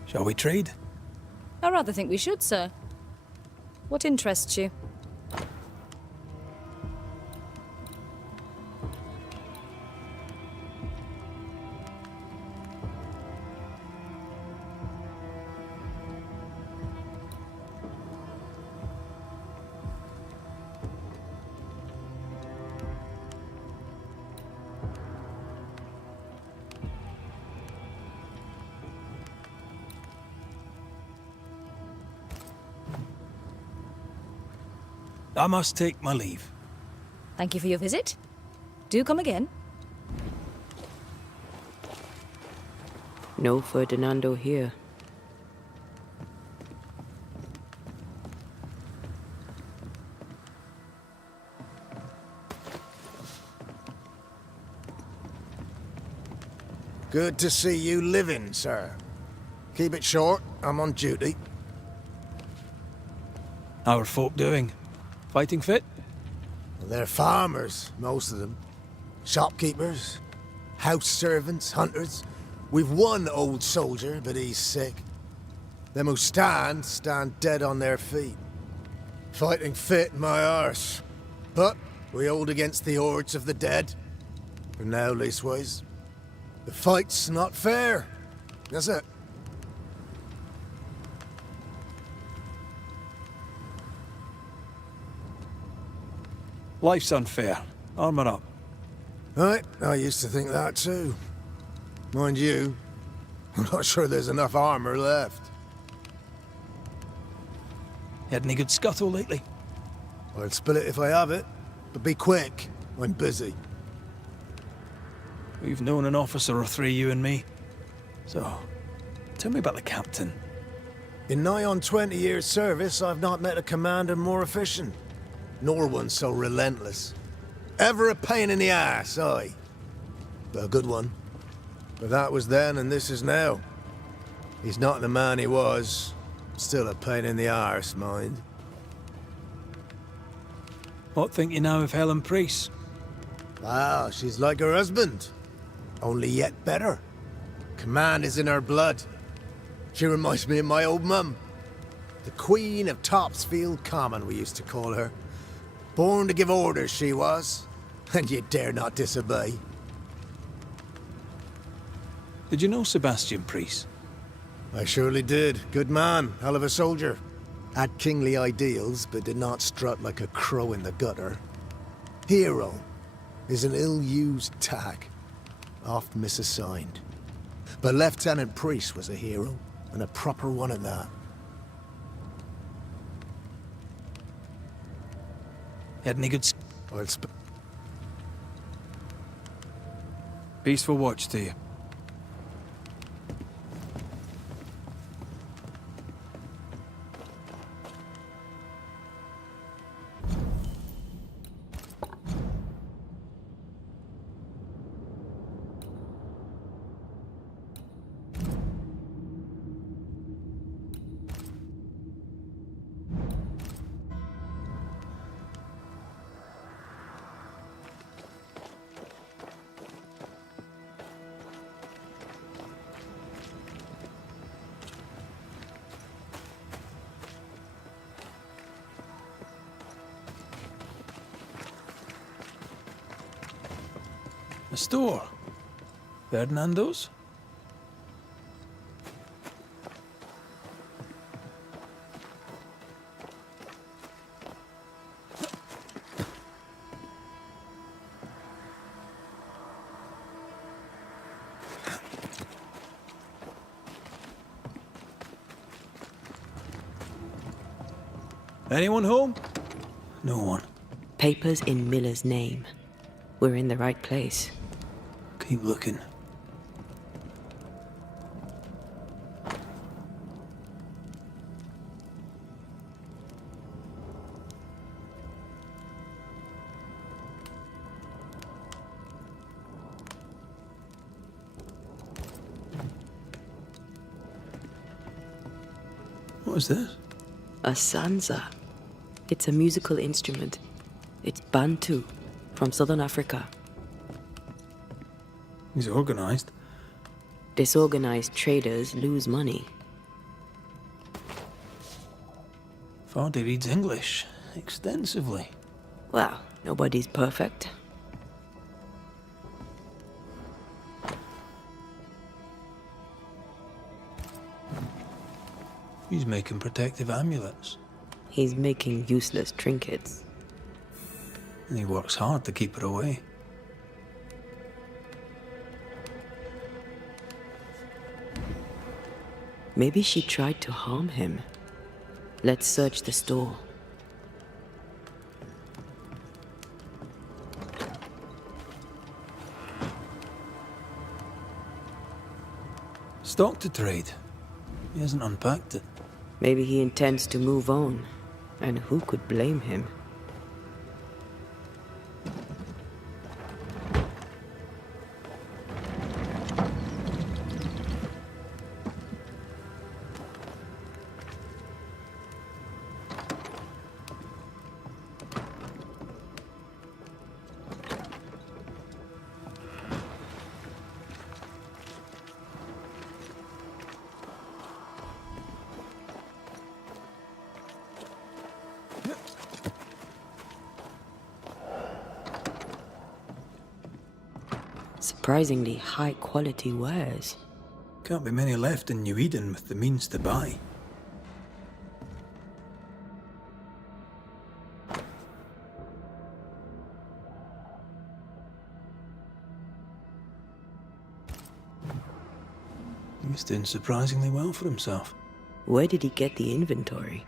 Shall we trade? I rather think we should, sir. What interests you? I must take my leave. Thank you for your visit. Do come again. No Ferdinando here. Good to see you living, sir. Keep it short, I'm on duty. How are folk doing? Fighting fit? They're farmers, most of them. Shopkeepers, house servants, hunters. We've one old soldier, but he's sick. Them who stand dead on their feet. Fighting fit, my arse. But we hold against the hordes of the dead. For now, leastways. The fight's not fair. That's it. Life's unfair. Armour up. Right, I used to think that too. Mind you, I'm not sure there's enough armor left. Had any good scuttle lately? I'll spill it if I have it, but be quick. I'm busy. We've known an officer or three, you and me. So, tell me about the captain. In nigh on 20 years' service, I've not met a commander more efficient. Nor one so relentless. Ever a pain in the ass, aye. But a good one. But that was then and this is now. He's not the man he was, Still a pain in the arse, mind. What think you now of Helen Priest? Ah, she's like her husband. Only yet better. Command is in her blood. She reminds me of my old mum. The Queen of Topsfield Common, we used to call her. Born to give orders, she was. And you dare not disobey. Did you know Sebastian Priest? I surely did. Good man, hell of a soldier. Had kingly ideals, but did not strut like a crow in the gutter. Hero is an ill-used tag, oft misassigned. But Lieutenant Priest was a hero, and a proper one at that. Had any good... Well, Peaceful watch to you. A store. Ferdinando's? Anyone home? No one. Papers in Miller's name. We're in the right place. Keep looking. What is this? A sanza. It's a musical instrument. It's Bantu, from southern Africa. He's organized. Disorganized traders lose money. Fardy reads English extensively. Well, nobody's perfect. He's making protective amulets. He's making useless trinkets. And he works hard to keep it away. Maybe she tried to harm him. Let's search the store. Stock to trade. He hasn't unpacked it. Maybe he intends to move on. And who could blame him? Surprisingly high-quality wares. Can't be many left in New-Eden with the means to buy. He's doing surprisingly well for himself. Where did he get the inventory?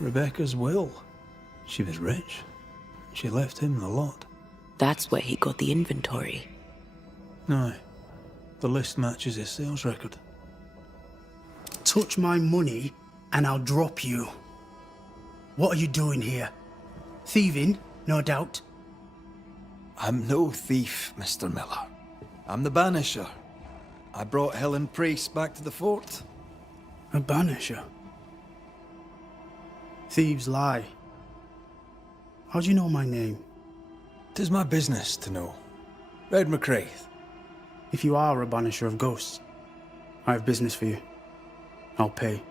Rebecca's will. She was rich. She left him the lot. That's where he got the inventory. No. The list matches his sales record. touch my money and I'll drop you. What are you doing here? Thieving, no doubt. I'm no thief, Mr. Miller. I'm the Banisher. I brought Helen Priest back to the fort. A Banisher? Thieves lie. How do you know my name? 'Tis my business to know. Red McCraith. If you are a Banisher of ghosts, I have business for you. I'll pay.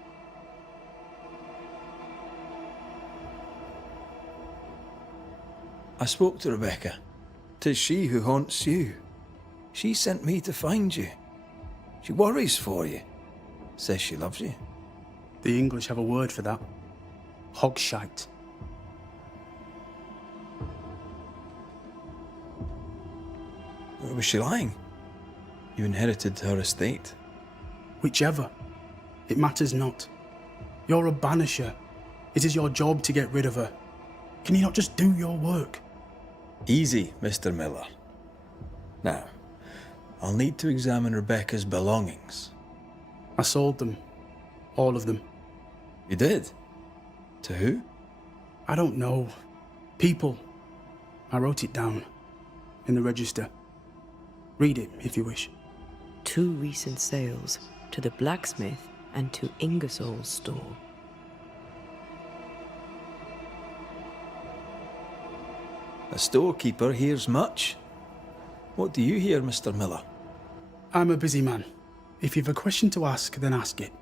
I spoke to Rebecca. 'Tis she who haunts you. She sent me to find you. She worries for you. Says she loves you. The English have a word for that. Hogshite. Was she lying? You inherited her estate. Whichever. It matters not. You're a Banisher. It is your job to get rid of her. Can you not just do your work? Easy, Mr. Miller. Now, I'll need to examine Rebecca's belongings. I sold them. All of them. You did? To who? I don't know. People. I wrote it down. In the register. Read it, if you wish. 2 recent sales, to the blacksmith and to Ingersoll's store. A storekeeper hears much. What do you hear, Mr. Miller? I'm a busy man. If you've a question to ask, then ask it.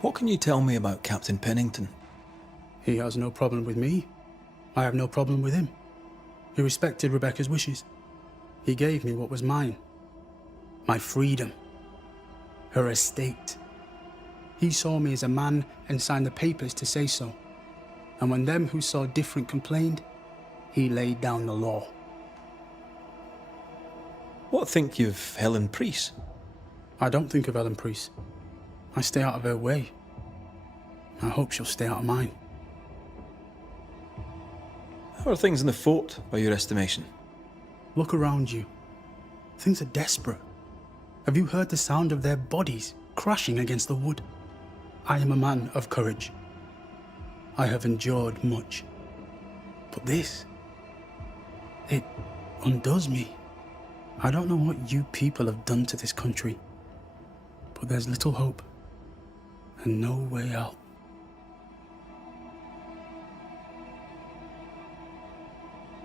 What can you tell me about Captain Pennington? He has no problem with me. I have no problem with him. He respected Rebecca's wishes. He gave me what was mine. My freedom. Her estate. He saw me as a man and signed the papers to say so. And when them who saw different complained, he laid down the law. What think you of Helen Priest? I don't think of Helen Priest. I stay out of her way. I hope she'll stay out of mine. How are things in the fort, by your estimation? Look around you. Things are desperate. Have you heard the sound of their bodies crashing against the wood? I am a man of courage. I have endured much. But this, it undoes me. I don't know what you people have done to this country, but there's little hope and no way out.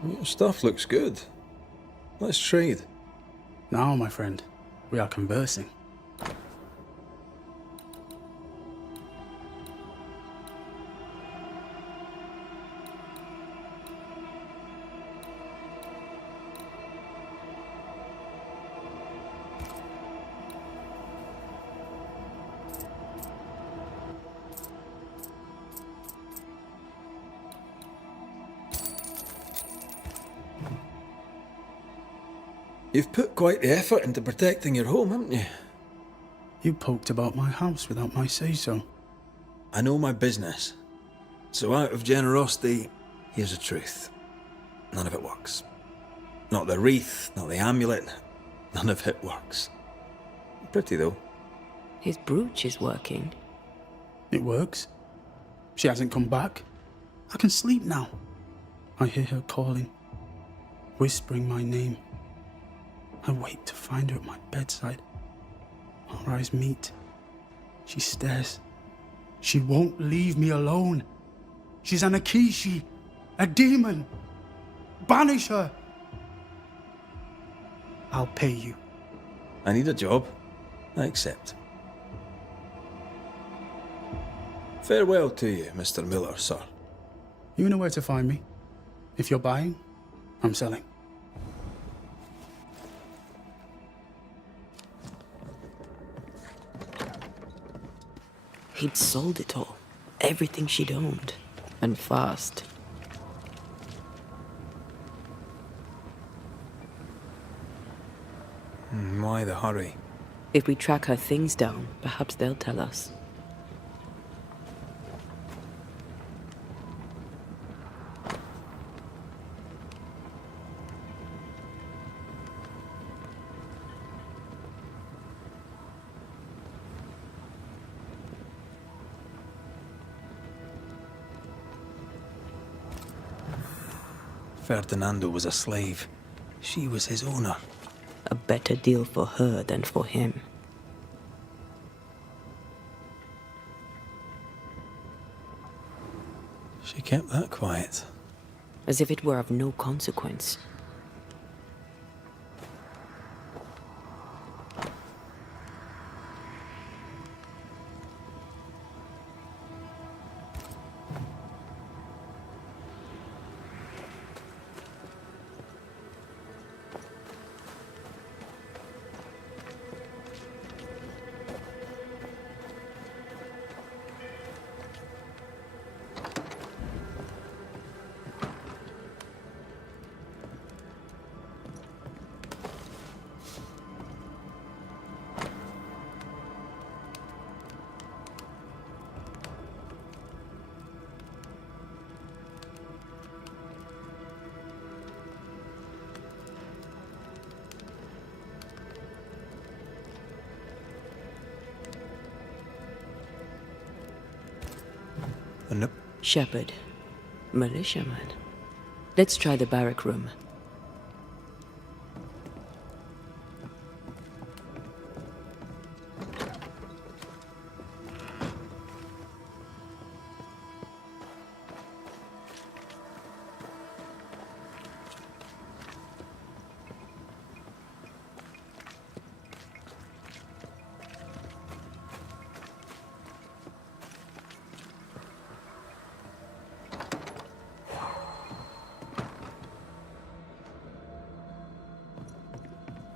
Your stuff looks good. Let's trade. Now, my friend, we are conversing. You've put quite the effort into protecting your home, haven't you? You poked about my house without my say-so. I know my business. So out of generosity, here's the truth. None of it works. Not the wreath, not the amulet. None of it works. Pretty, though. His brooch is working. It works. She hasn't come back. I can sleep now. I hear her calling, whispering my name. I wait to find her at my bedside. Our eyes meet. She stares. She won't leave me alone. She's an Akishi, a demon. Banish her. I'll pay you. I need a job. I accept. Farewell to you, Mr. Miller, sir. You know where to find me. If you're buying, I'm selling. He'd sold it all. Everything she'd owned. And fast. Why the hurry? If we track her things down, perhaps they'll tell us. Ferdinando was a slave. She was his owner. A better deal for her than for him. She kept that quiet. As if it were of no consequence. Nope. Shepherd. Militiaman. Let's try the barrack room.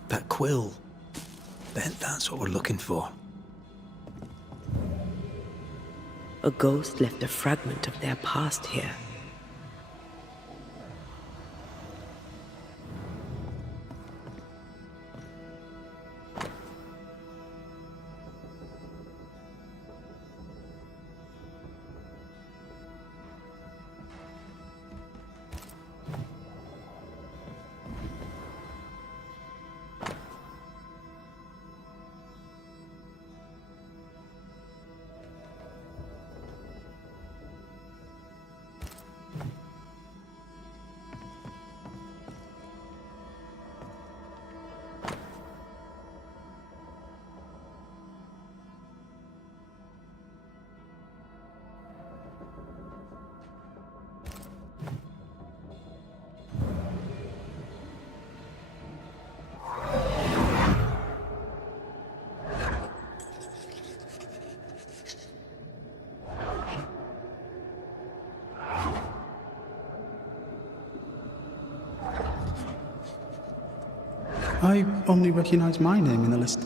That quill. Then that's what we're looking for. A ghost left a fragment of their past here. I only recognize my name in the list.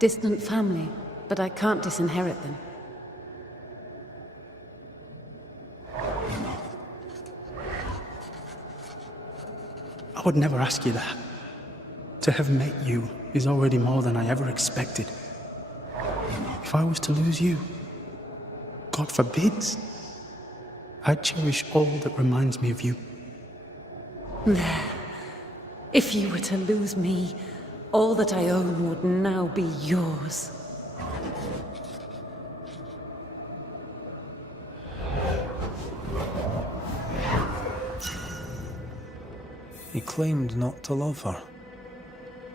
Distant family, but I can't disinherit them. I would never ask you that. To have met you is already more than I ever expected. If I was to lose you, God forbids, I'd cherish all that reminds me of you. If you were to lose me, all that I own would now be yours. He claimed not to love her.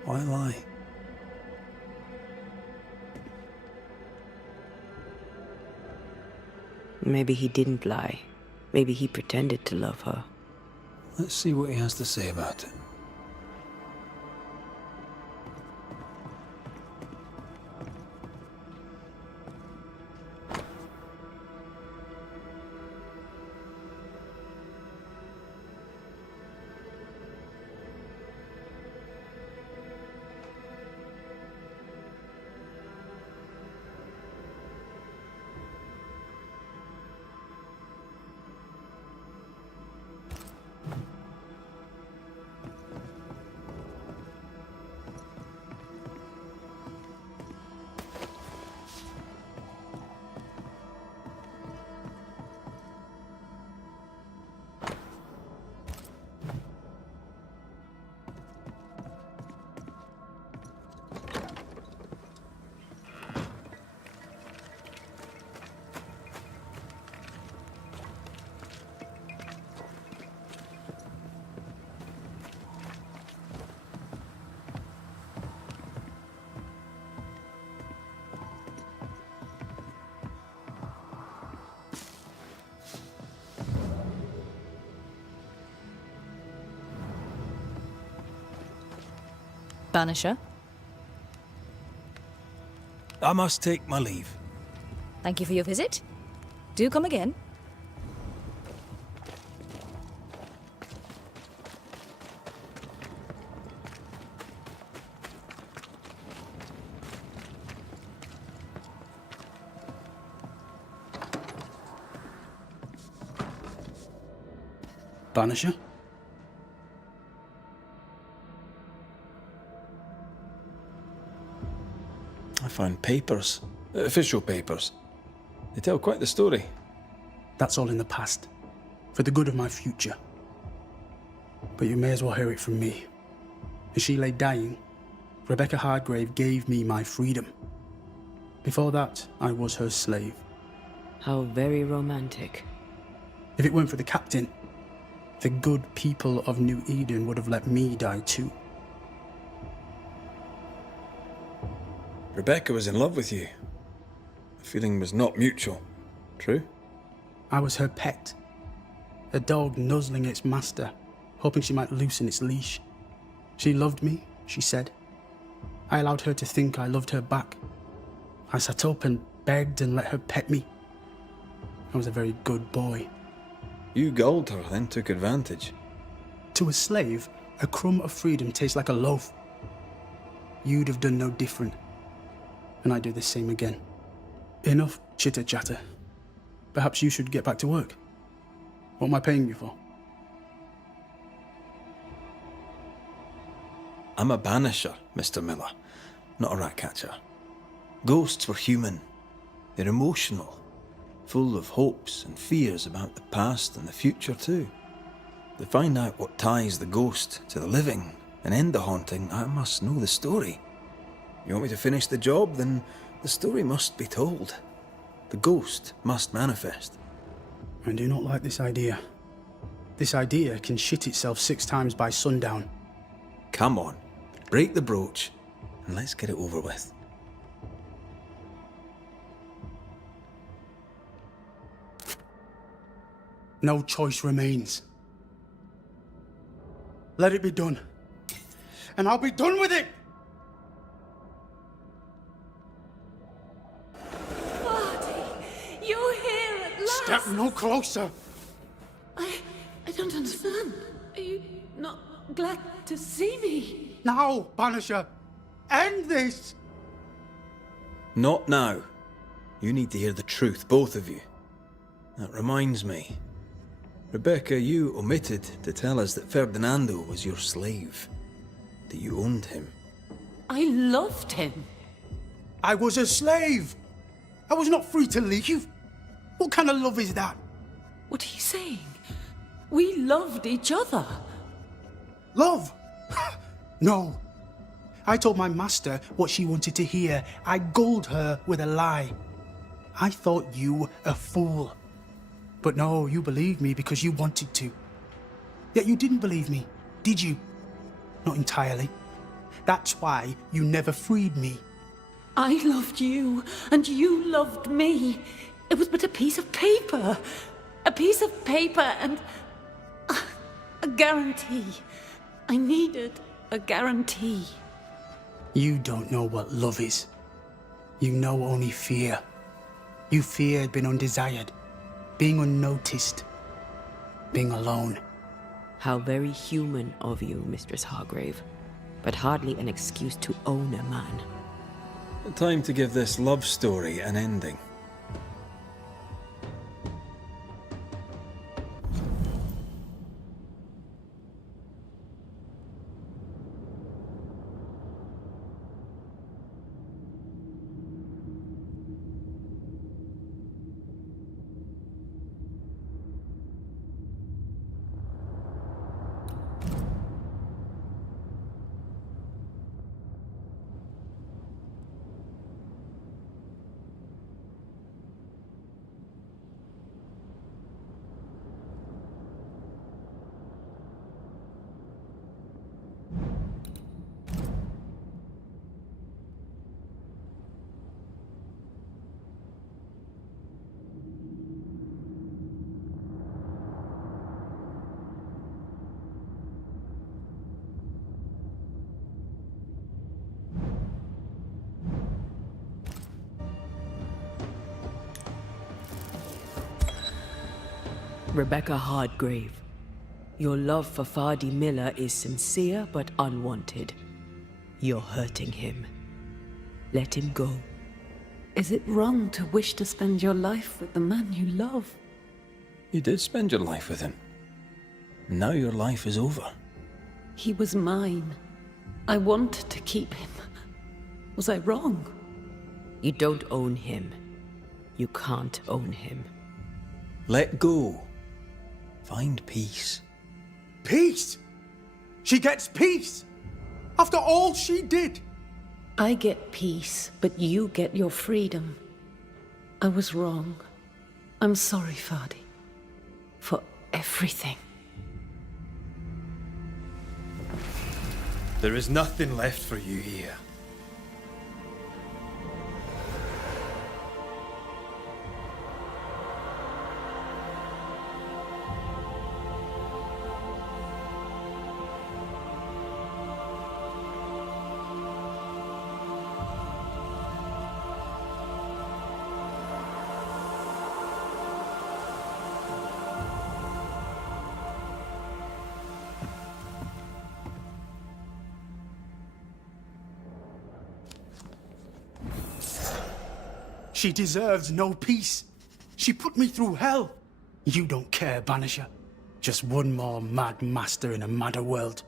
Why lie? Maybe he didn't lie. Maybe he pretended to love her. Let's see what he has to say about it. Banisher. I must take my leave. Thank you for your visit. Do come again. Banisher? I found papers. Official papers. They tell quite the story. That's all in the past. For the good of my future. But you may as well hear it from me. As she lay dying, Rebecca Hardgrave gave me my freedom. Before that, I was her slave. How very romantic. If it weren't for the captain, the good people of New Eden would have let me die too. Rebecca was in love with you. The feeling was not mutual. True? I was her pet. A dog nuzzling its master, hoping she might loosen its leash. She loved me, she said. I allowed her to think I loved her back. I sat up and begged and let her pet me. I was a very good boy. You gulled her, then took advantage. To a slave, a crumb of freedom tastes like a loaf. You'd have done no different. And I'd do the same again. Enough chitter-chatter. Perhaps you should get back to work. What am I paying you for? I'm a banisher, Mr. Miller, not a rat catcher. Ghosts were human. They're emotional, full of hopes and fears about the past and the future too. To find out what ties the ghost to the living and end the haunting, I must know the story. You want me to finish the job? Then the story must be told. The ghost must manifest. I do not like this idea. This idea can shit itself 6 times by sundown. Come on, break the brooch and let's get it over with. No choice remains. Let it be done. And I'll be done with it! You're here at last! Step no closer! I don't understand. Are you not glad to see me? Now, Banisher! End this! Not now. You need to hear the truth, both of you. That reminds me. Rebecca, you omitted to tell us that Ferdinando was your slave. That you owned him. I loved him. I was a slave! I was not free to leave. What kind of love is that? What are you saying? We loved each other. Love? No. I told my master what she wanted to hear. I gulled her with a lie. I thought you a fool. But no, you believed me because you wanted to. Yet you didn't believe me, did you? Not entirely. That's why you never freed me. I loved you, and you loved me. It was but a piece of paper. A piece of paper and a guarantee. I needed a guarantee. You don't know what love is. You know only fear. You feared being undesired, being unnoticed, being alone. How very human of you, Mistress Hargrave. But hardly an excuse to own a man. Time to give this love story an ending. Rebecca Hardgrave. Your love for Fadi Miller is sincere but unwanted. You're hurting him. Let him go. Is it wrong to wish to spend your life with the man you love? You did spend your life with him. Now your life is over. He was mine. I wanted to keep him. Was I wrong? You don't own him. You can't own him. Let go. Find peace. Peace? She gets peace? After all she did? I get peace, but you get your freedom. I was wrong. I'm sorry, Fadi. For everything. There is nothing left for you here. She deserves no peace. She put me through hell. You don't care, Banisher. Just one more mad master in a madder world.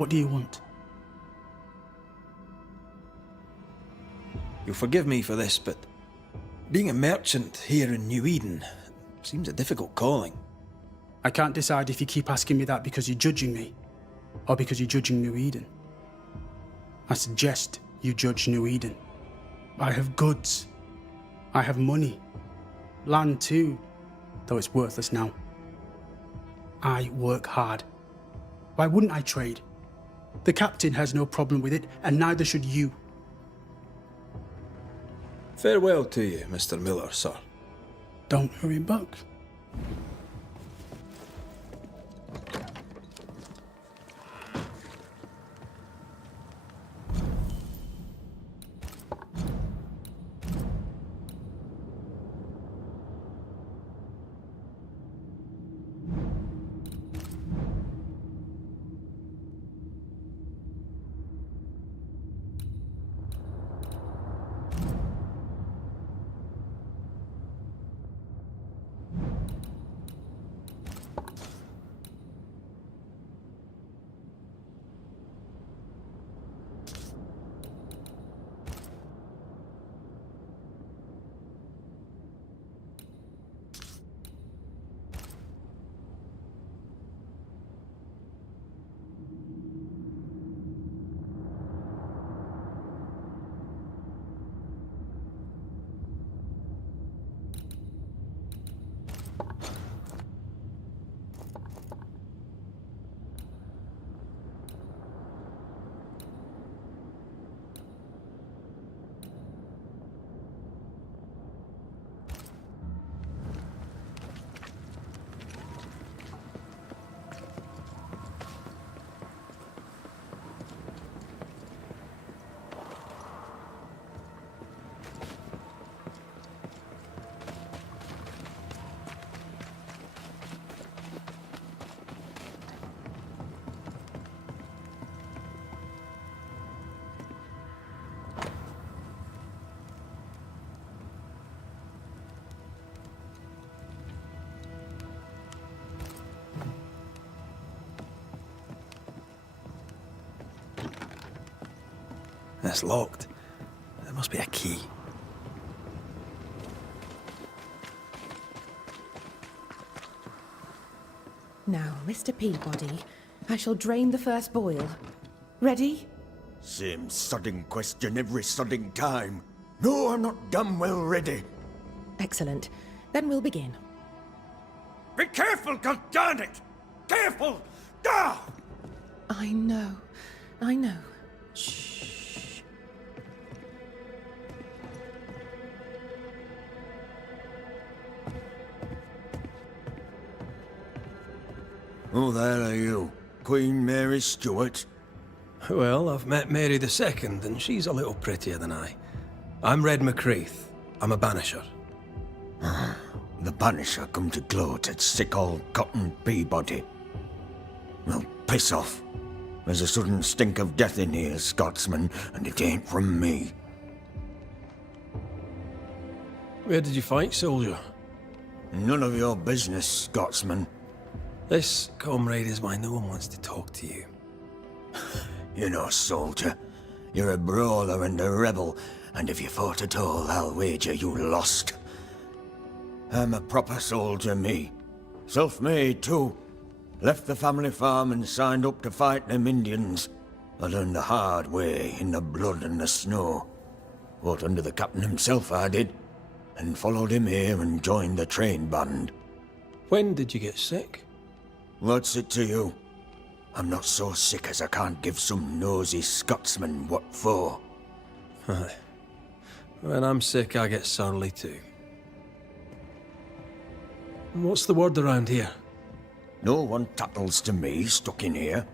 What do you want? You'll forgive me for this, but being a merchant here in New-Eden seems a difficult calling. I can't decide if you keep asking me that because you're judging me, or because you're judging New-Eden. I suggest you judge New-Eden. I have goods. I have money. Land too, though it's worthless now. I work hard. Why wouldn't I trade? The captain has no problem with it, and neither should you. Farewell to you, Mr. Miller, sir. Don't hurry back. It's locked. There must be a key. Now, Mr. Peabody, I shall drain the first boil. Ready? Same sodding question every sodding time. No, I'm not damn well ready. Excellent. Then we'll begin. Be careful, goddarn it! Careful! Ah! I know. I know. Shh. Who the hell are you? Queen Mary Stuart? Well, I've met Mary II, and she's a little prettier than I. I'm Red McCreath. I'm a banisher. The banisher come to gloat at sick old Cotton Peabody. Well, piss off. There's a sudden stink of death in here, Scotsman, and it ain't from me. Where did you fight, soldier? None of your business, Scotsman. This, comrade, is why no one wants to talk to you. You know, soldier, you're a brawler and a rebel, and if you fought at all, I'll wager you lost. I'm a proper soldier, me. Self-made, too. Left the family farm and signed up to fight them Indians. I learned the hard way, in the blood and the snow. Fought under the captain himself, I did, and followed him here and joined the train band. When did you get sick? What's it to you? I'm not so sick as I can't give some nosy Scotsman what for. When I'm sick, I get surly too. What's the word around here? No one tattles to me stuck in here.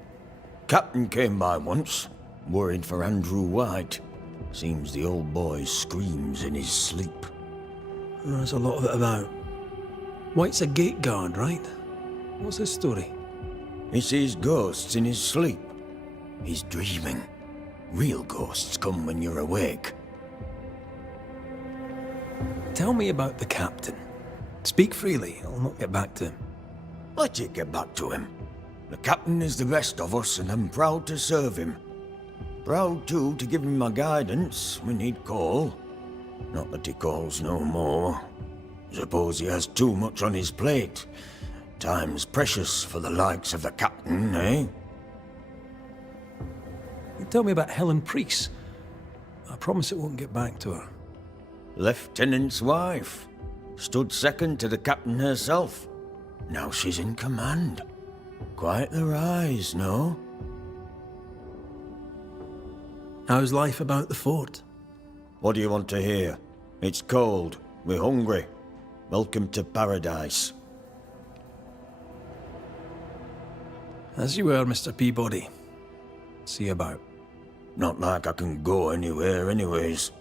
Captain came by once, worried for Andrew White. Seems the old boy screams in his sleep. There's a lot of it about. White's a gate guard, right? What's his story? He sees ghosts in his sleep. He's dreaming. Real ghosts come when you're awake. Tell me about the captain. Speak freely, I'll not get back to him. Let you get back to him. The captain is the best of us, and I'm proud to serve him. Proud, too, to give him my guidance when he'd call. Not that he calls no more. Suppose he has too much on his plate. Time's precious for the likes of the captain, eh? You tell me about Helen Priest. I promise it won't get back to her. Lieutenant's wife. Stood second to the captain herself. Now she's in command. Quite the rise, no? How's life about the fort? What do you want to hear? It's cold. We're hungry. Welcome to paradise. As you were, Mr. Peabody. See you about. Not like I can go anywhere anyways.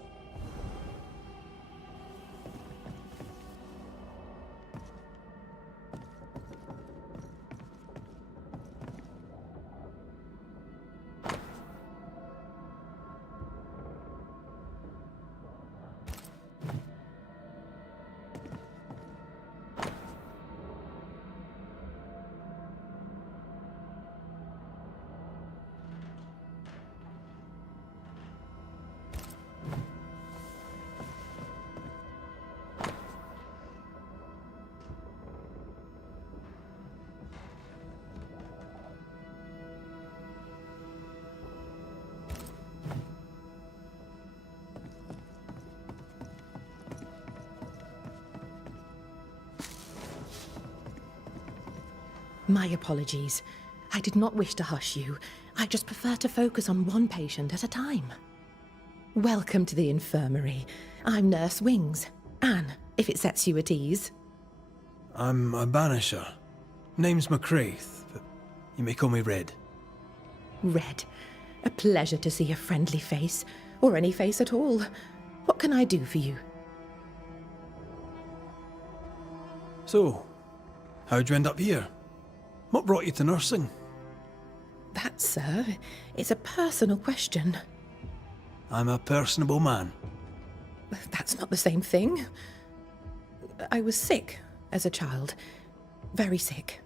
My apologies. I did not wish to hush you. I just prefer to focus on one patient at a time. Welcome to the infirmary. I'm Nurse Wings. Anne, if it sets you at ease. I'm a banisher. Name's McCreath, but you may call me Red. Red. A pleasure to see a friendly face, or any face at all. What can I do for you? So, how'd you end up here? What brought you to nursing? That, sir, is a personal question. I'm a personable man. That's not the same thing. I was sick as a child. Very sick.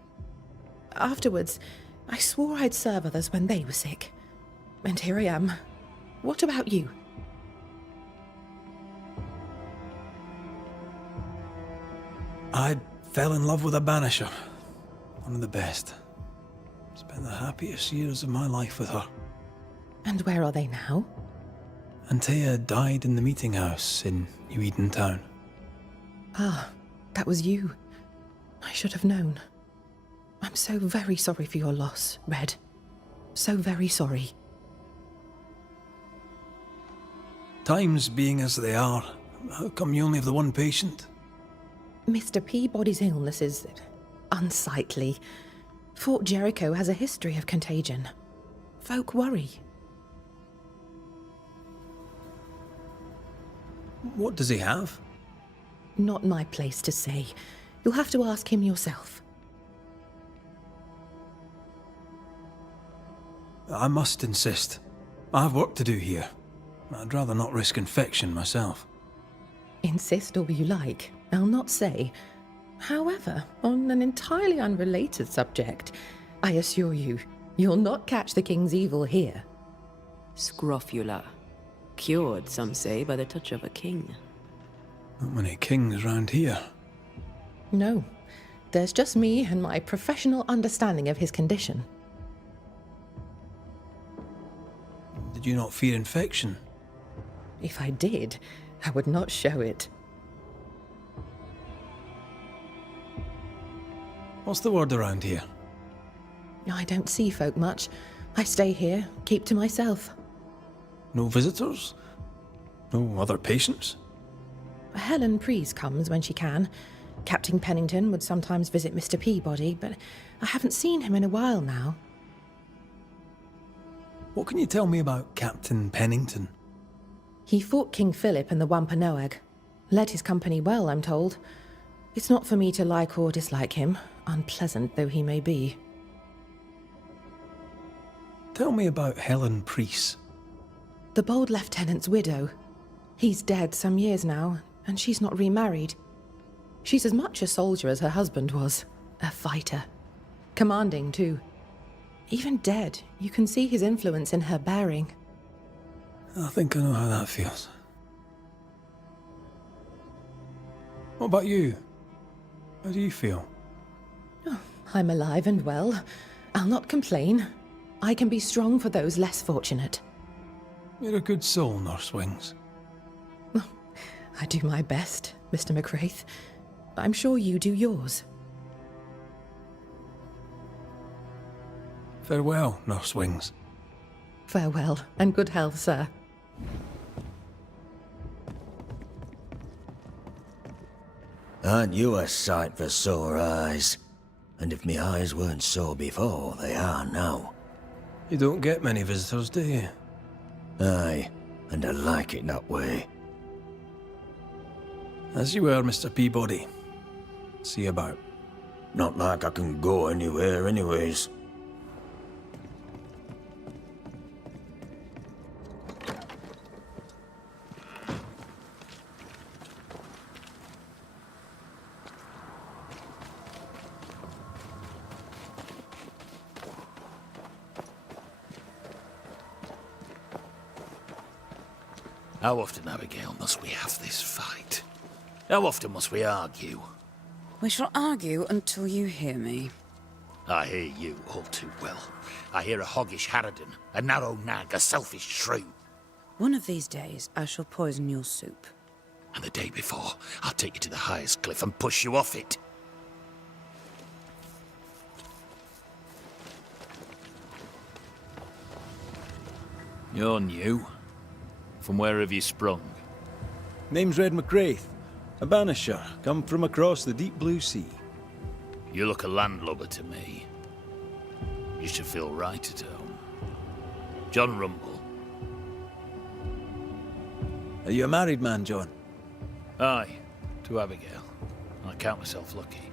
Afterwards, I swore I'd serve others when they were sick. And here I am. What about you? I fell in love with a banisher. One of the best. Spent the happiest years of my life with her. And where are they now? Antea died in the meeting house in New-Eden town. Ah, that was you. I should have known. I'm so very sorry for your loss, Red. So very sorry. Times being as they are, how come you only have the one patient? Mr. Peabody's illness is unsightly. Fort Jericho has a history of contagion. Folk worry. What does he have? Not my place to say. You'll have to ask him yourself. I must insist. I have work to do here. I'd rather not risk infection myself. Insist all you like. I'll not say. However, on an entirely unrelated subject, I assure you, you'll not catch the king's evil here. Scrofula. Cured, some say, by the touch of a king. Not many kings round here. No. There's just me and my professional understanding of his condition. Did you not fear infection? If I did, I would not show it. What's the word around here? I don't see folk much. I stay here, keep to myself. No visitors? No other patients? Helen Preece comes when she can. Captain Pennington would sometimes visit Mr. Peabody, but I haven't seen him in a while now. What can you tell me about Captain Pennington? He fought King Philip in the Wampanoag. Led his company well, I'm told. It's not for me to like or dislike him, unpleasant though he may be. Tell me about Helen Preece. The bold lieutenant's widow. He's dead some years now, and she's not remarried. She's as much a soldier as her husband was. A fighter. Commanding, too. Even dead, you can see his influence in her bearing. I think I know how that feels. What about you? How do you feel? Oh, I'm alive and well. I'll not complain. I can be strong for those less fortunate. You're a good soul, Nurse Wings. I do my best, Mr. McCraith. I'm sure you do yours. Farewell, Nurse Wings. Farewell, and good health, sir. Aren't you a sight for sore eyes? And if me eyes weren't sore before, they are now. You don't get many visitors, do you? Aye, and I like it that way. As you were, Mr. Peabody. See you about. Not like I can go anywhere anyways. How often, Abigail, must we have this fight? How often must we argue? We shall argue until you hear me. I hear you all too well. I hear a hoggish harridan, a narrow nag, a selfish shrew. One of these days, I shall poison your soup. And the day before, I'll take you to the highest cliff and push you off it. You're new. From where have you sprung? Name's Red McCraith, a Banisher, come from across the deep blue sea. You look a landlubber to me. You should feel right at home. John Rumble. Are you a married man, John? Aye, to Abigail. I count myself lucky.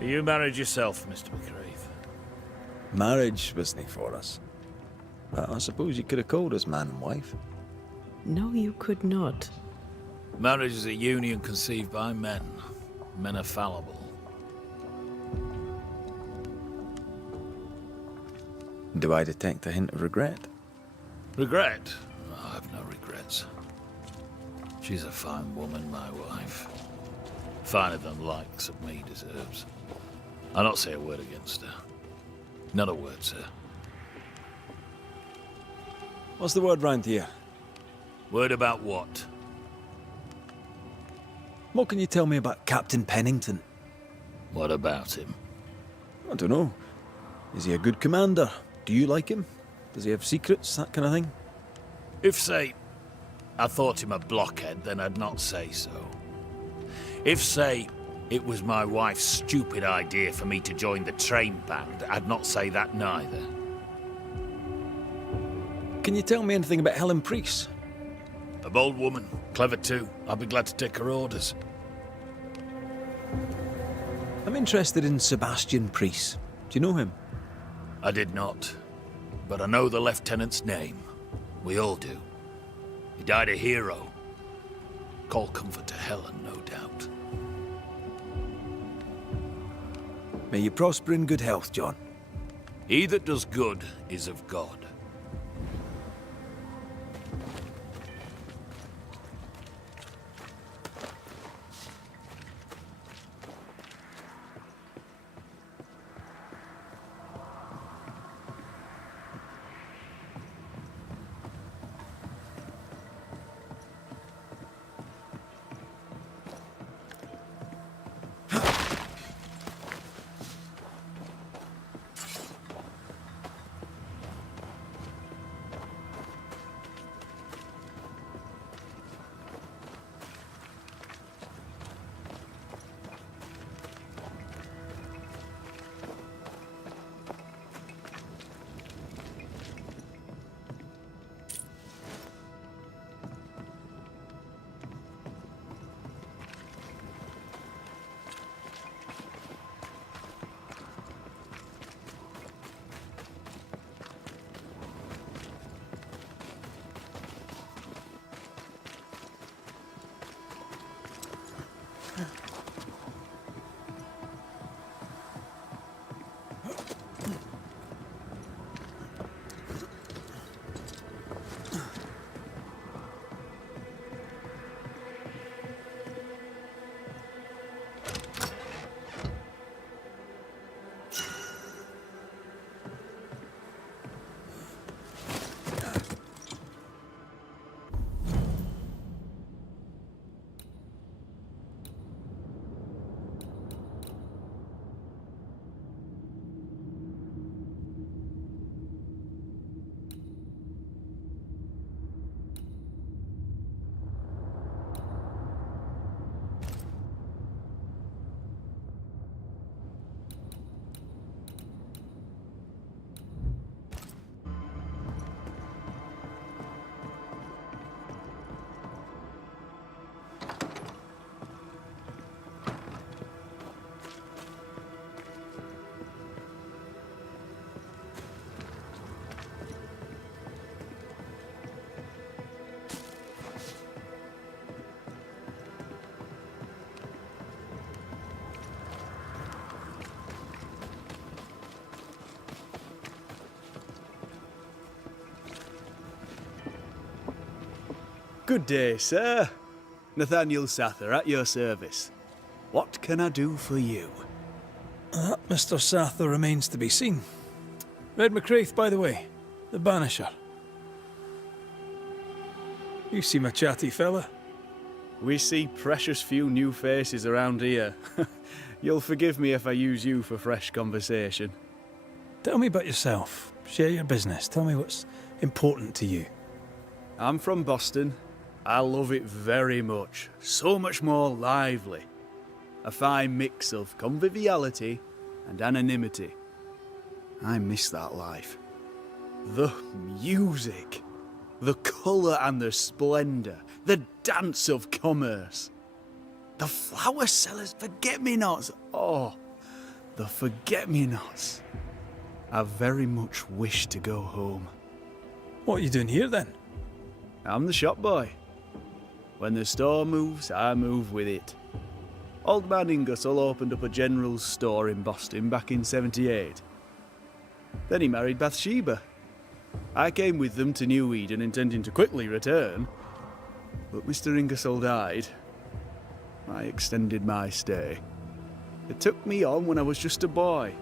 Are you married yourself, Mr. McCraith? Marriage wasn't for us. But I suppose you could have called us man and wife. No, you could not. Marriage is a union conceived by men. Men are fallible. Do I detect a hint of regret? Regret? Oh, I've no regrets. She's a fine woman, my wife. Finer than likes of me deserves. I'll not say a word against her. Not a word, sir. What's the word round here? Word about what? What can you tell me about Captain Pennington? What about him? I don't know. Is he a good commander? Do you like him? Does he have secrets, that kind of thing? If, say, I thought him a blockhead, then I'd not say so. If, say, it was my wife's stupid idea for me to join the train band, I'd not say that neither. Can you tell me anything about Helen Priest? A bold woman, clever too. I'll be glad to take her orders. I'm interested in Sebastian Priest. Do you know him? I did not, but I know the lieutenant's name. We all do. He died a hero. Call comfort to Helen, no doubt. May you prosper in good health, John. He that does good is of God. Good day, sir. Nathaniel Sather at your service. What can I do for you? That Mr. Sather remains to be seen. Red McCraith, by the way, the Banisher. You seem a chatty fella. We see precious few new faces around here. You'll forgive me if I use you for fresh conversation. Tell me about yourself. Share your business. Tell me what's important to you. I'm from Boston. I love it very much. So much more lively. A fine mix of conviviality and anonymity. I miss that life. The music. The colour and the splendour. The dance of commerce. The flower sellers' forget-me-nots. Oh, the forget-me-nots. I very much wish to go home. What are you doing here then? I'm the shop boy. When the store moves, I move with it. Old man Ingersoll opened up a general's store in Boston back in '78. Then he married Bathsheba. I came with them to New-Eden intending to quickly return, but Mr. Ingersoll died. I extended my stay. They took me on when I was just a boy.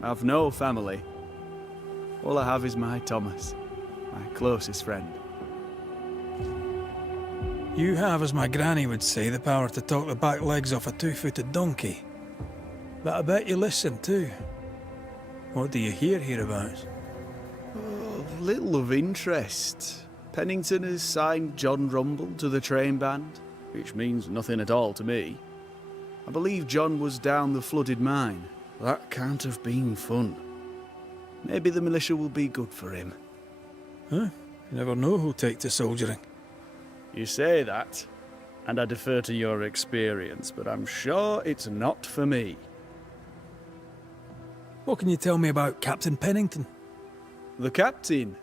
I've no family. All I have is my Thomas, my closest friend. You have, as my granny would say, the power to talk the back legs off a two-footed donkey. But I bet you listen too. What do you hear hereabouts? Oh, little of interest. Pennington has signed John Rumble to the train band, which means nothing at all to me. I believe John was down the flooded mine. That can't have been fun. Maybe the militia will be good for him. Huh? You never know who'll take to soldiering. You say that, and I defer to your experience, but I'm sure it's not for me. What can you tell me about Captain Pennington? The captain?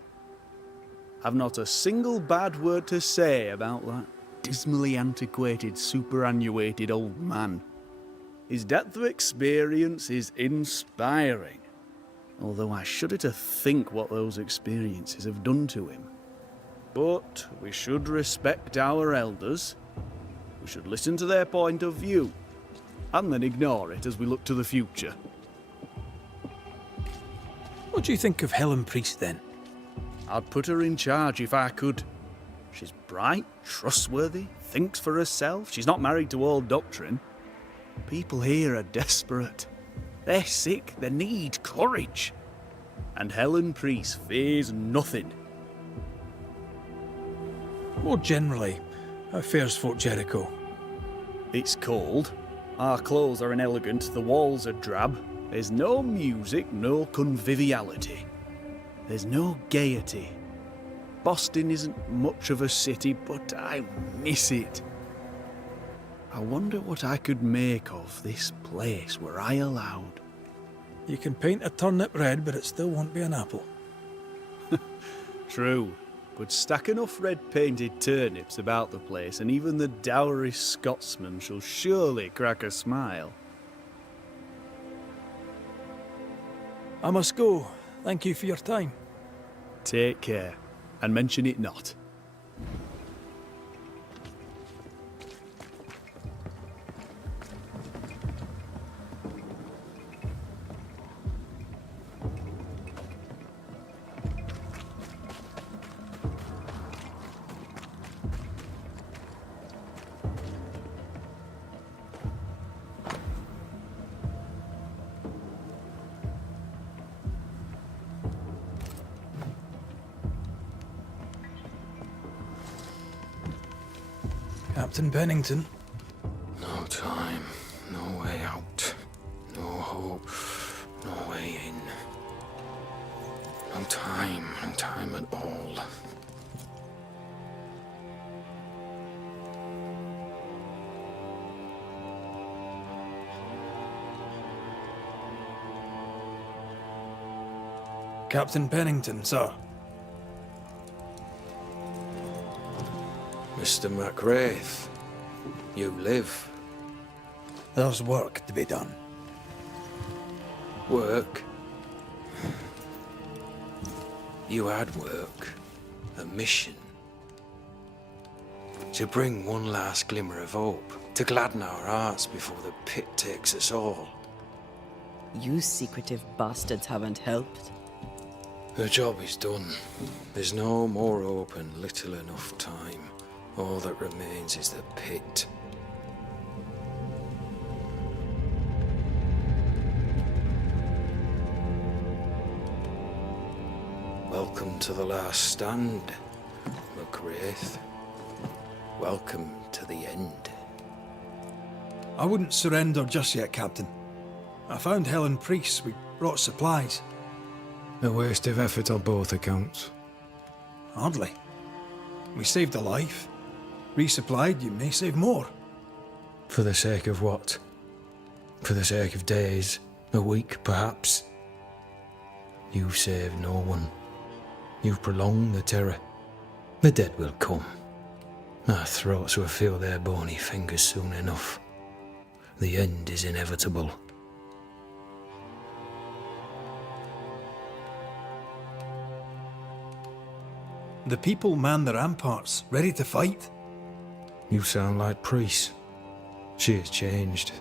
I've not a single bad word to say about that dismally antiquated, superannuated old man. His depth of experience is inspiring, although I shudder to think what those experiences have done to him. But we should respect our elders. We should listen to their point of view, and then ignore it as we look to the future. What do you think of Helen Priest, then? I'd put her in charge if I could. She's bright, trustworthy, thinks for herself. She's not married to old doctrine. People here are desperate. They're sick, they need courage. And Helen Priest fears nothing. More generally, how fares Fort Jericho? It's cold. Our clothes are inelegant, the walls are drab. There's no music, no conviviality. There's no gaiety. Boston isn't much of a city, but I miss it. I wonder what I could make of this place were I allowed. You can paint a turnip red, but it still won't be an apple. True, but stack enough red-painted turnips about the place, and even the dourest Scotsman shall surely crack a smile. I must go. Thank you for your time. Take care, and mention it not. Captain Pennington. No time, no way out, no hope, no way in. No time at all. Captain Pennington, sir. Mr. McWraith, you live. There's work to be done. Work? You had work. A mission. To bring one last glimmer of hope. To gladden our hearts before the pit takes us all. You secretive bastards haven't helped. The job is done. There's no more hope and little enough time. All that remains is the pit. Welcome to the last stand, McWraith. Welcome to the end. I wouldn't surrender just yet, Captain. I found Helen Priest. We brought supplies. A waste of effort on both accounts. Hardly. We saved a life. Resupplied, you may save more. For the sake of what? For the sake of days, a week perhaps? You've saved no one. You've prolonged the terror. The dead will come. Our throats will feel their bony fingers soon enough. The end is inevitable. The people man the ramparts, ready to fight. You sound like Priest. She has changed.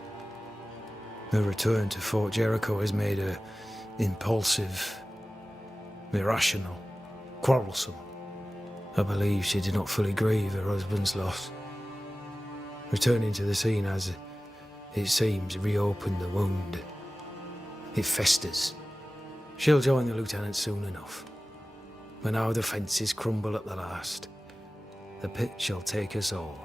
Her return to Fort Jericho has made her impulsive, irrational, quarrelsome. I believe she did not fully grieve her husband's loss. Returning to the scene has, it seems, reopened the wound. It festers. She'll join the lieutenant soon enough. When our defences crumble at the last, the pit shall take us all.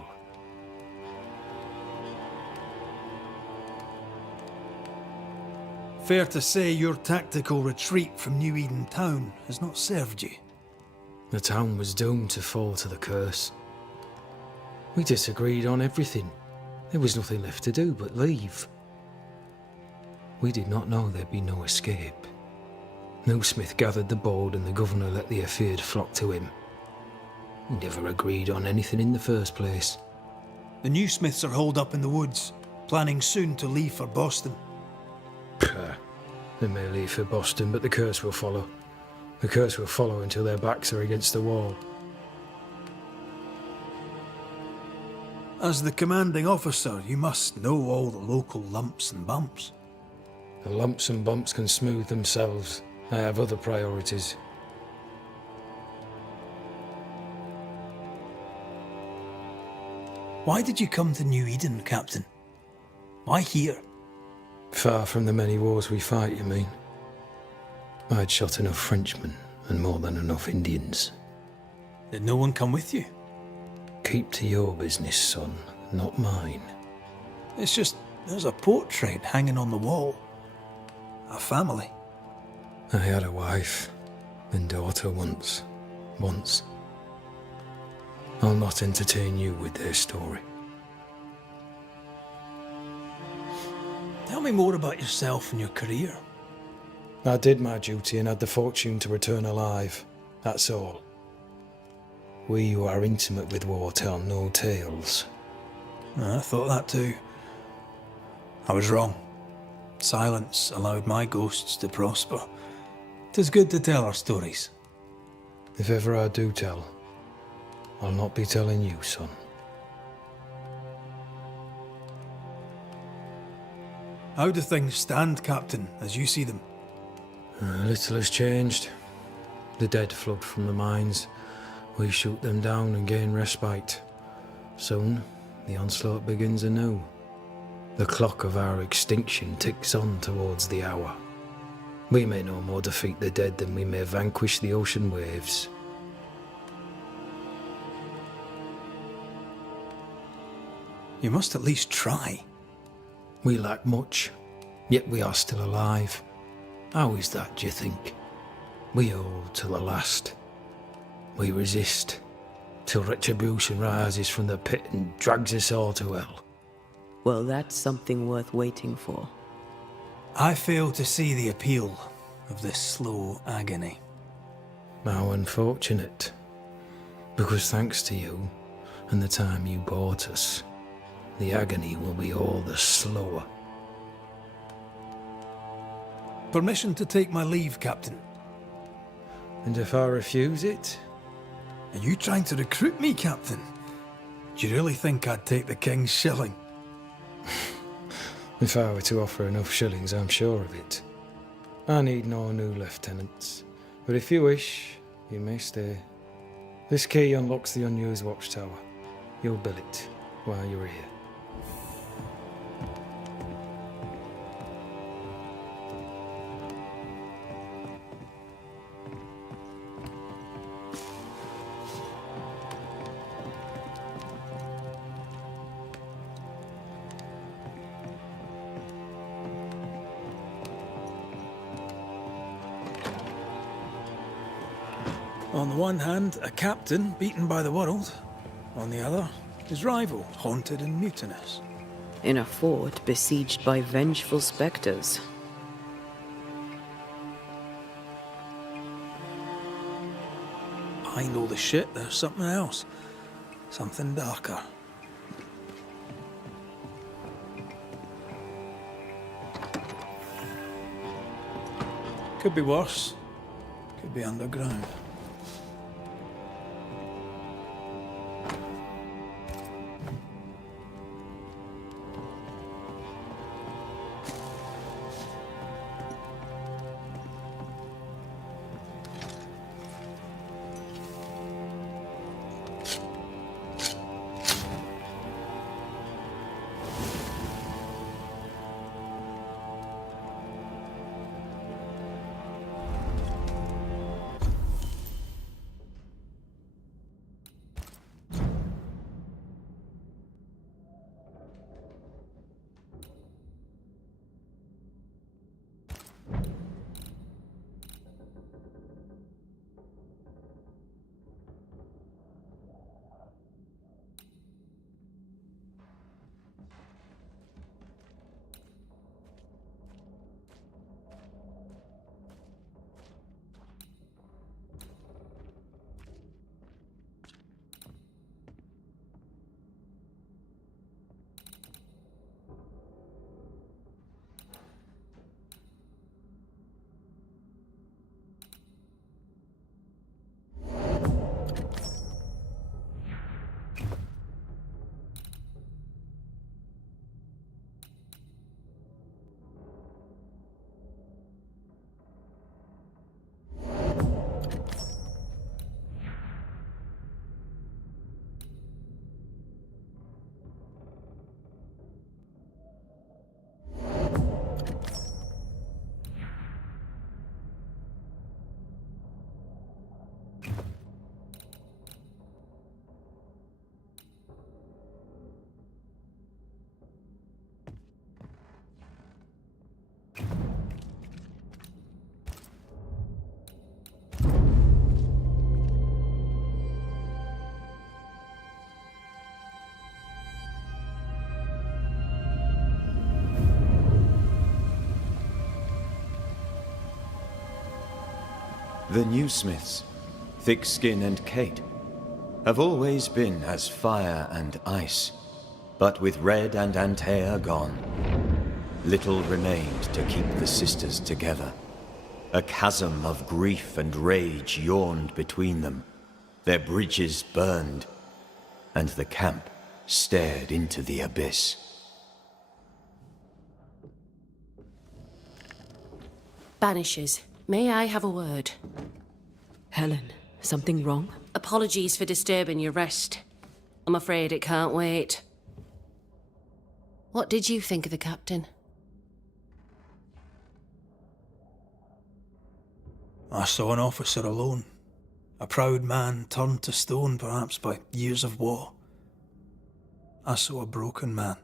Fair to say your tactical retreat from New Eden town has not served you. The town was doomed to fall to the curse. We disagreed on everything. There was nothing left to do but leave. We did not know there'd be no escape. Smith gathered the board and the governor let the affair flock to him. We never agreed on anything in the first place. The new Smiths are holed up in the woods, planning soon to leave for Boston. They may leave for Boston, but the curse will follow. The curse will follow until their backs are against the wall. As the commanding officer, you must know all the local lumps and bumps. The lumps and bumps can smooth themselves. I have other priorities. Why did you come to New Eden, Captain? Why here? Far from the many wars we fight, you mean? I'd shot enough Frenchmen and more than enough Indians. Did no one come with you? Keep to your business, son, not mine. It's just, there's a portrait hanging on the wall. A family. I had a wife and daughter once. I'll not entertain you with their story. Tell me more about yourself and your career. I did my duty and had the fortune to return alive. That's all. We who are intimate with war tell no tales. I thought that too. I was wrong. Silence allowed my ghosts to prosper. 'Tis good to tell our stories. If ever I do tell, I'll not be telling you, son. How do things stand, Captain, as you see them? Little has changed. The dead flood from the mines. We shoot them down and gain respite. Soon, the onslaught begins anew. The clock of our extinction ticks on towards the hour. We may no more defeat the dead than we may vanquish the ocean waves. You must at least try. We lack much, yet we are still alive. How is that, do you think? We hold to the last. We resist, till retribution rises from the pit and drags us all to hell. Well, that's something worth waiting for. I fail to see the appeal of this slow agony. How unfortunate. Because thanks to you, and the time you bought us, the agony will be all the slower. Permission to take my leave, Captain. And if I refuse it? Are you trying to recruit me, Captain? Do you really think I'd take the King's shilling? If I were to offer enough shillings, I'm sure of it. I need no new lieutenants. But if you wish, you may stay. This key unlocks the unused watchtower. You'll bill it while you're here. On the one hand, a captain beaten by the world. On the other, his rival, haunted and mutinous. In a fort besieged by vengeful spectres. Behind all the shit, there's something else. Something darker. Could be worse. Could be underground. The new Smiths, Thickskin and Kate, have always been as fire and ice. But with Red and Antea gone, little remained to keep the sisters together. A chasm of grief and rage yawned between them. Their bridges burned, and the camp stared into the abyss. Banishers, may I have a word? Helen, something wrong? Apologies for disturbing your rest. I'm afraid it can't wait. What did you think of the captain? I saw an officer alone. A proud man turned to stone, perhaps by years of war. I saw a broken man.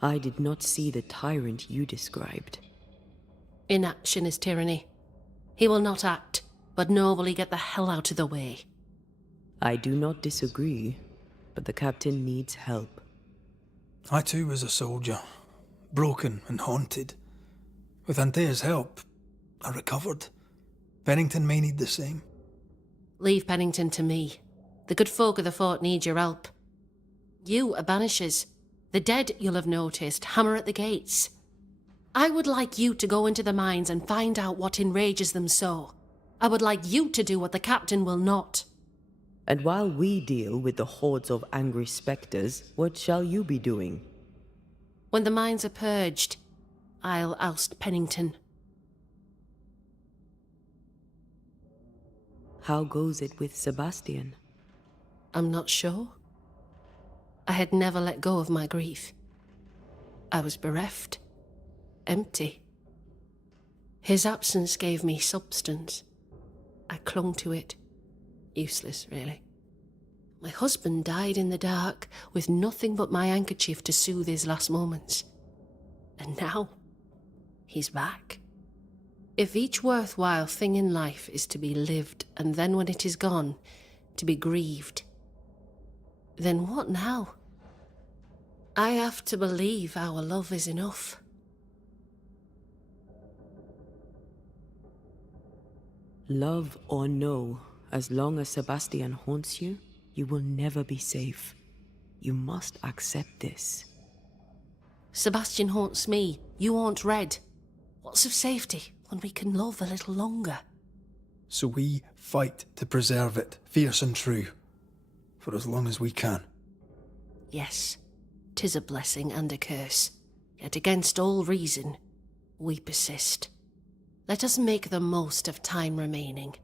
I did not see the tyrant you described. Inaction is tyranny. He will not act, but nor will he get the hell out of the way. I do not disagree, but the captain needs help. I too was a soldier, broken and haunted. With Antea's help, I recovered. Pennington may need the same. Leave Pennington to me. The good folk of the fort need your help. You are Banishers. The dead, you'll have noticed, hammer at the gates. I would like you to go into the mines and find out what enrages them so. I would like you to do what the captain will not. And while we deal with the hordes of angry spectres, what shall you be doing? When the mines are purged, I'll oust Pennington. How goes it with Sebastian? I'm not sure. I had never let go of my grief. I was bereft, empty. His absence gave me substance. I clung to it. Useless, really. My husband died in the dark, with nothing but my handkerchief to soothe his last moments. And now, he's back. If each worthwhile thing in life is to be lived, and then when it is gone, to be grieved, then what now? I have to believe our love is enough. Love or no, as long as Sebastian haunts you, you will never be safe. You must accept this. Sebastian haunts me, you haunt Red. What's of safety when we can love a little longer? So we fight to preserve it, fierce and true, for as long as we can. Yes, 'tis a blessing and a curse. Yet against all reason, we persist. Let us make the most of time remaining.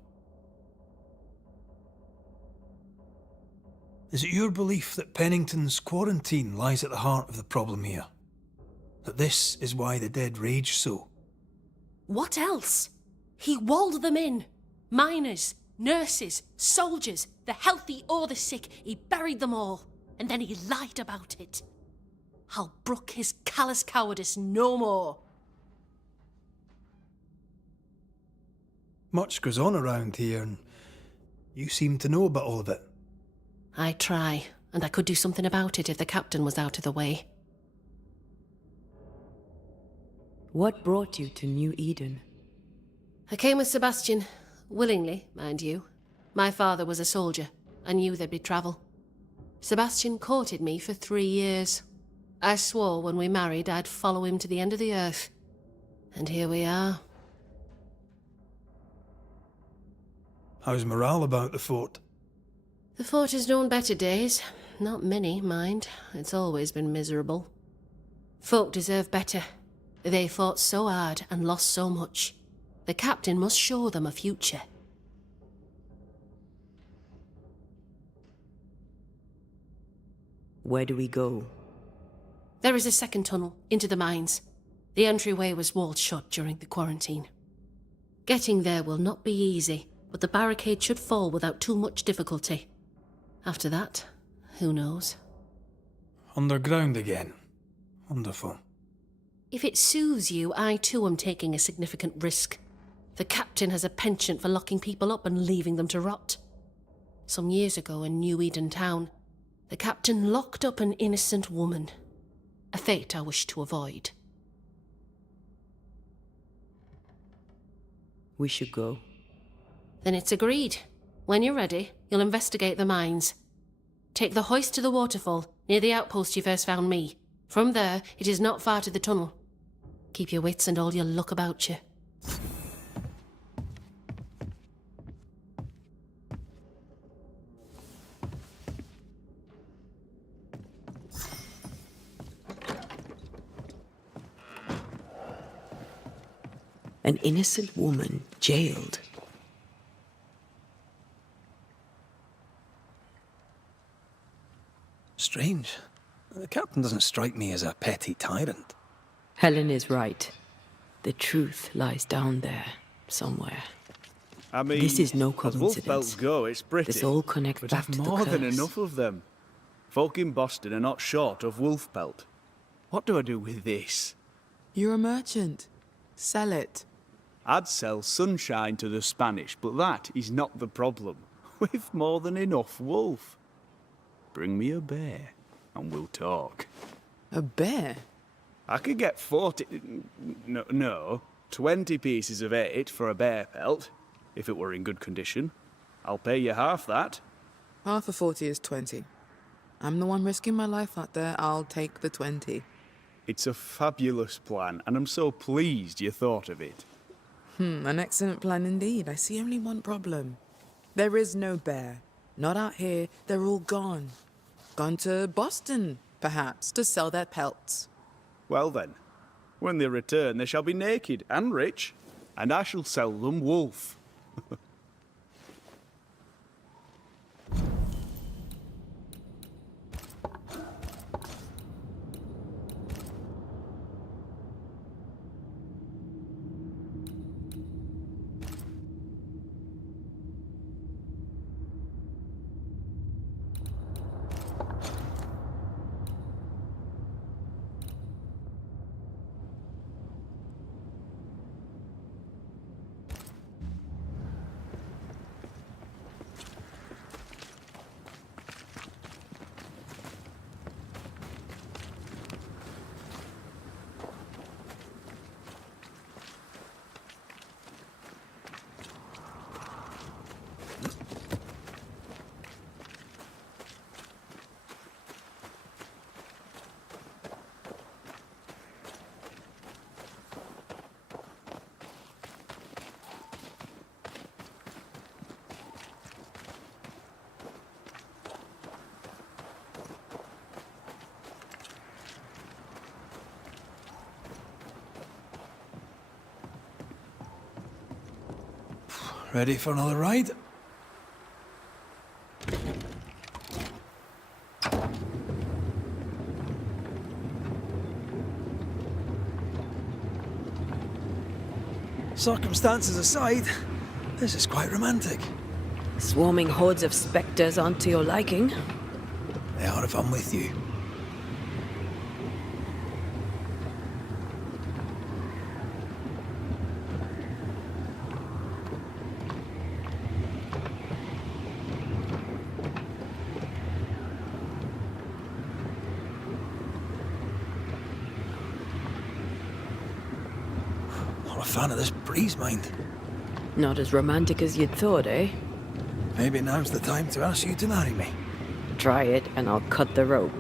Is it your belief that Pennington's quarantine lies at the heart of the problem here? That this is why the dead rage so? What else? He walled them in. Miners, nurses, soldiers, the healthy or the sick, he buried them all. And then he lied about it. I'll brook his callous cowardice no more. Much goes on around here, and you seem to know about all of it. I try, and I could do something about it if the captain was out of the way. What brought you to New-Eden? I came with Sebastian, willingly, mind you. My father was a soldier. I knew there'd be travel. Sebastian courted me for 3 years. I swore when we married I'd follow him to the end of the earth. And here we are. How's morale about the fort? The fort has known better days. Not many, mind. It's always been miserable. Folk deserve better. They fought so hard and lost so much. The captain must show them a future. Where do we go? There is a second tunnel, into the mines. The entryway was walled shut during the quarantine. Getting there will not be easy, but the barricade should fall without too much difficulty. After that, who knows? Underground again. Wonderful. If it soothes you, I too am taking a significant risk. The captain has a penchant for locking people up and leaving them to rot. Some years ago in New-Eden town, the captain locked up an innocent woman. A fate I wish to avoid. We should go. Then it's agreed. When you're ready, you'll investigate the mines. Take the hoist to the waterfall, near the outpost you first found me. From there, it is not far to the tunnel. Keep your wits and all your luck about you. An innocent woman jailed. Strange. The captain doesn't strike me as a petty tyrant. Helen is right. The truth lies down there, somewhere. I mean, this is no as coincidence. wolf pelts go, it's pretty. This all connects But back I've to the more than curse. enough of them. Folk in Boston are not short of wolf pelt. What do I do with this? You're a merchant. Sell it. I'd sell sunshine to the Spanish, but that is not the problem. We've more than enough wolf. Bring me a bear, and we'll talk. A bear? I could get 20 pieces of 8 for a bear pelt, if it were in good condition. I'll pay you half that. Half of 40 is 20. I'm the one risking my life out there. I'll take the 20. It's a fabulous plan, and I'm so pleased you thought of it. An excellent plan indeed. I see only one problem. There is no bear. Not out here. They're all gone. Gone to Boston, perhaps, to sell their pelts. Well then, when they return, they shall be naked and rich, and I shall sell them wolf. Ready for another ride? Circumstances aside, this is quite romantic. Swarming hordes of spectres aren't to your liking. They are if I'm with you. Not a fan of this breeze, mind. Not as romantic as you'd thought, eh? Maybe now's the time to ask you to marry me. Try it and I'll cut the rope.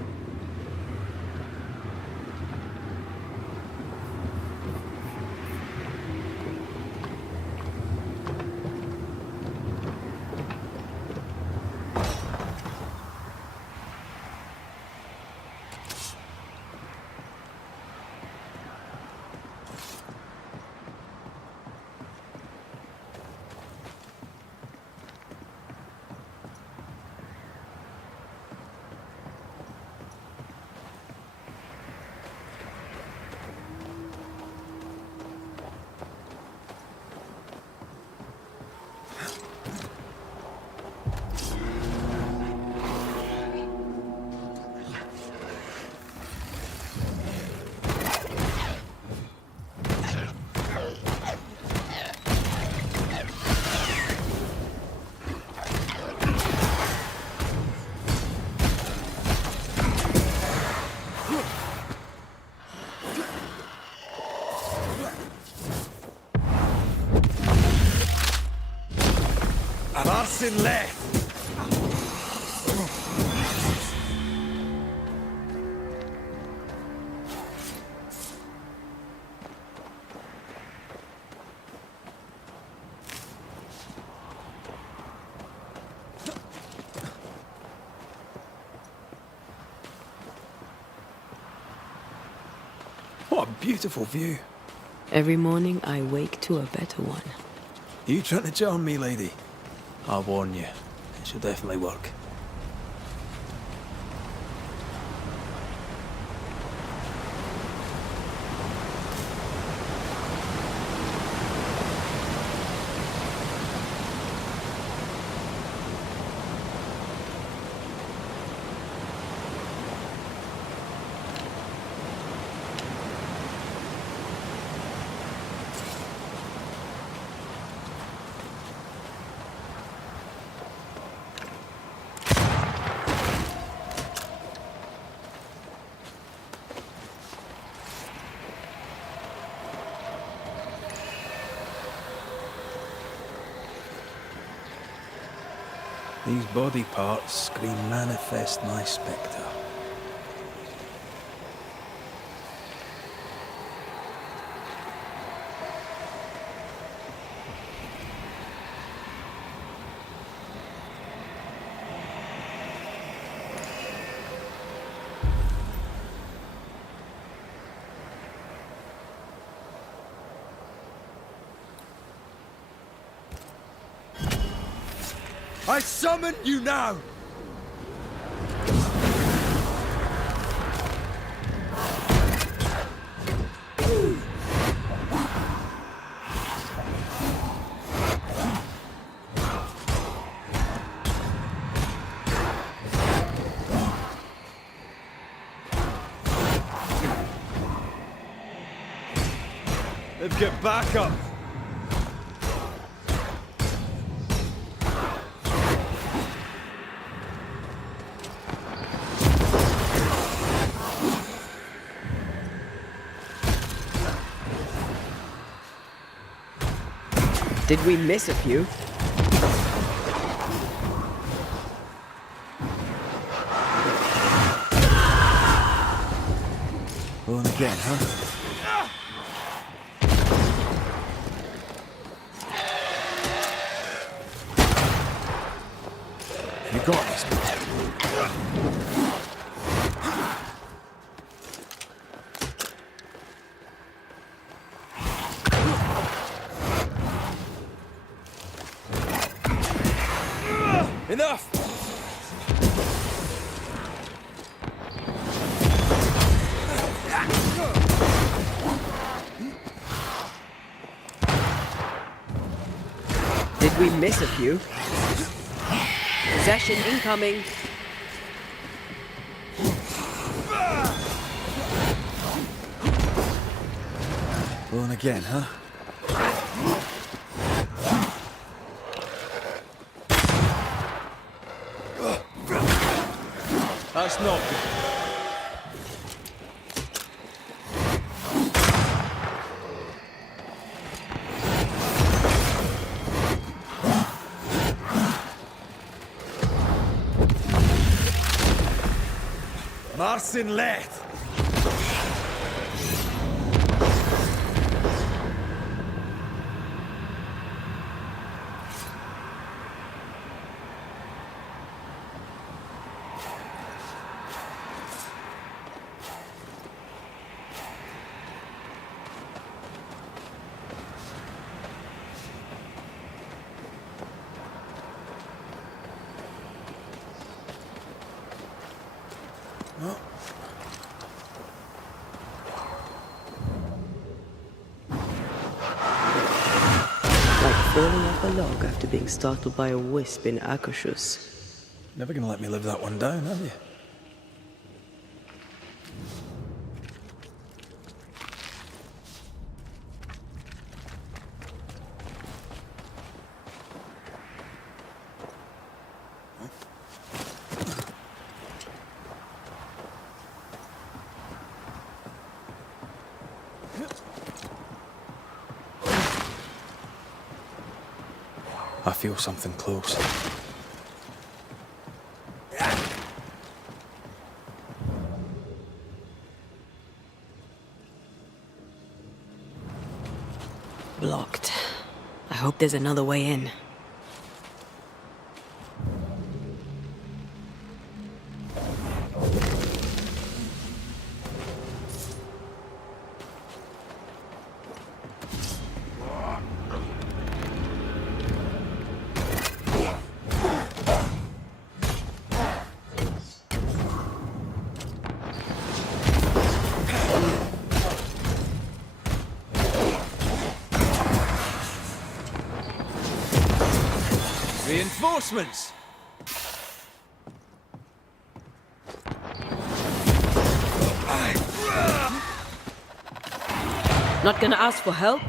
Mercenary! What a beautiful view. Every morning I wake to a better one. Are you trying to charm me, lady? I'll warn you. It should definitely work. These body parts scream manifest my spectre. I summon you now! Let's get back up! Did we miss a few? Rolling again, huh? You got this, Enough! Did we miss a few? Possession incoming. Rolling again, huh? That's not good. Marcin left. Falling off a log after being startled by a wisp in Akashus. Never gonna let me live that one down, have you? I feel something close. Blocked. I hope there's another way in. Reinforcements! Not gonna ask for help?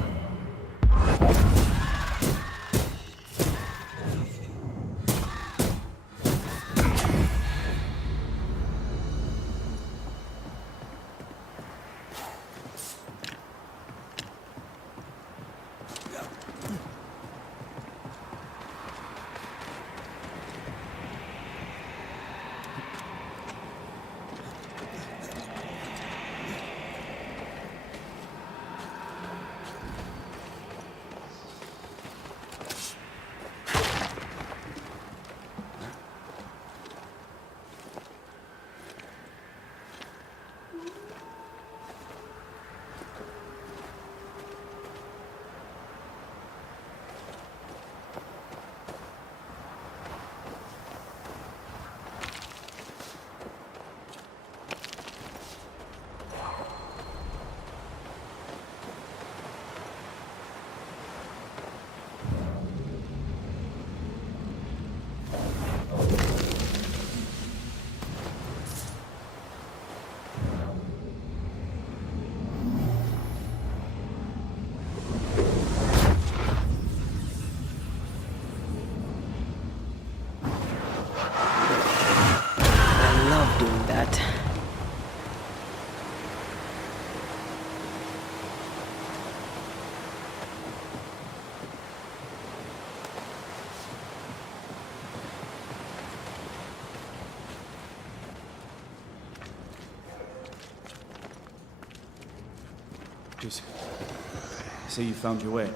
So you found your way?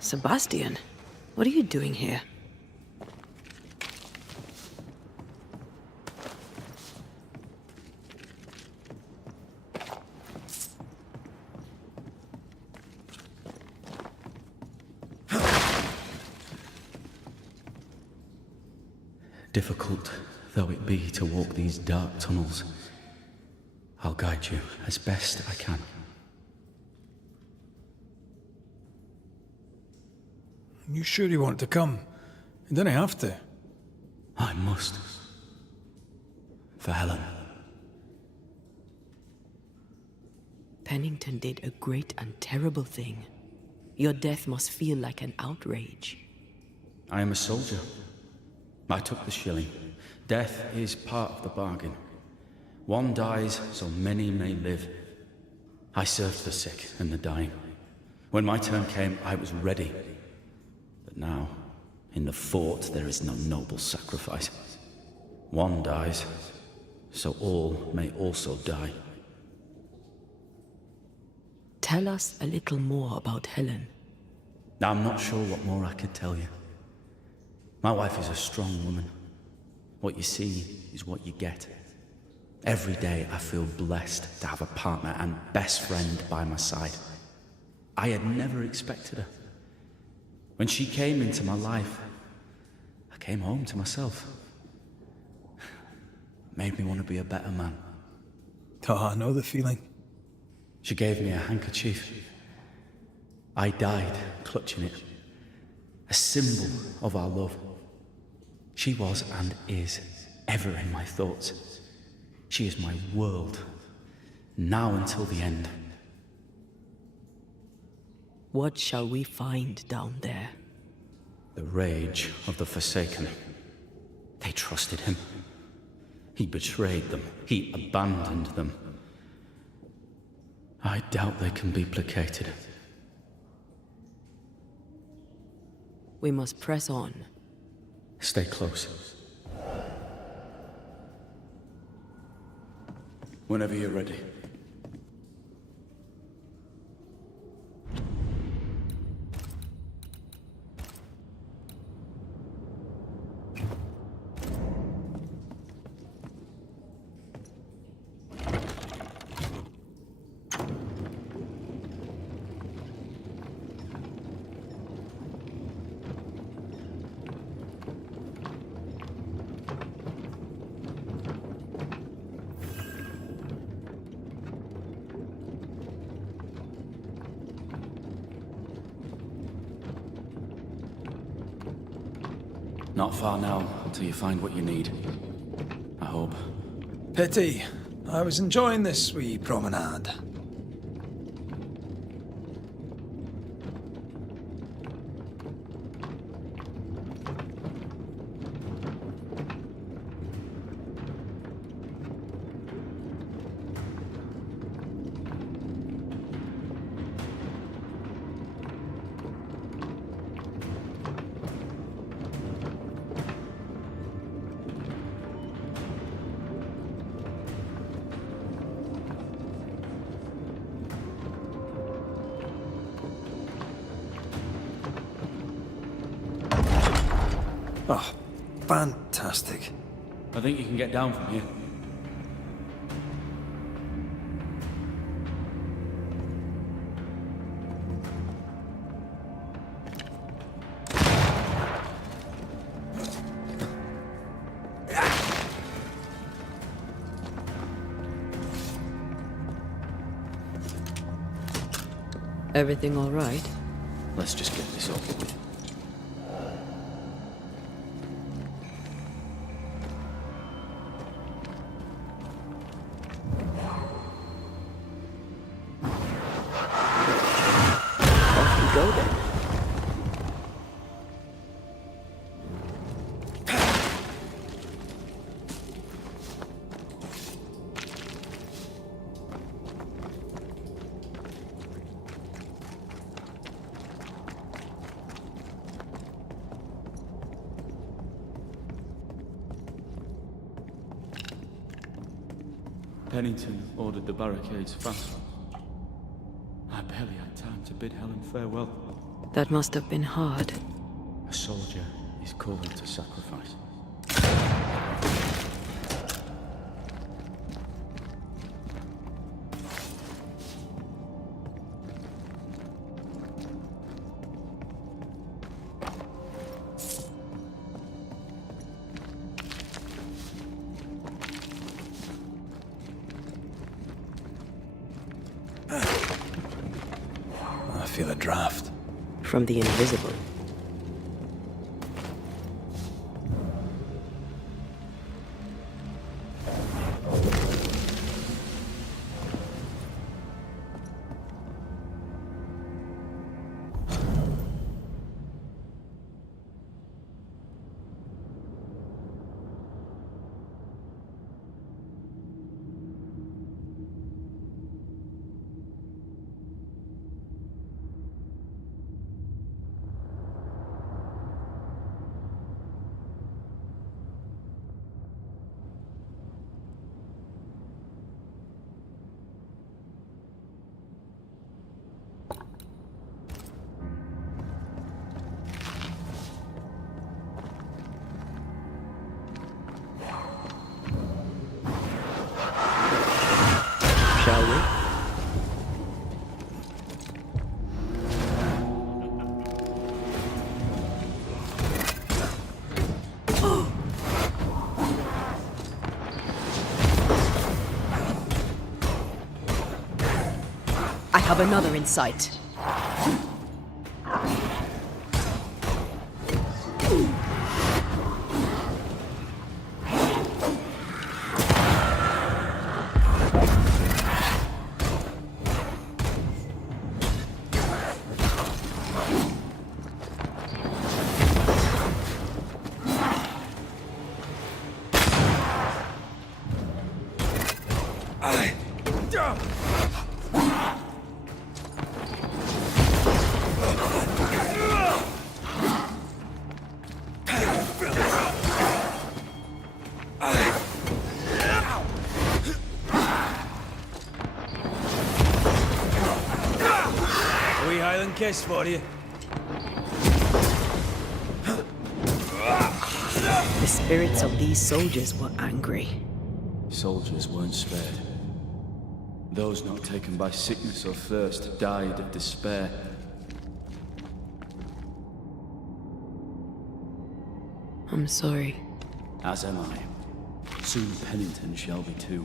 Sebastian, what are you doing here? Difficult though it be to walk these dark tunnels, I'll guide you as best I can. You sure you want to come? You don't have to. I must. For Helen. Pennington did a great and terrible thing. Your death must feel like an outrage. I am a soldier. I took the shilling. Death is part of the bargain. One dies so many may live. I served the sick and the dying. When my turn came, I was ready. But now, in the fort, there is no noble sacrifice. One dies, so all may also die. Tell us a little more about Helen. I'm not sure what more I could tell you. My wife is a strong woman. What you see is what you get. Every day I feel blessed to have a partner and best friend by my side. I had never expected her. When she came into my life, I came home to myself. Made me want to be a better man. Oh, I know the feeling. She gave me a handkerchief. I died clutching it. A symbol of our love. She was and is ever in my thoughts. She is my world, now until the end. What shall we find down there? The rage of the Forsaken. They trusted him. He betrayed them. He abandoned them. I doubt they can be placated. We must press on. Stay close. Whenever you're ready. Not far now, until you find what you need. I hope. Pity. I was enjoying this wee promenade. Oh, fantastic. I think you can get down from here. Everything all right? Let's just get this over with. Go then. Pennington ordered the barricades fast. I barely had time to bid Helen farewell. That must have been hard. A soldier is called to sacrifice. I feel a draft. From the invisible. Shall we? I have another in sight. kiss for you. The spirits of these soldiers were angry. Soldiers weren't spared. Those not taken by sickness or thirst died of despair. I'm sorry. As am I. Soon Pennington shall be too.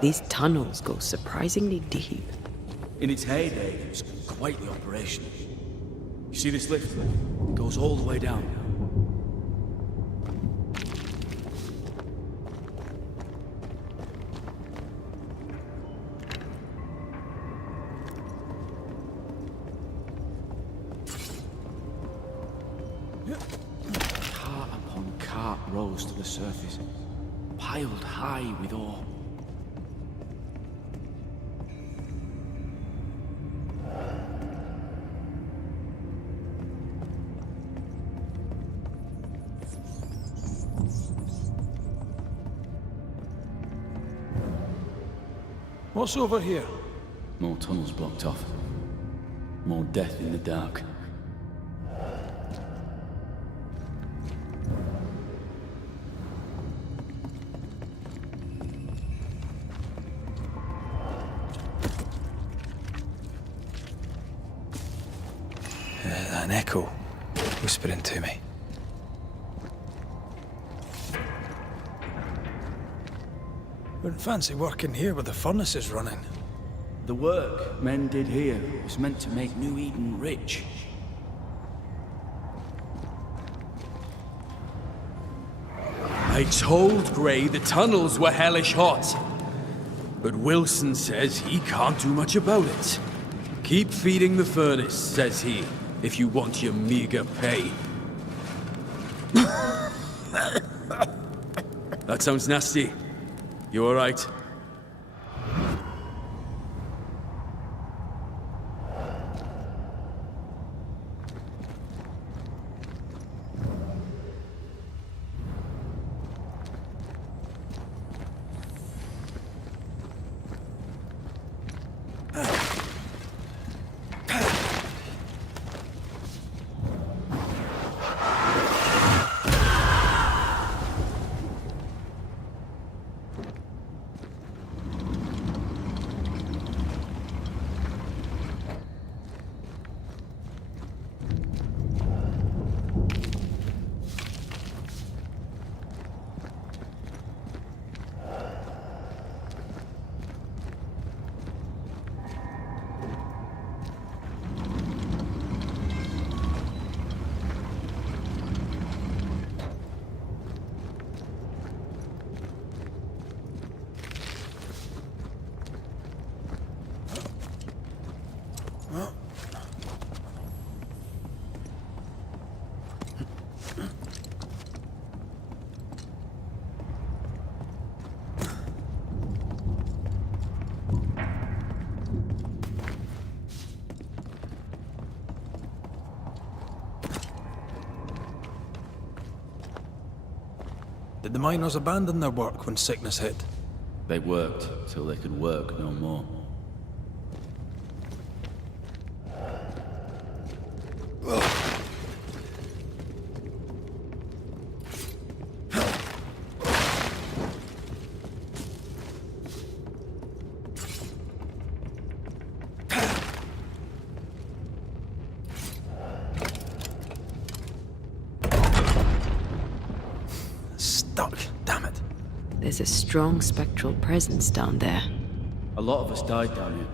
These tunnels go surprisingly deep. In its heyday, it was quite the operation. You see this lift? It goes all the way down. Cart upon cart rose to the surface, piled high with ore. What's over here? More tunnels blocked off. More death in the dark. An echo whispering to me. Wouldn't fancy working here with the furnaces running. The work men did here was meant to make New Eden rich. I told Gray the tunnels were hellish hot. But Wilson says he can't do much about it. Keep feeding the furnace, says he, if you want your meager pay. That sounds nasty. You all right? the miners abandon their work when sickness hit? They worked till they could work no more. Stuck, damn it. There's a strong spectral presence down there. A lot of us died down here.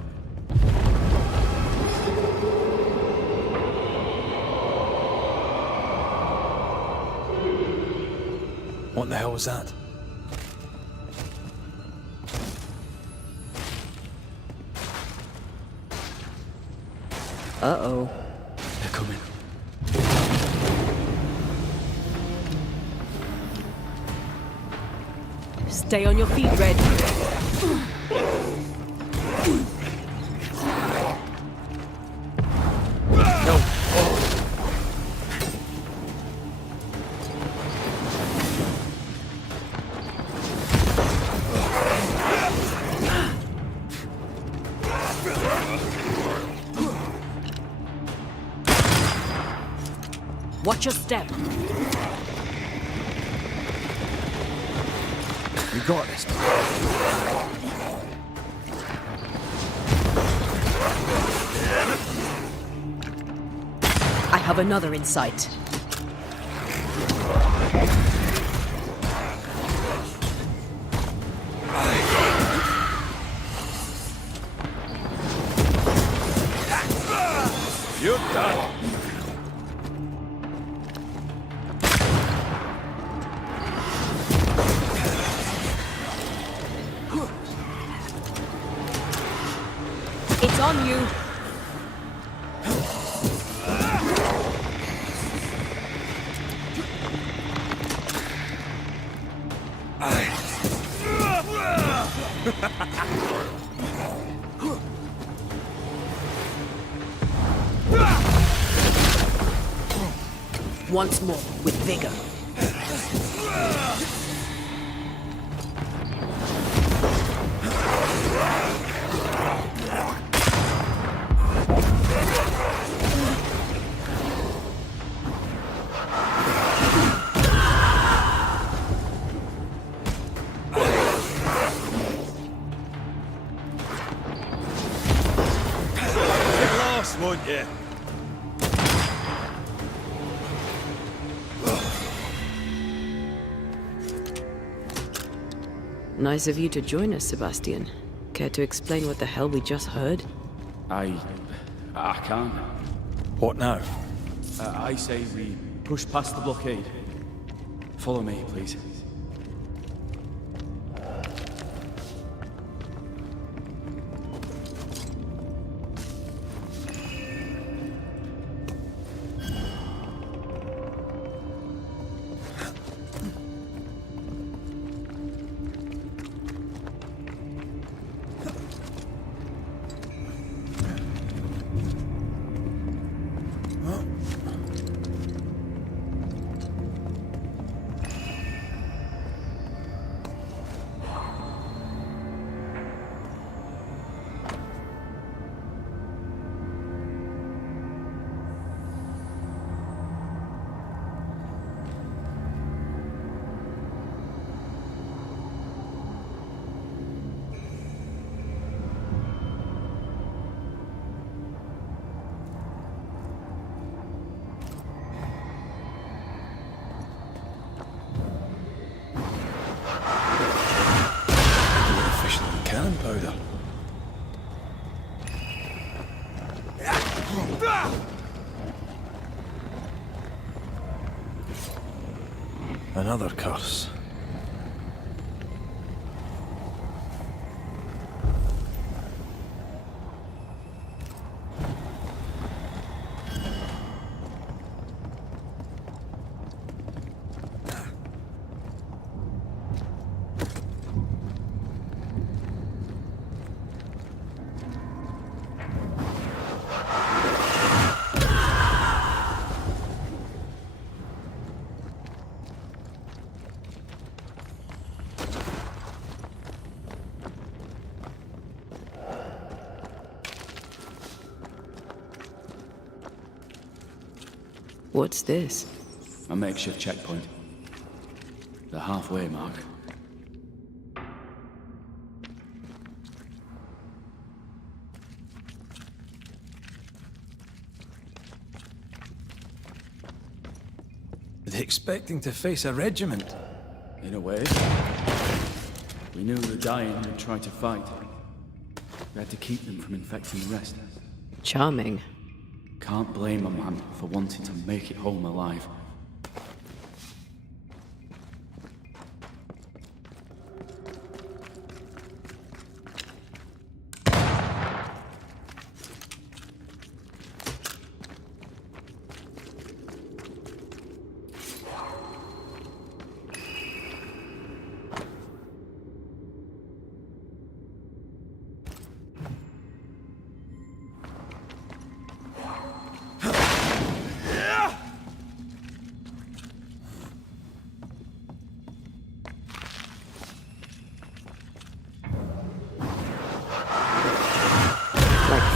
What the hell was that? Uh-oh. They're coming. Stay on your feet, Red. No. Watch your step. You got this. I have another in sight. You're done. It's on you. Once more, with vigor. Would you? Nice of you to join us, Sebastian. Care to explain what the hell we just heard? I can't. What now? I say we push past the blockade. Follow me, please. Cannon powder. Another curse. What's this? A makeshift checkpoint. The halfway mark. Are they expecting to face a regiment? In a way. We knew the dying would try to fight. We had to keep them from infecting the rest. Charming. Can't blame a man for wanting to make it home alive.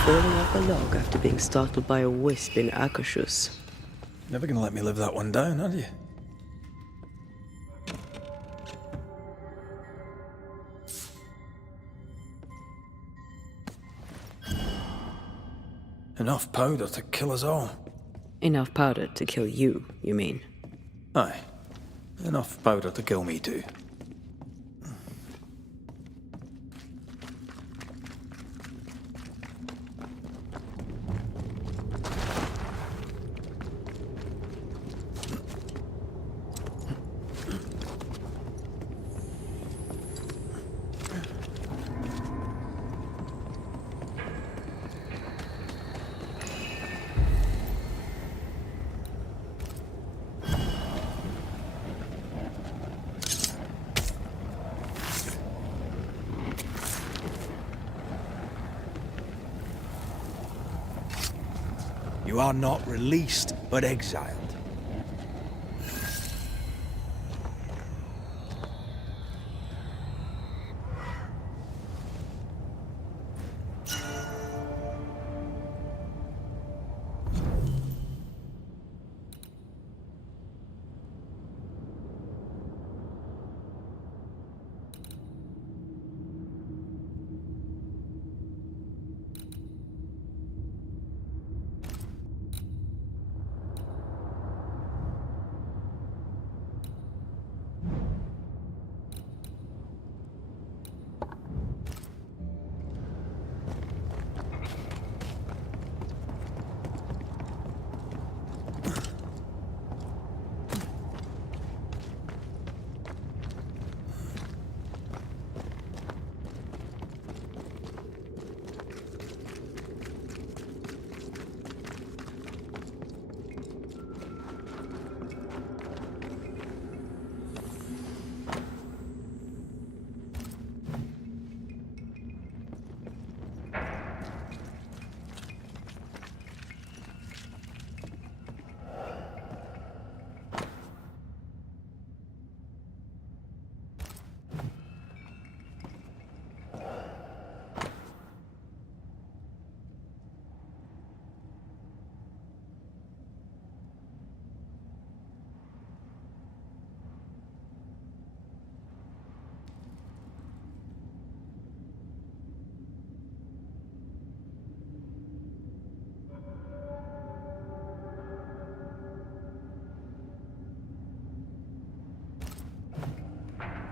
Falling off a log after being startled by a wisp in Akashus. Never gonna let me live that one down, are you? Enough powder to kill us all. Enough powder to kill you, you mean? Aye. Enough powder to kill me too. You are not released, but exiled.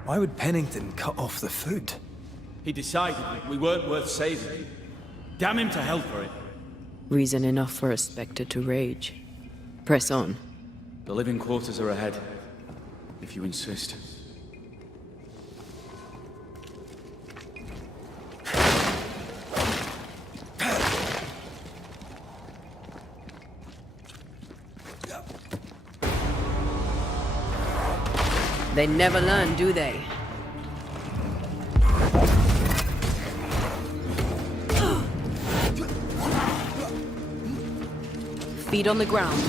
Why would Pennington cut off the food? He decided we weren't worth saving. Damn him to hell for it. Reason enough for a spectre to rage. Press on. The living quarters are ahead, if you insist. They never learn, do they? Feet on the ground.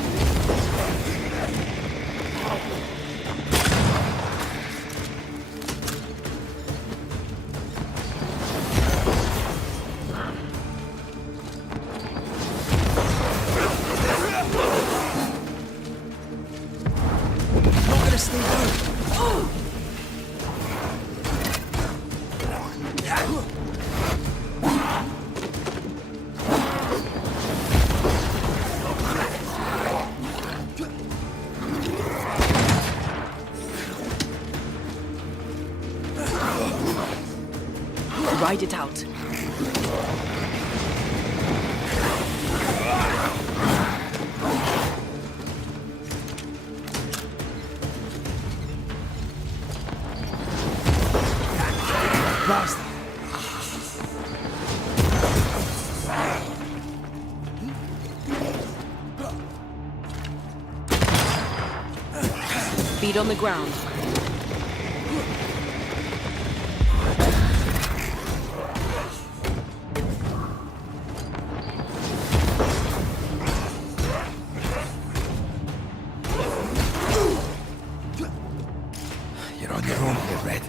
Feet on the ground. You're on your own here, Red.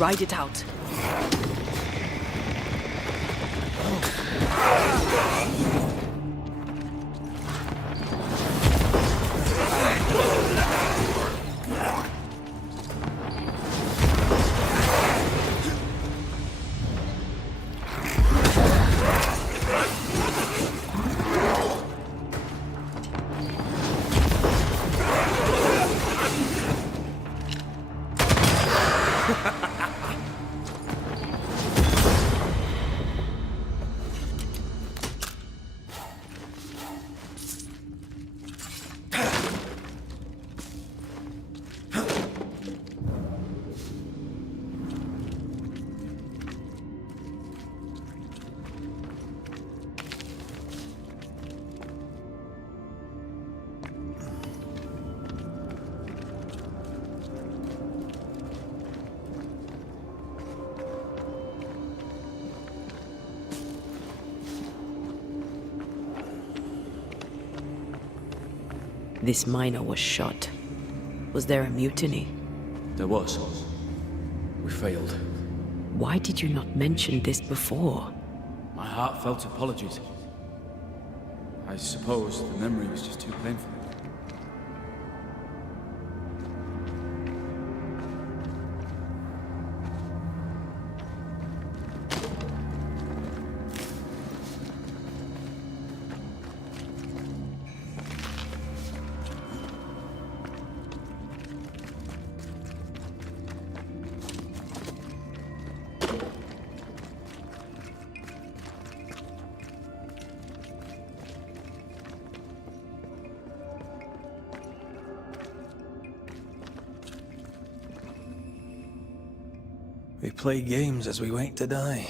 Ride it out. This miner was shot. Was there a mutiny? There was. We failed. Why did you not mention this before? My heartfelt apologies. I suppose the memory was just too painful. We play games as we wait to die.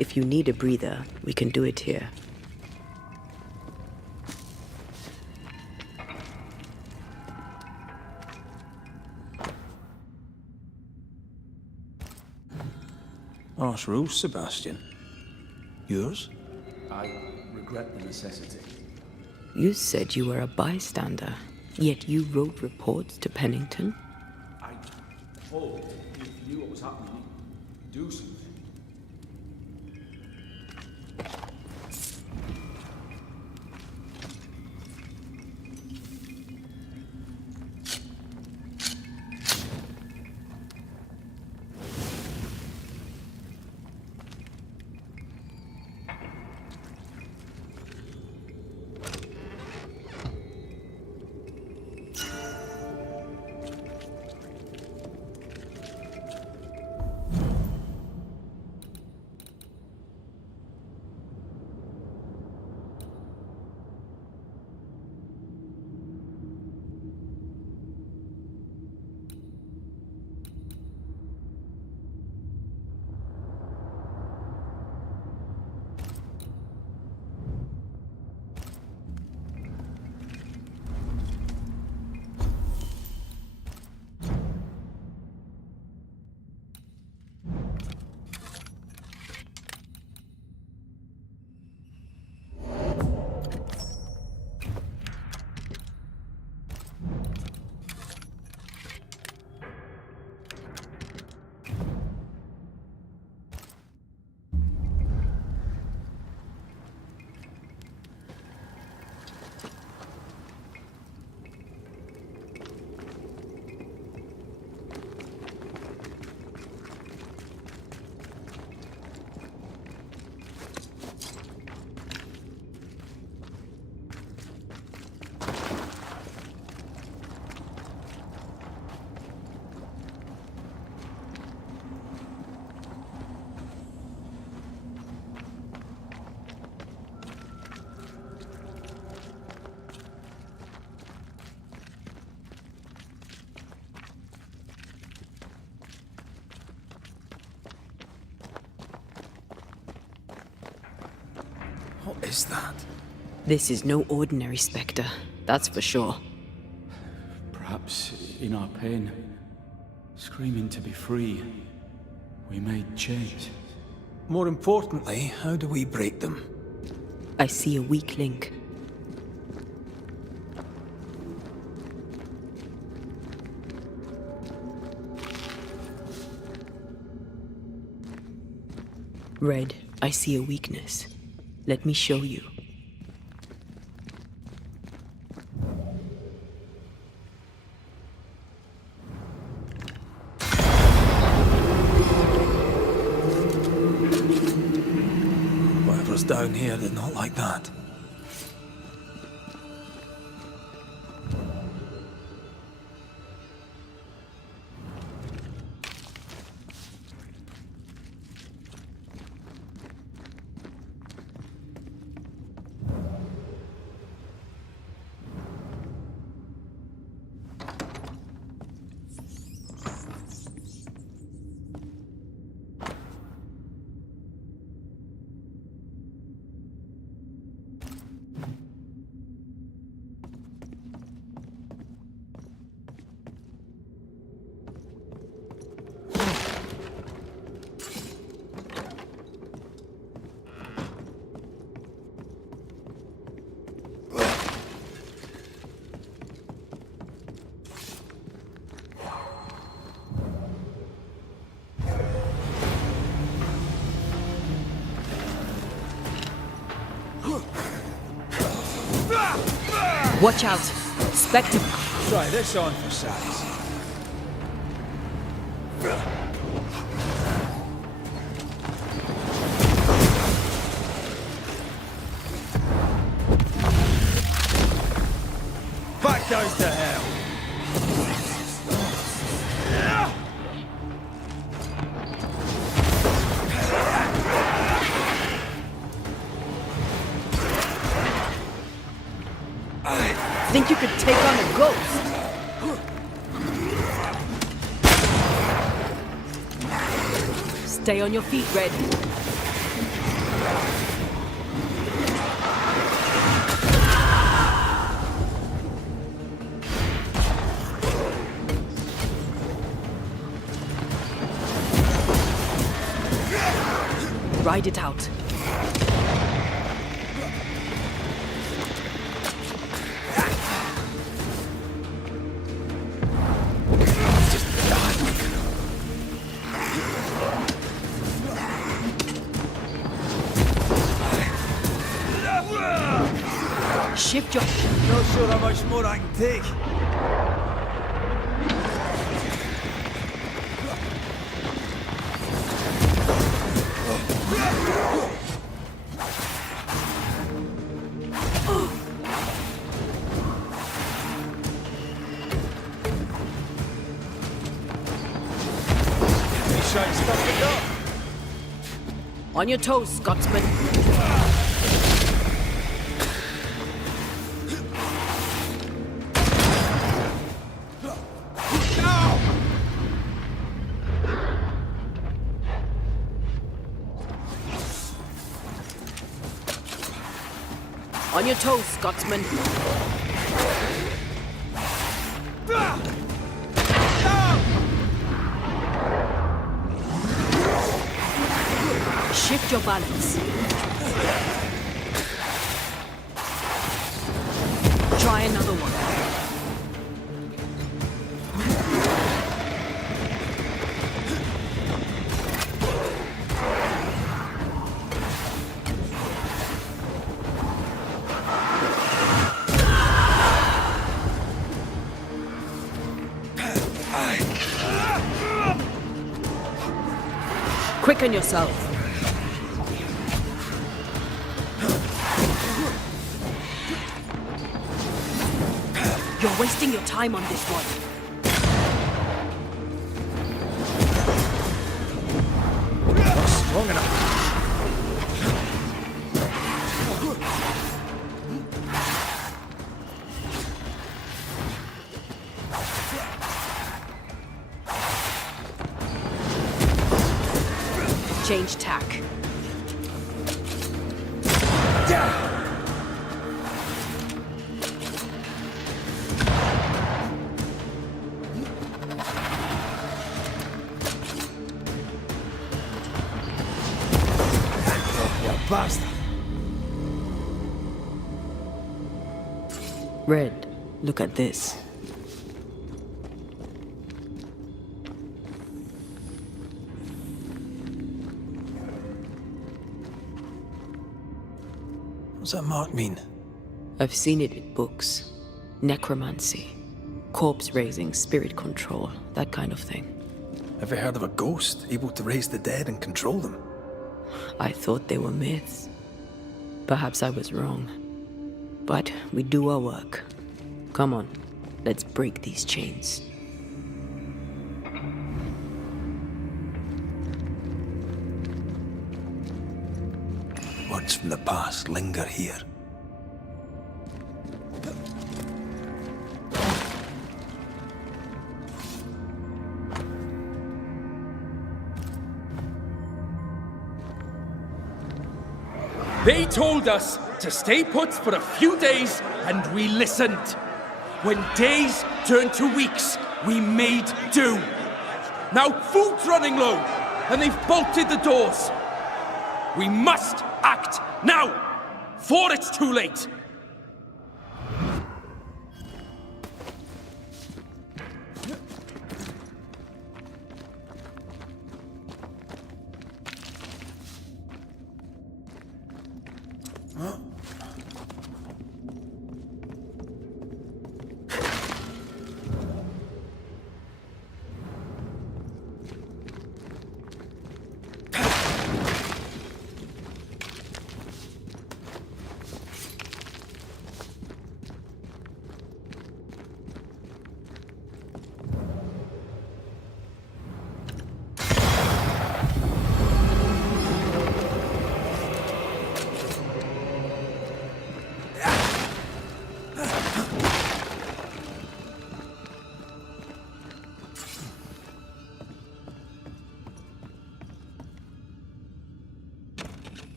If you need a breather, we can do it here. Harsh rules, Sebastian. Yours? I regret the necessity. You said you were a bystander, yet you wrote reports to Pennington? I hoped if you knew what was happening, you'd do something. What is that? This is no ordinary spectre, that's for sure. Perhaps in our pain, screaming to be free, we made chains. More importantly, how do we break them? I see a weak link. Red, I see a weakness. Let me show you. Whatever's down here did not like that. Watch out! Spectre! Try this on for size. Back goes to hell! Think you could take on a ghost? Stay on your feet, Red. Ride it out. Shift your... Not sure how much more I can take. On your toes, Scotsman. On your toes, Scotsman. Shift your balance. Try another one. Quicken yourself. You're wasting your time on this one. Not strong enough. Change tack. Bastard. Red, look at this. What's that mark mean? I've seen it in books. Necromancy, corpse raising, spirit control, that kind of thing. Ever heard of a ghost able to raise the dead and control them? I thought they were myths. Perhaps I was wrong. But we do our work. Come on, let's break these chains. Words from the past linger here. They told us to stay put for a few days, and we listened. When days turned to weeks, we made do. Now food's running low, and they've bolted the doors. We must act now, before it's too late.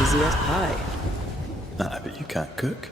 Easy as pie. I bet you can't cook.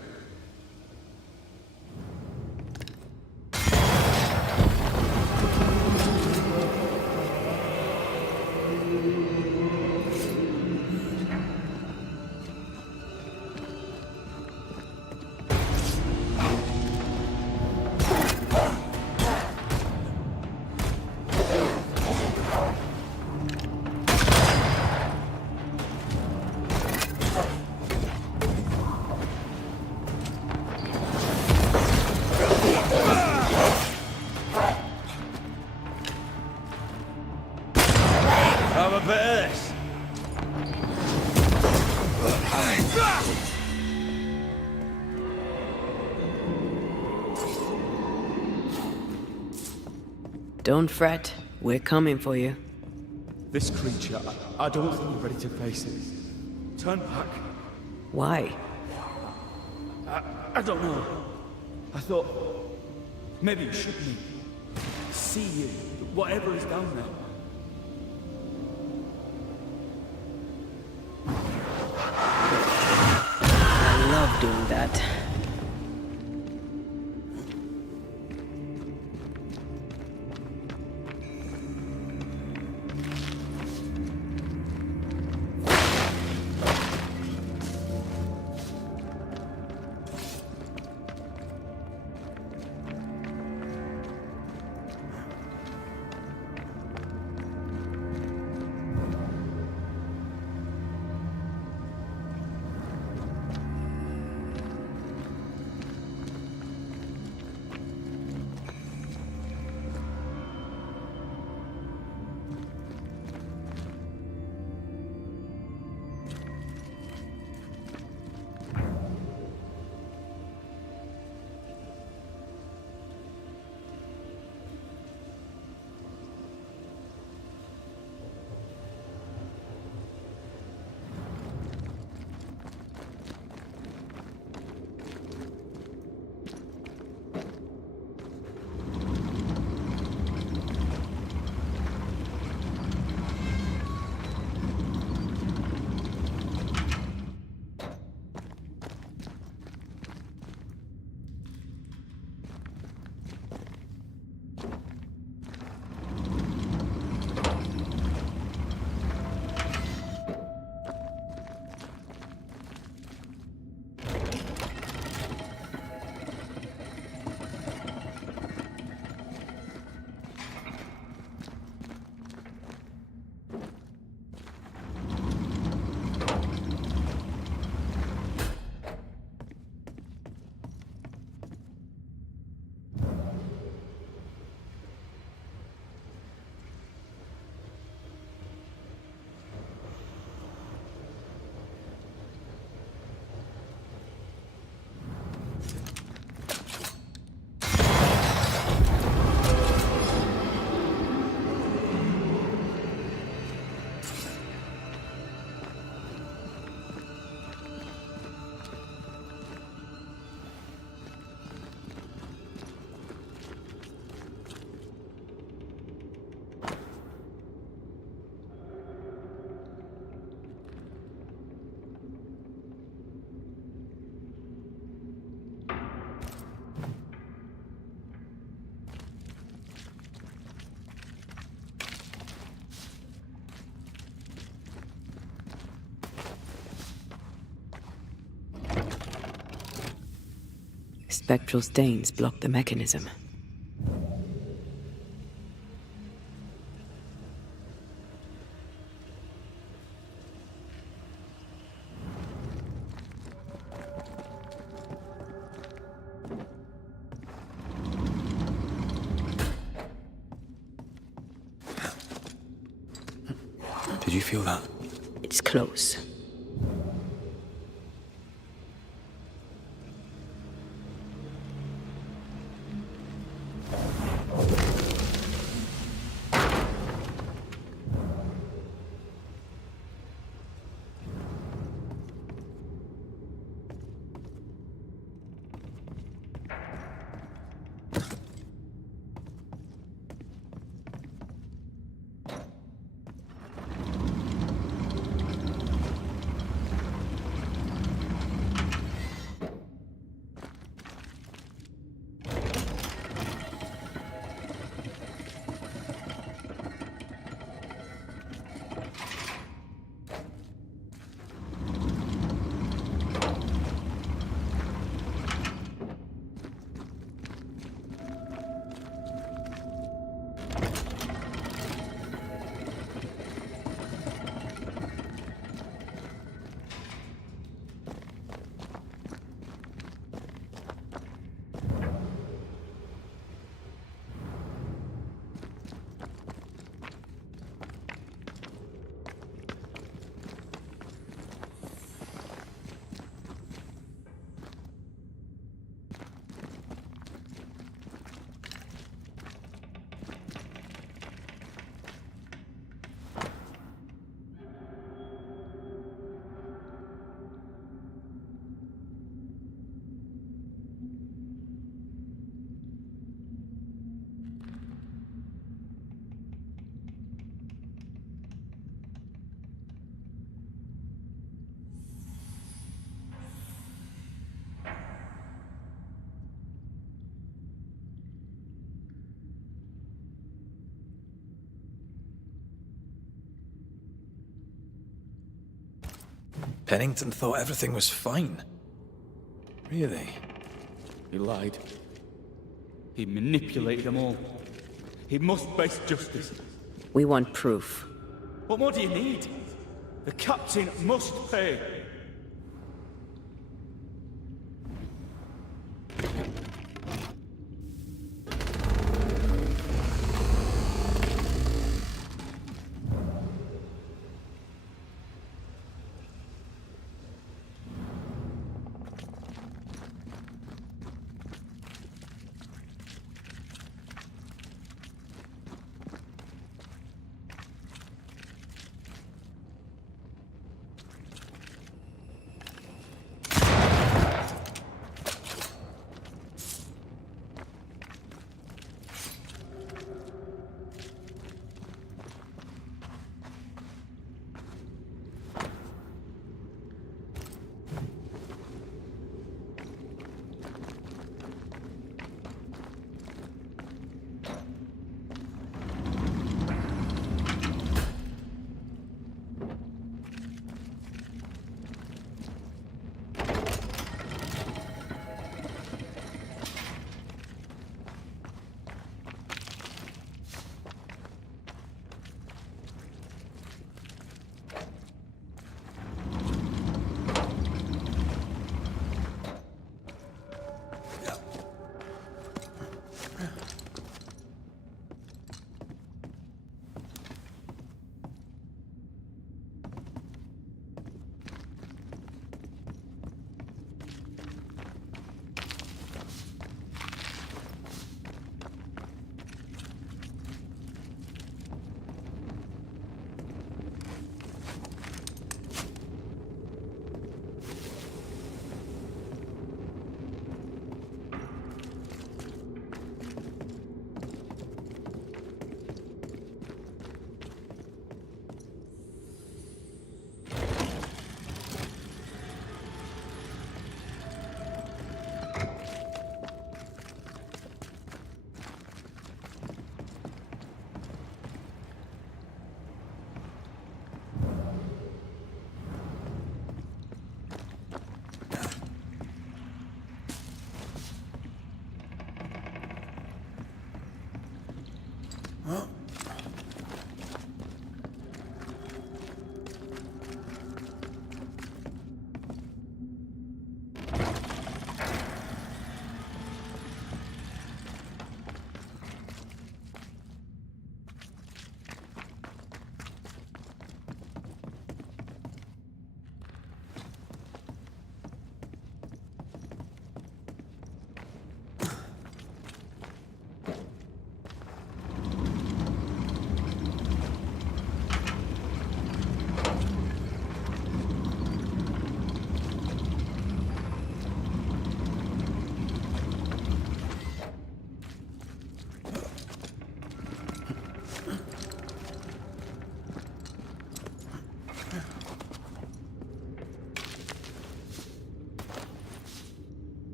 Don't fret, we're coming for you. This creature, I don't think we're ready to face it. Turn back. Why? I don't know. I thought maybe you should meet. See you, whatever is down there. doing that. Spectral stains block the mechanism. Did you feel that? It's close. Pennington thought everything was fine. Really? He lied. He manipulated them all. He must face justice. We want proof. What more do you need? The captain must pay.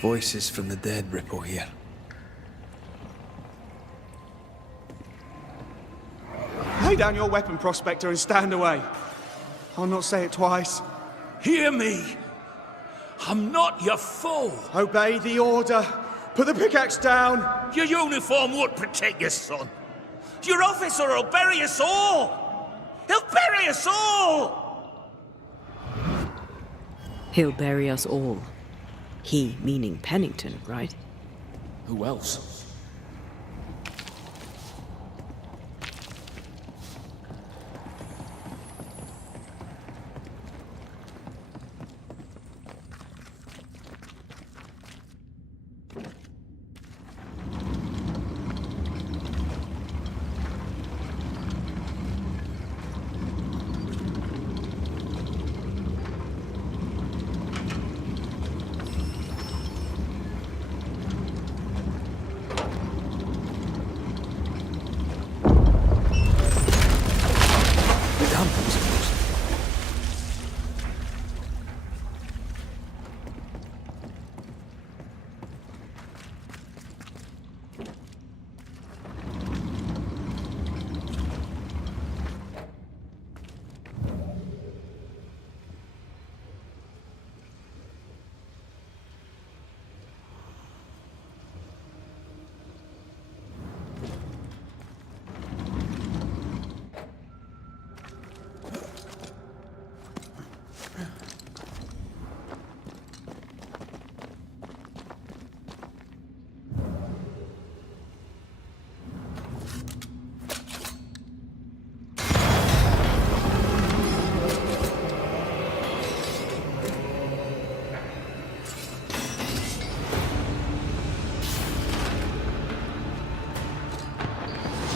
Voices from the dead ripple here. Lay down your weapon, Prospector, and stand away. I'll not say it twice. Hear me! I'm not your foe! Obey the order. Put the pickaxe down. Your uniform won't protect your son. Your officer will bury us all! He'll bury us all! He'll bury us all. He meaning Pennington, right? Who else?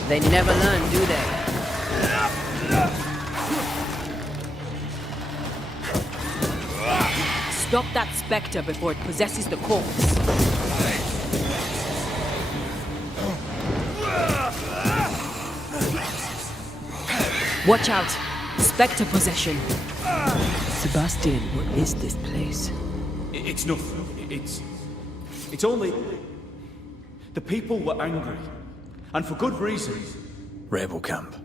They never learn, do they? Stop that spectre before it possesses the corpse. Watch out! Spectre possession. Sebastian, what is this place? It's nothing. It's only... The people were angry. And for good reason. Rebel camp.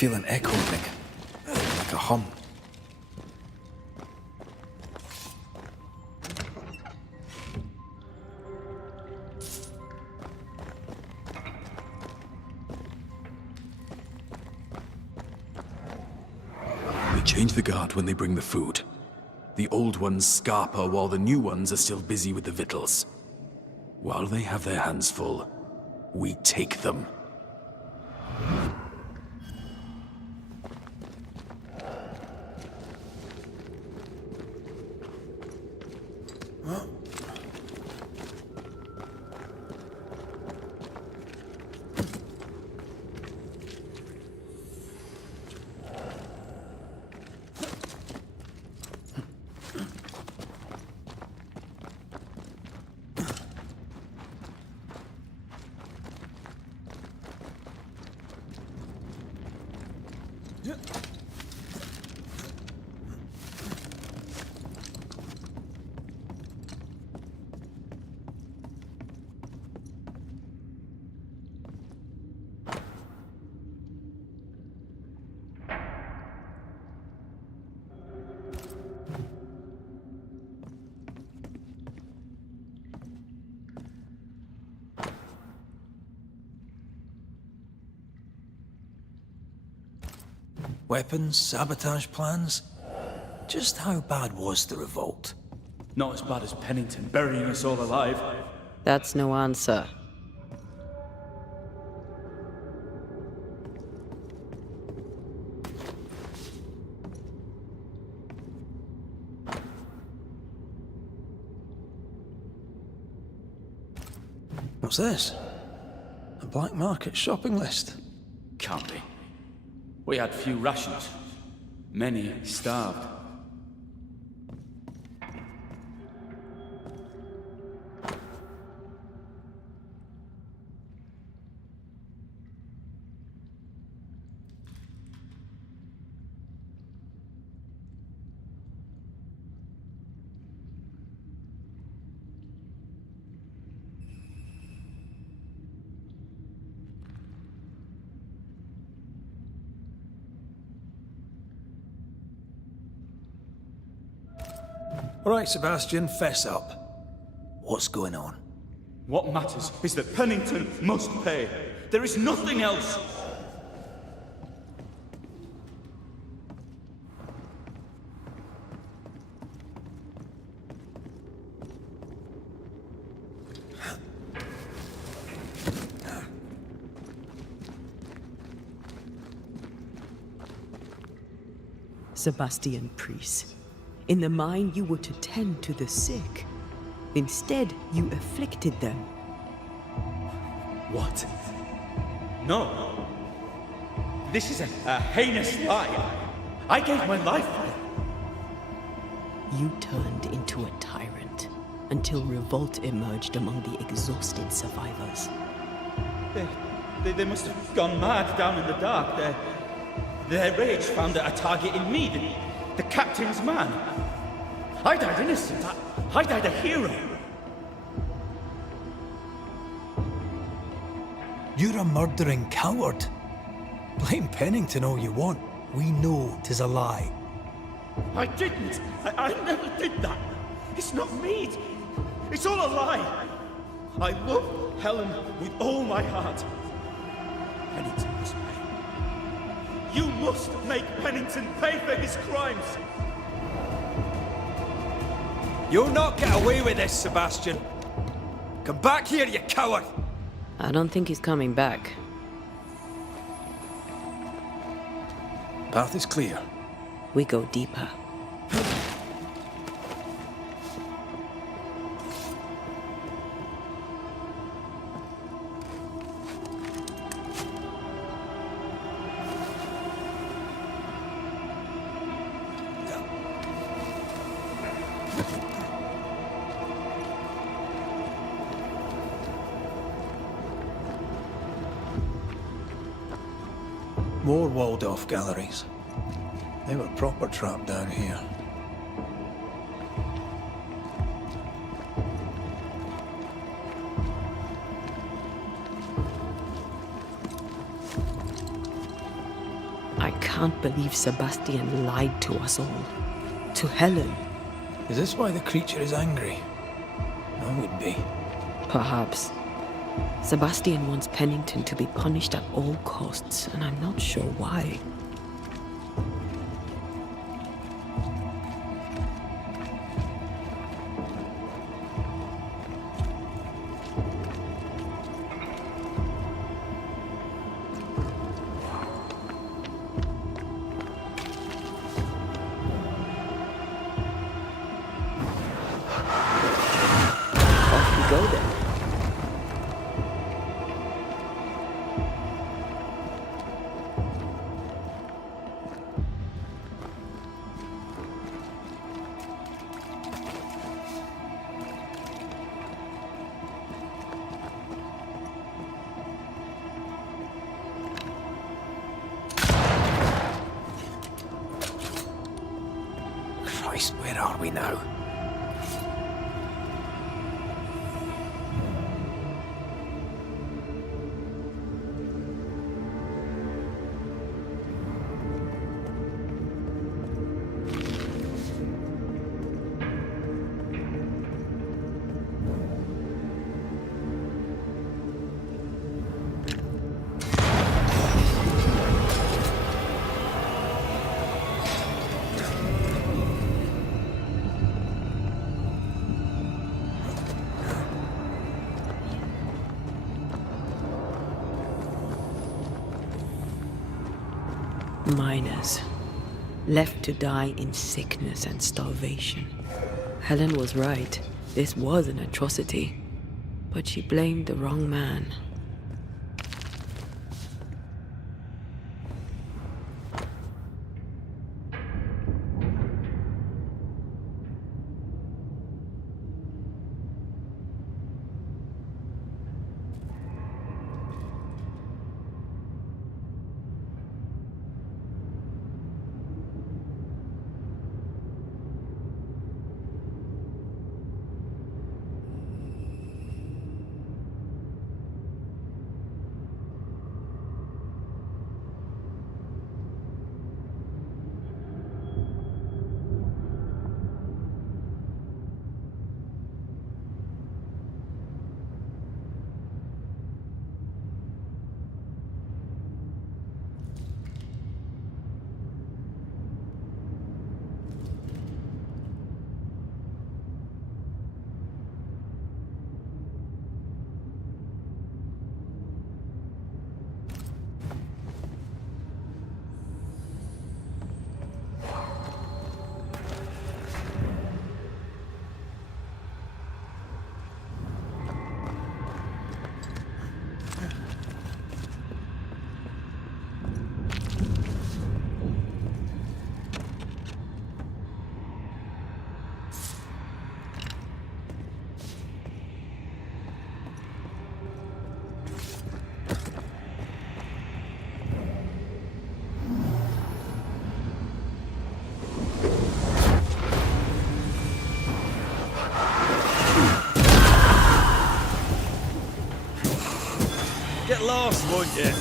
feel an echo, like a hum. They change the guard when they bring the food. The old ones scarper while the new ones are still busy with the victuals. While they have their hands full, we take them. Weapons, sabotage plans. Just how bad was the revolt? Not as bad as Pennington burying us all alive. That's no answer. What's this? A black market shopping list? Can't be. We had few rations. Many starved. All right, Sebastian, fess up. What's going on? What matters is that Pennington must pay. There is nothing else. Sebastian Priest. In the mine, you were to tend to the sick. Instead, you afflicted them. What? No. This is a heinous lie. I gave my life for it. You turned into a tyrant until revolt emerged among the exhausted survivors. They must have gone mad down in the dark. Their rage found a target in me, the captain's man. I died innocent. I died a hero. You're a murdering coward. Blame Pennington all you want. We know 'tis a lie. I didn't. I never did that. It's not me. It's all a lie. I love Helen with all my heart. Pennington must pay. You must make Pennington pay for his crimes. You'll not get away with this, Sebastian. Come back here, you coward! I don't think he's coming back. Path is clear. We go deeper. More walled-off galleries. They were proper trapped down here. I can't believe Sebastian lied to us all. To Helen. Is this why the creature is angry? I would be. Perhaps. Sebastian wants Pennington to be punished at all costs, and I'm not sure why. Christ, where are we now? Miners, left to die in sickness and starvation. Helen was right. This was an atrocity. But she blamed the wrong man. Get lost, won't you?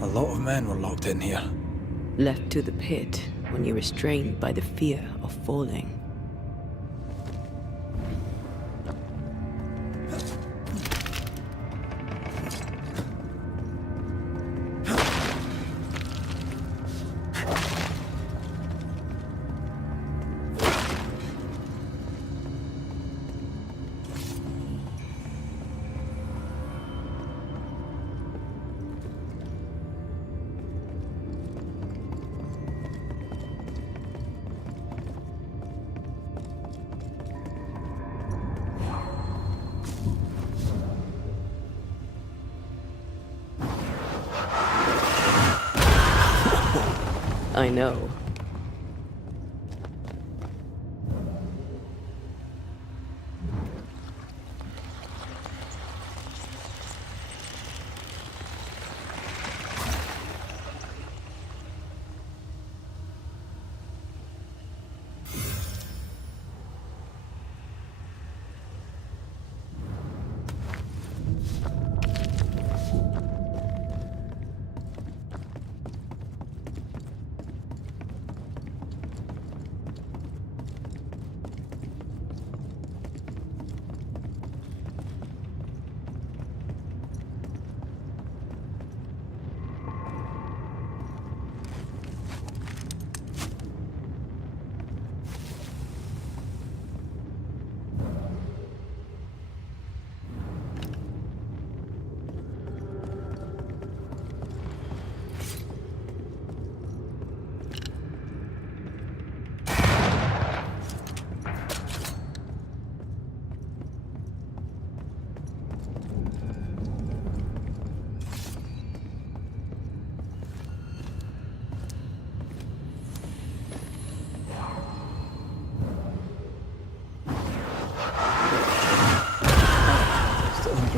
A lot of men were locked in here. Left to the pit when you're restrained by the fear of falling. I know.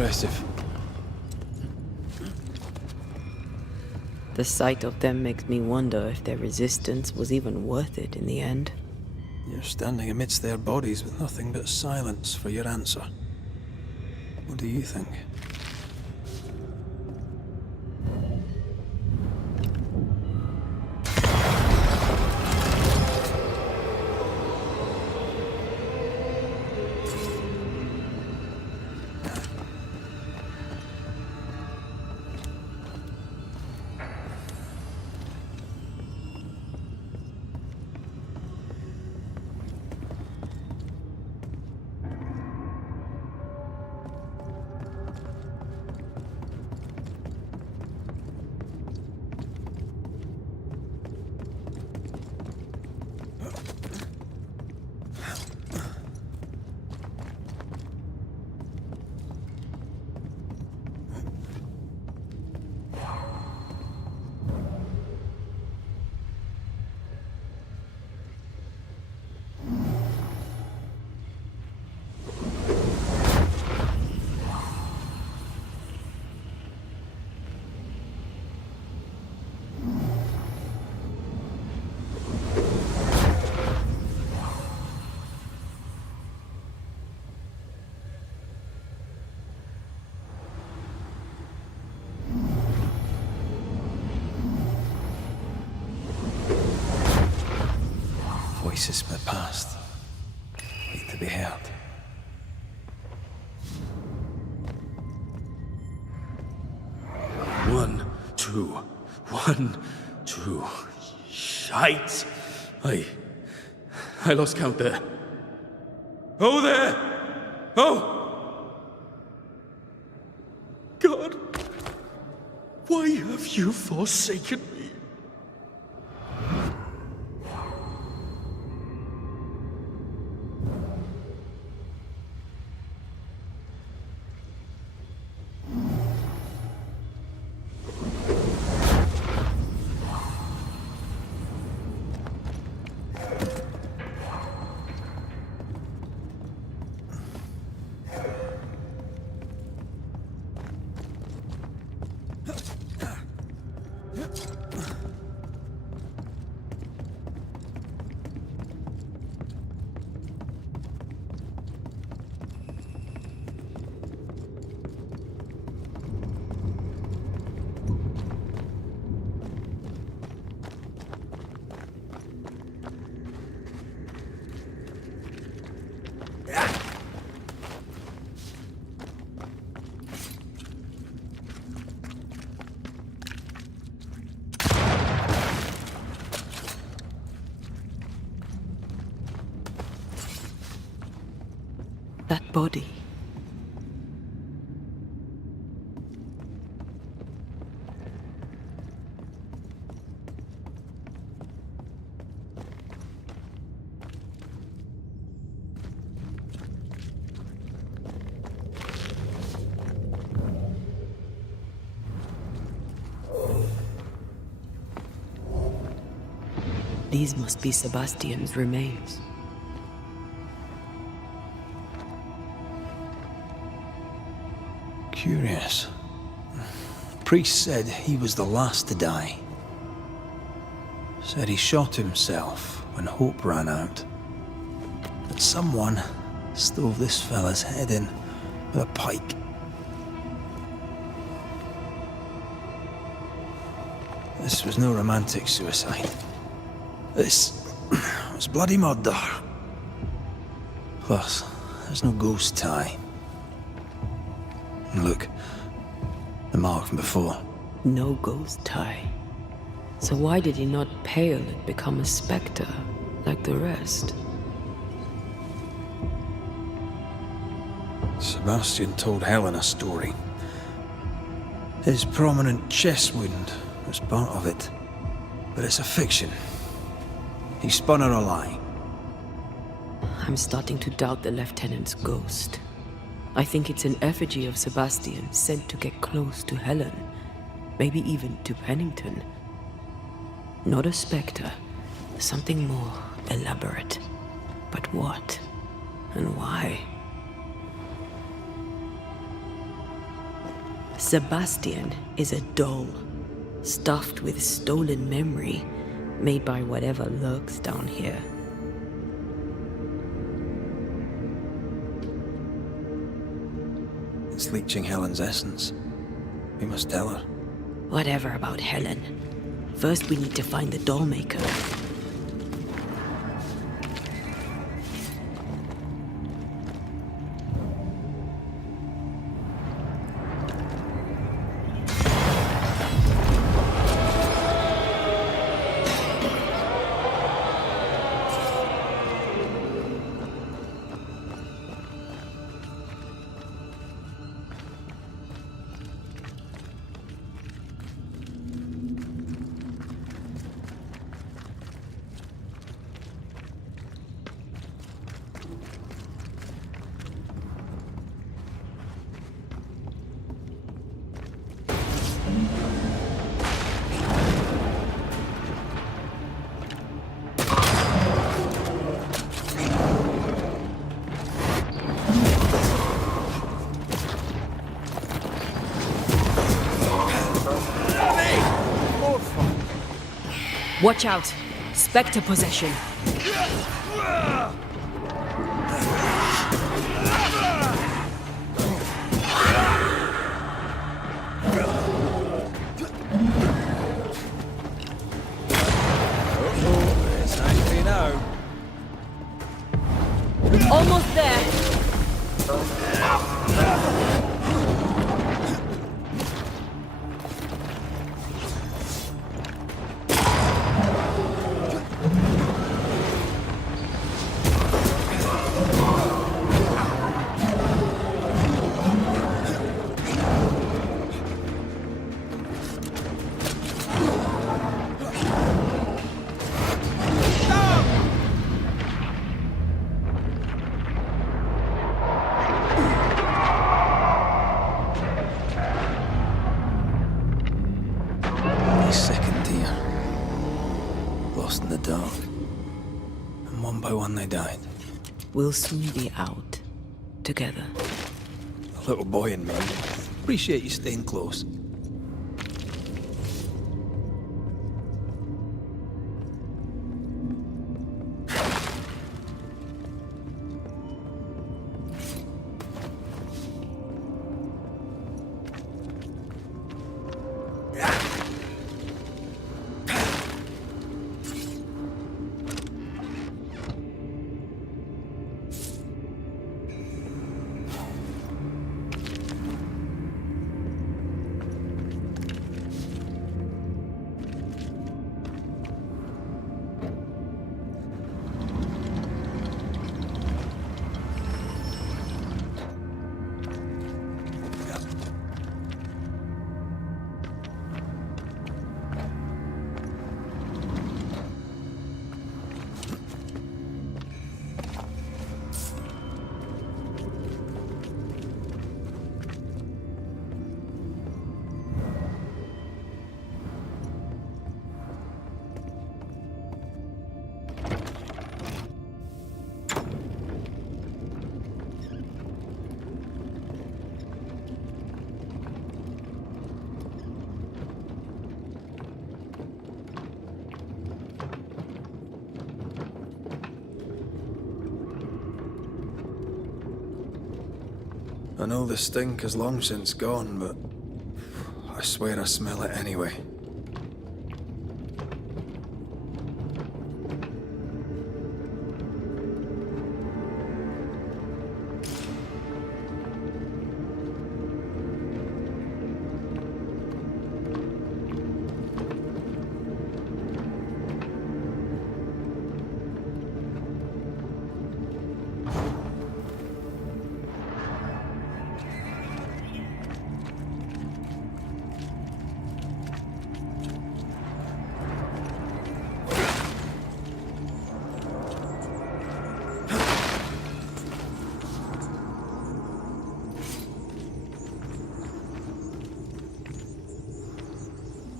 Impressive. The sight of them makes me wonder if their resistance was even worth it in the end. You're standing amidst their bodies with nothing but silence for your answer. What do you think? Voices from the past, wait to be heard. One, two. Shite! I lost count there. Oh, there! Oh! God! Why have you forsaken me? That body. These must be Sebastian's remains. Curious. Priest said he was the last to die. Said he shot himself when hope ran out. That someone stove this fella's head in with a pike. This was no romantic suicide. This was bloody murder. Plus, there's no ghost tie. And look, the mark from before. No ghost tie. So why did he not pale and become a spectre like the rest? Sebastian told Helen a story. His prominent chest wound was part of it. But it's a fiction. He spun her a lie. I'm starting to doubt the lieutenant's ghost. I think it's an effigy of Sebastian sent to get close to Helen. Maybe even to Pennington. Not a spectre. Something more elaborate. But what? And why? Sebastian is a doll, stuffed with stolen memory, made by whatever lurks down here. It's leeching Helen's essence. We must tell her. Whatever about Helen. First we need to find the doll maker. Watch out! Spectre possession. Almost there. We'll soon be out. Together. The little boy and me. Appreciate you staying close. I know the stink is long since gone, but I swear I smell it anyway.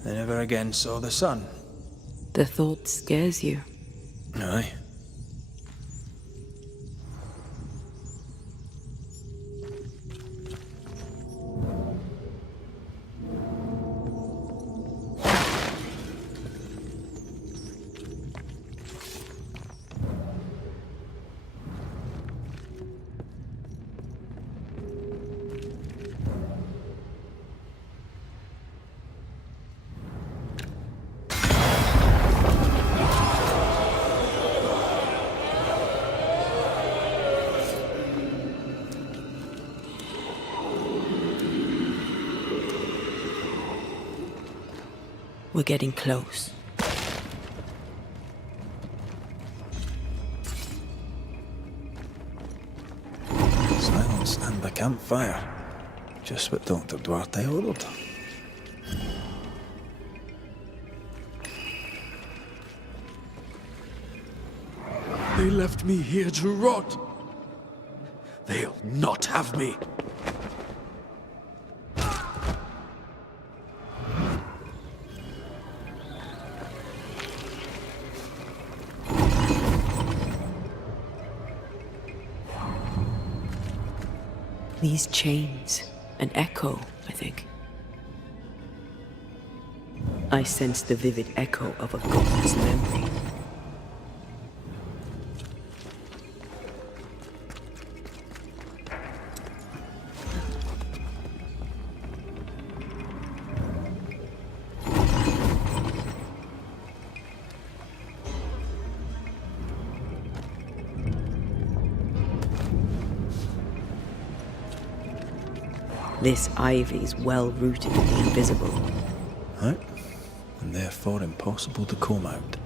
They never again saw the sun. The thought scares you. Aye. We're getting close. Silence and the campfire. Just what Dr. Duarte ordered. They left me here to rot. They'll not have me. These chains, an echo, I think. I sense the vivid echo of a ghost's memory. This ivy's well rooted in the invisible. Right? And therefore impossible to comb out.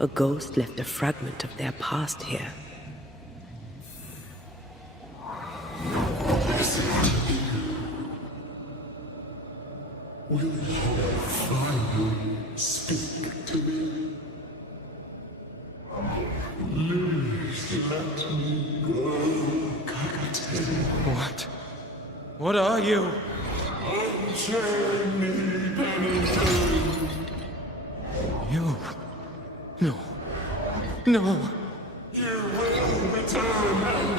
A ghost left a fragment of their past here. Will you finally speak to me? Please let me go, Captain. What? What are you? Unchain me, Penitent. You? No. No. You will return and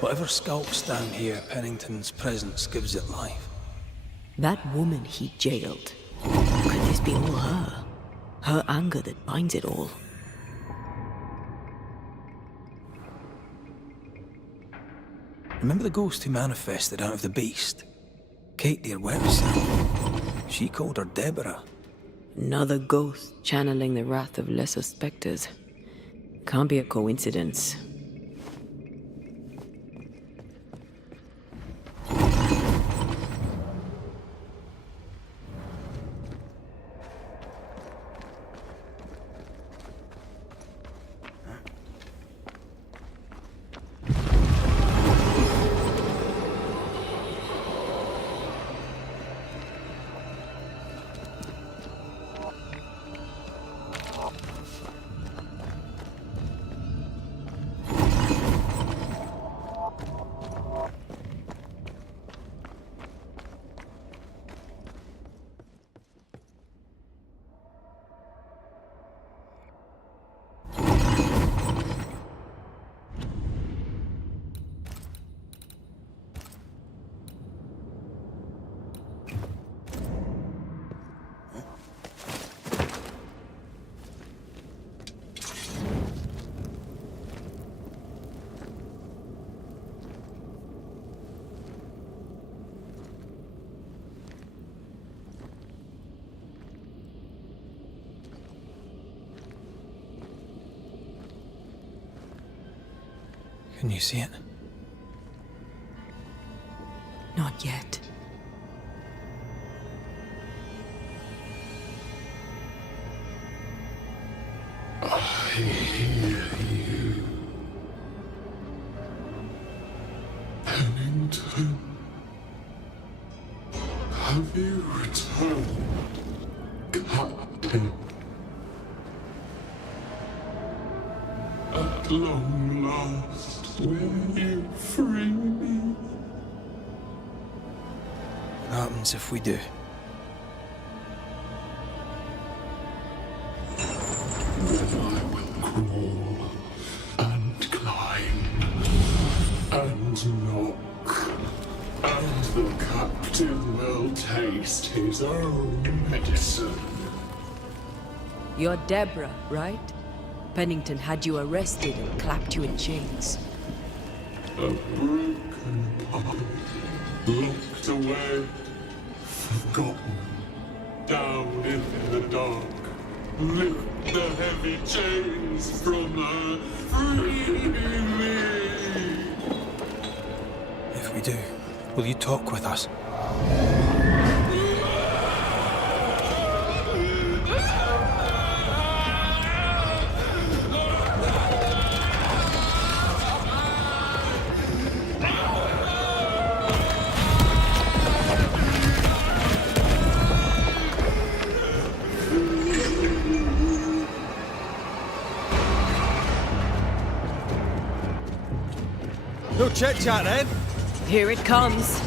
Whatever skulks down here, Pennington's presence gives it life. That woman he jailed. Could this be all her? Her anger that binds it all. Remember the ghost who manifested out of the beast? Kate, dear wet herself. She called her Deborah. Another ghost channeling the wrath of lesser specters. Can't be a coincidence. Can you see it? Not yet. I hear you. Pennington. Have you returned, Captain? At long last, will you free me? What happens if we do? Then I will crawl and climb and knock, and the captain will taste his own medicine. You're Deborah, right? Pennington had you arrested and clapped you in chains. A broken part, locked away, forgotten, down in the dark. Lift the heavy chains from her, free me. If we do, will you talk with us? No chit-chat then. Here it comes.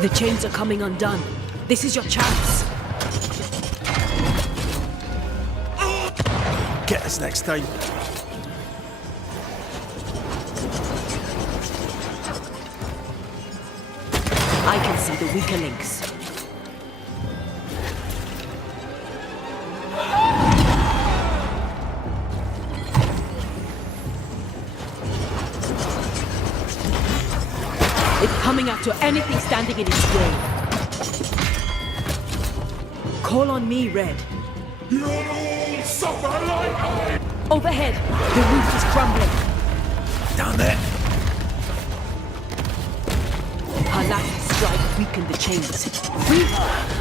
The chains are coming undone. This is your chance. Get us next time. I can see the weaker links. Coming after anything standing in its way. Call on me, Red. You'll all suffer like I. Overhead, the roof is crumbling. Down there. Her last strike weakened the chains. Free her!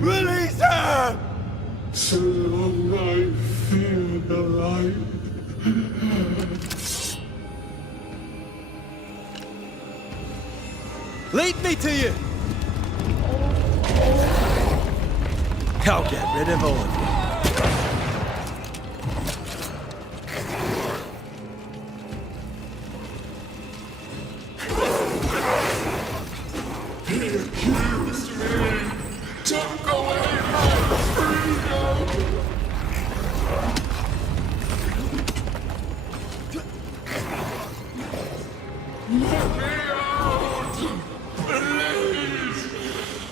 Release her! So long I fear the light. Lead me to you! I'll get rid of all of you. He accused me, took away my freedom. Let me out! Please!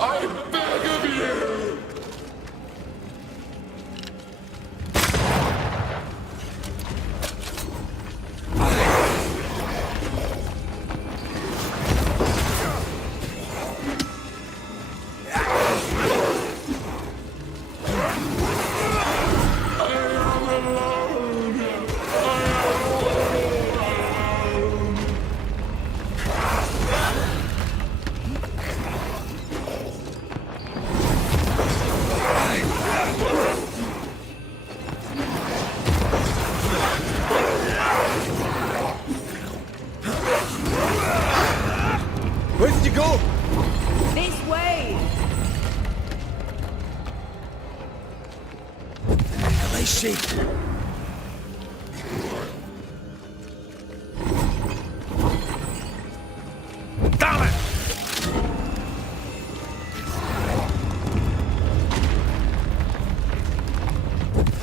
I beg of you! Where did you go? This way! I see. Damn it!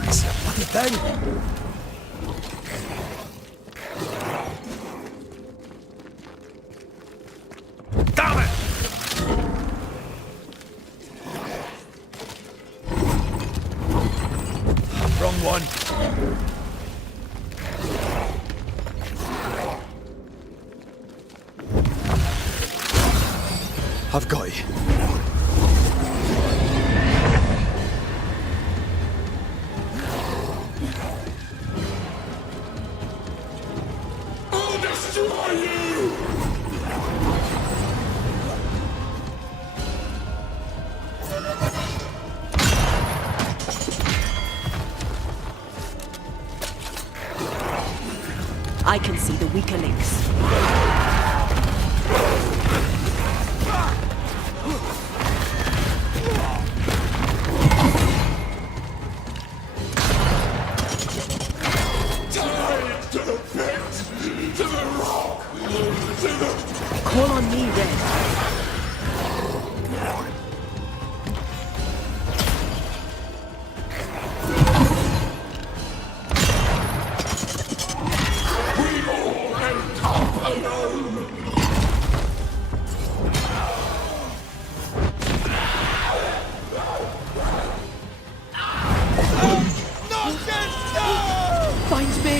It's a bloody thing. Damn it! Wrong one. I've got you. I'll destroy you! I can see the weaker links. Tied to the pit, to the rock, to the... Call on me, Red. We all end up alone! Find me!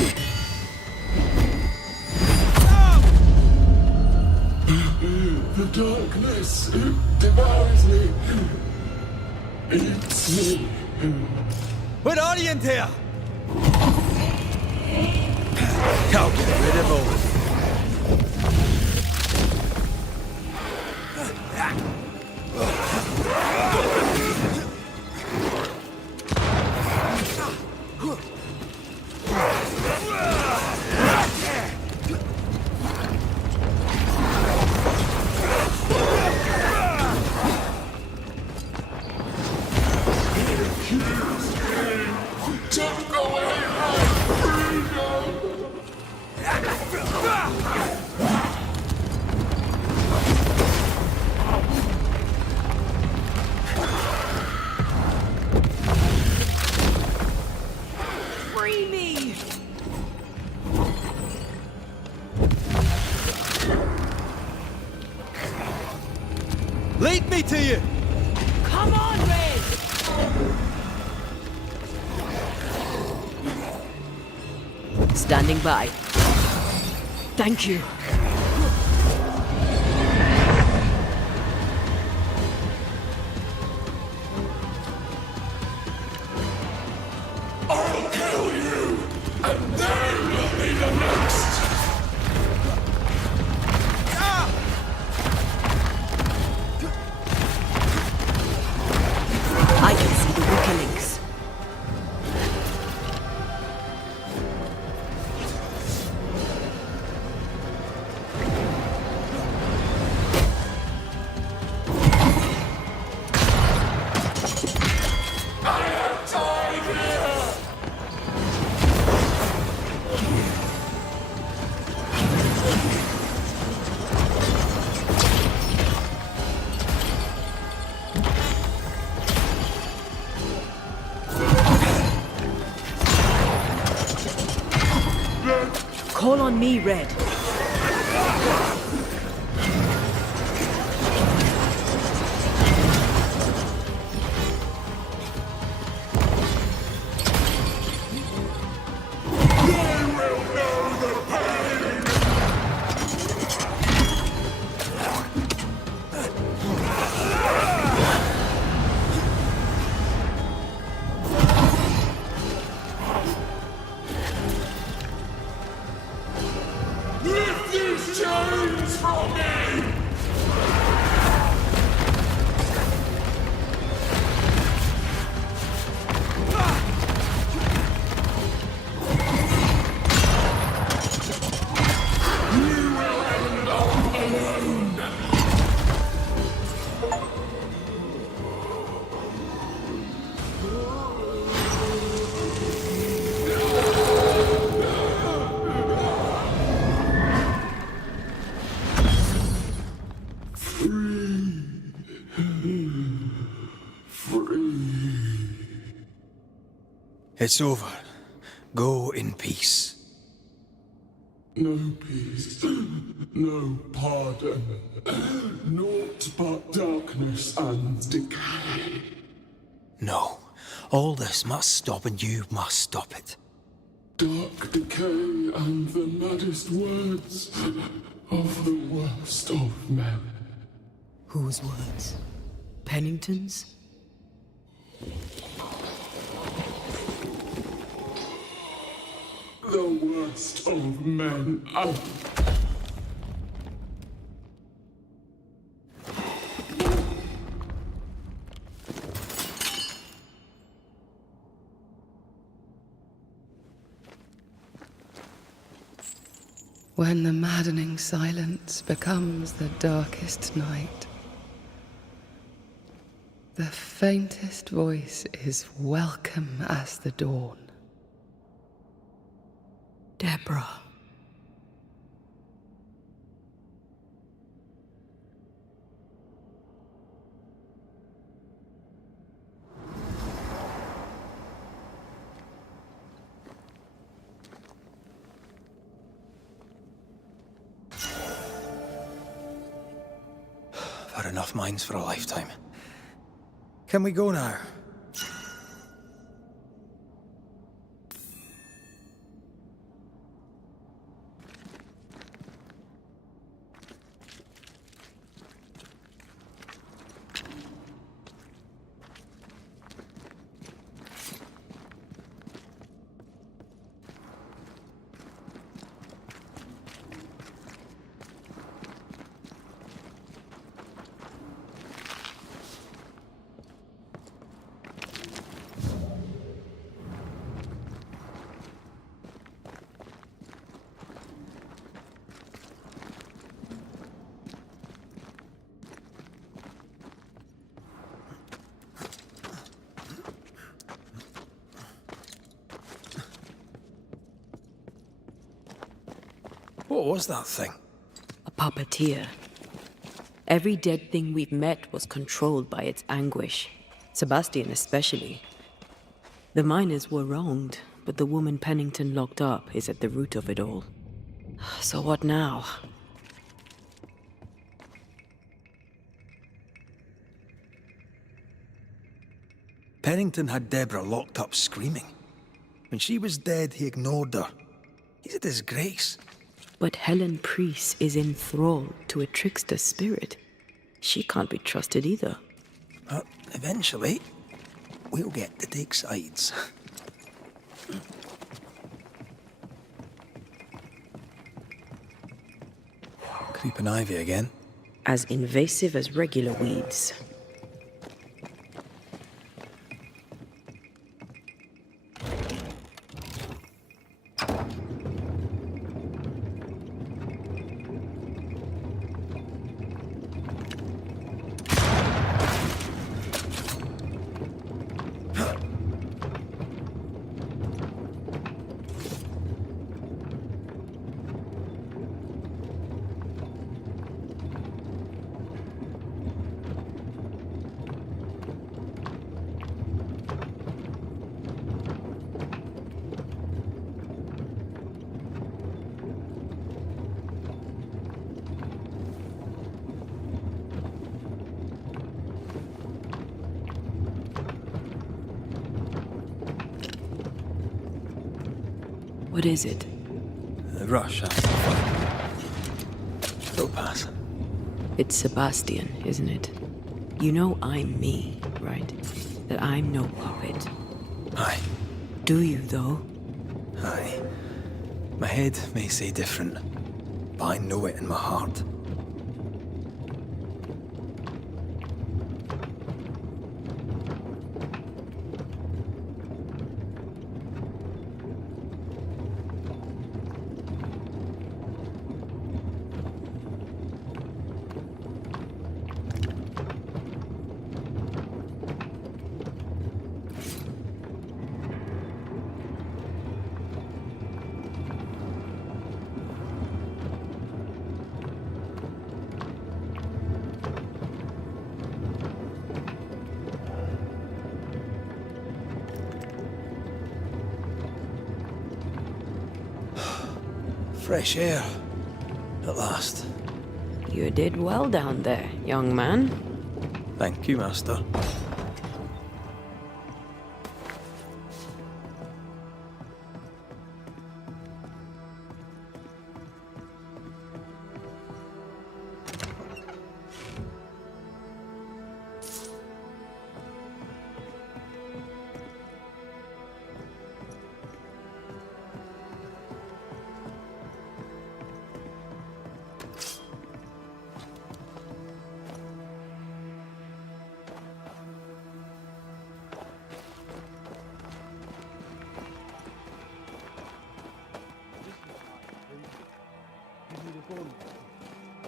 The darkness, it devours me. Eats me. Where are you in here? I'll get rid of all of you. Took away my freedom! Free me! Lead me to you! Come on, Red! Standing by. Thank you. I'll kill you! And then will be the next! I can see the weaker links. Call on me, Red. Lift these chains from me! You will end up alone! It's over. Go in peace. No peace, no pardon, naught but darkness and decay. No. All this must stop and you must stop it. Dark decay and the maddest words of the worst of men. Whose words? Pennington's? The worst of men. When the maddening silence becomes the darkest night, the faintest voice is welcome as the dawn. Deborah. I've had enough minds for a lifetime. Can we go now? What was that thing? A puppeteer. Every dead thing we've met was controlled by its anguish. Sebastian especially. The miners were wronged, but the woman Pennington locked up is at the root of it all. So what now? Pennington had Deborah locked up screaming. When she was dead, he ignored her. He's a disgrace. But Helen Priest is enthralled to a trickster spirit. She can't be trusted either. Eventually, we'll get to take sides. Creeping ivy again. As invasive as regular weeds. What is it? The rush after the fight. Still passing. It's Sebastian, isn't it? You know I'm me, right? That I'm no puppet. Aye. Do you, though? Aye. My head may say different, but I know it in my heart. Fresh air. At last. You did well down there, young man. Thank you, Master.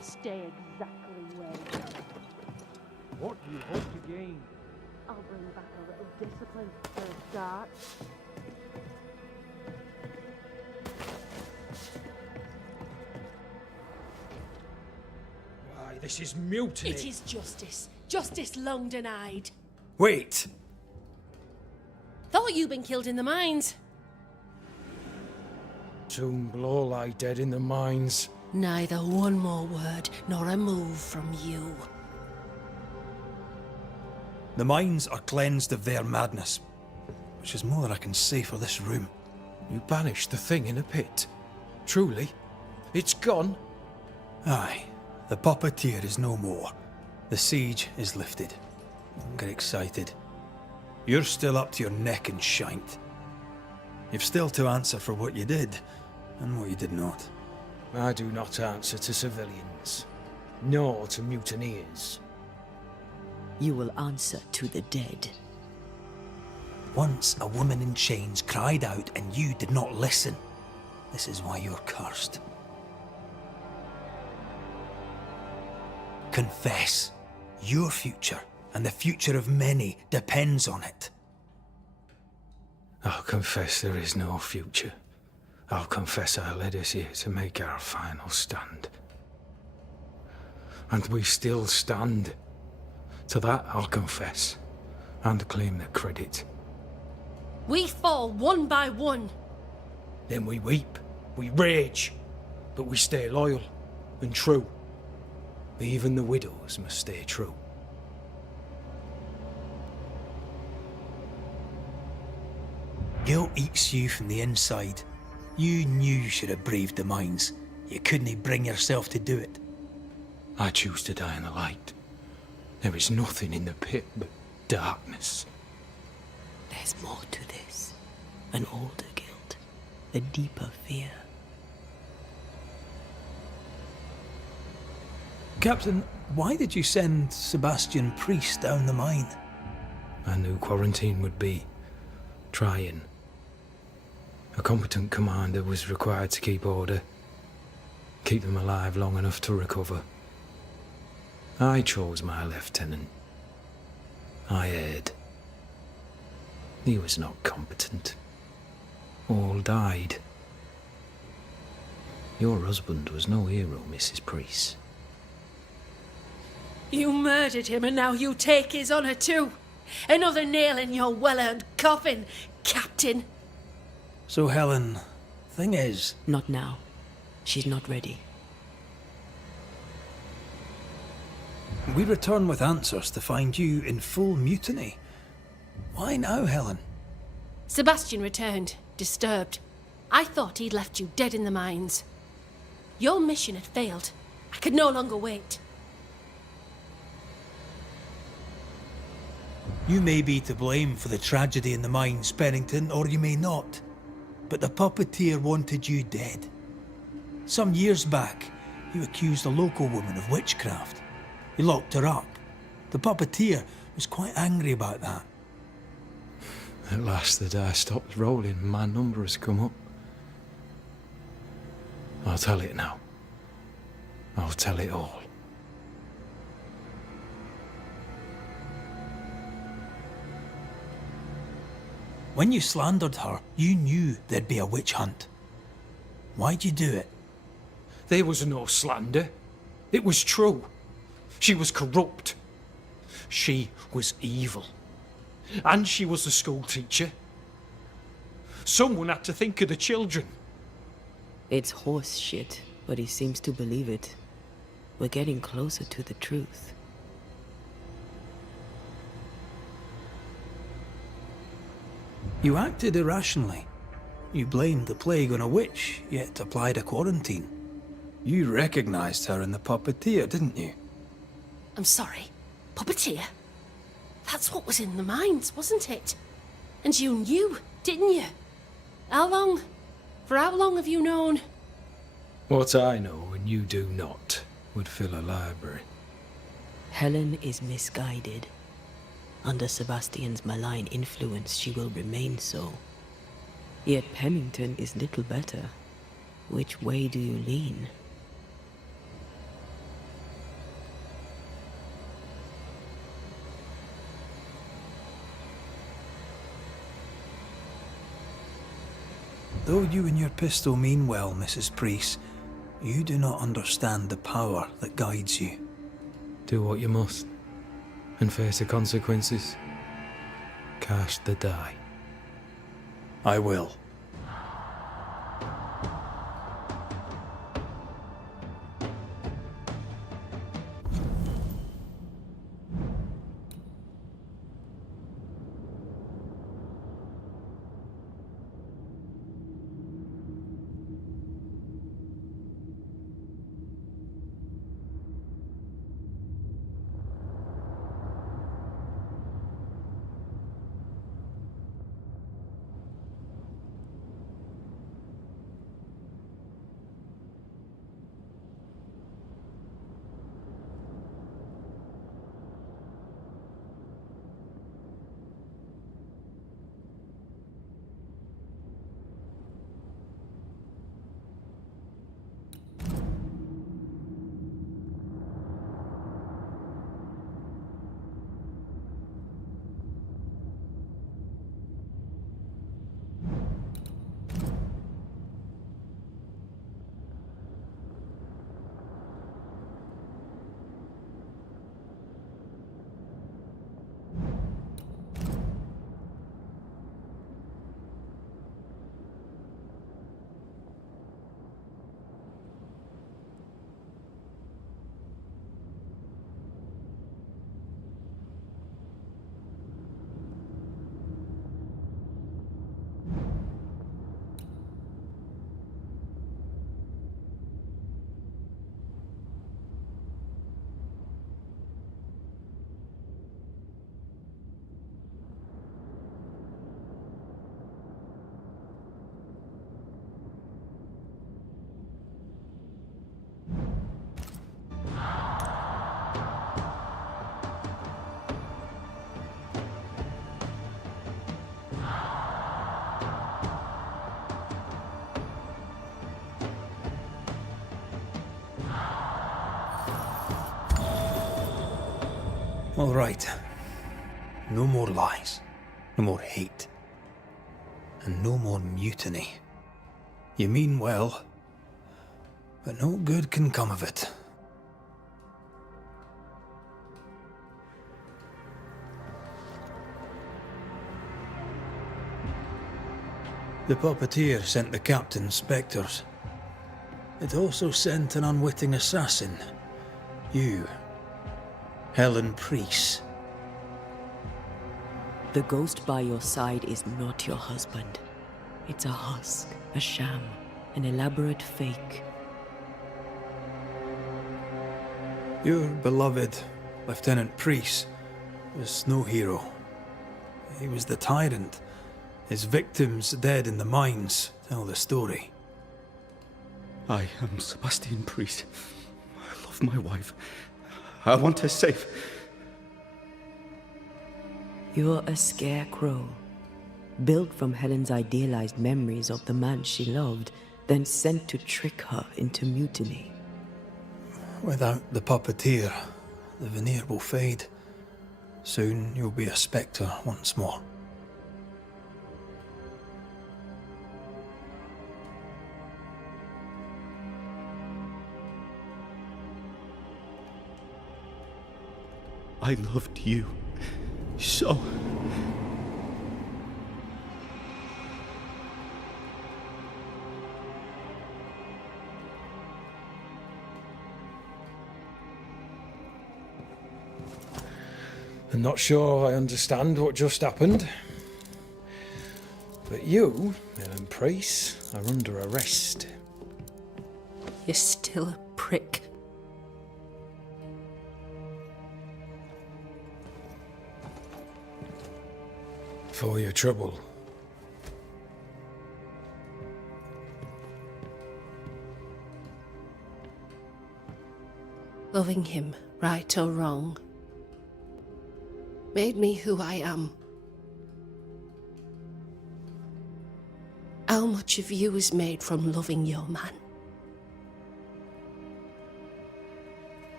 Stay exactly where you are. What do you hope to gain? I'll bring back a little discipline for a start. Why, this is mutiny. It is justice. Justice long denied. Wait! Thought you'd been killed in the mines. Soon blow lie dead in the mines. Neither one more word nor a move from you. The mines are cleansed of their madness, which is more than I can say for this room. You banished the thing in a pit. Truly? It's gone? Aye. The puppeteer is no more. The siege is lifted. Don't get excited. You're still up to your neck in shite. You've still to answer for what you did, and what you did not. I do not answer to civilians, nor to mutineers. You will answer to the dead. Once a woman in chains cried out and you did not listen. This is why you're cursed. Confess. Your future, and the future of many, depends on it. I'll confess there is no future. I'll confess I led us here to make our final stand. And we still stand. To that I'll confess, and claim the credit. We fall one by one. Then we weep, we rage, but we stay loyal and true. Even the widows must stay true. Guilt eats you from the inside. You knew you should have braved the mines. You couldn't bring yourself to do it. I choose to die in the light. There is nothing in the pit but darkness. There's more to this. An older guilt. A deeper fear. Captain, why did you send Sebastian Priest down the mine? I knew quarantine would be trying. A competent commander was required to keep order, keep them alive long enough to recover. I chose my lieutenant. I erred. He was not competent. All died. Your husband was no hero, Mrs. Priest. You murdered him and now you take his honour too. Another nail in your well-earned coffin, Captain. So, Helen, thing is... Not now. She's not ready. We return with answers to find you in full mutiny. Why now, Helen? Sebastian returned, disturbed. I thought he'd left you dead in the mines. Your mission had failed. I could no longer wait. You may be to blame for the tragedy in the mines, Pennington, or you may not. But the puppeteer wanted you dead. Some years back, you accused a local woman of witchcraft. You locked her up. The puppeteer was quite angry about that. At last the die stopped rolling and my number has come up. I'll tell it now. I'll tell it all. When you slandered her, you knew there'd be a witch hunt. Why'd you do it? There was no slander. It was true. She was corrupt. She was evil. And she was a school teacher. Someone had to think of the children. It's horse shit, but he seems to believe it. We're getting closer to the truth. You acted irrationally. You blamed the plague on a witch, yet applied a quarantine. You recognized her in the puppeteer, didn't you? I'm sorry. Puppeteer? That's what was in the mines, wasn't it? And you knew, didn't you? How long? For how long have you known? What I know and you do not would fill a library. Helen is misguided. Under Sebastian's malign influence, she will remain so. Yet Pennington is little better. Which way do you lean? Though you and your pistol mean well, Mrs. Priest, you do not understand the power that guides you. Do what you must, and face the consequences. Cast the die. I will. All right. No more lies. No more hate. And no more mutiny. You mean well, but no good can come of it. The puppeteer sent the captain's spectres. It also sent an unwitting assassin. You. Helen Priest. The ghost by your side is not your husband. It's a husk, a sham, an elaborate fake. Your beloved Lieutenant Priest was no hero. He was the tyrant. His victims dead in the mines tell the story. I am Sebastian Priest. I love my wife. I want her safe. You're a scarecrow, built from Helen's idealized memories of the man she loved, then sent to trick her into mutiny. Without the puppeteer, the veneer will fade. Soon you'll be a spectre once more. I loved you so. I'm not sure I understand what just happened. But you, Ellen Priest, are under arrest. You're still a prick. For your trouble. Loving him, right or wrong, made me who I am. How much of you is made from loving your man?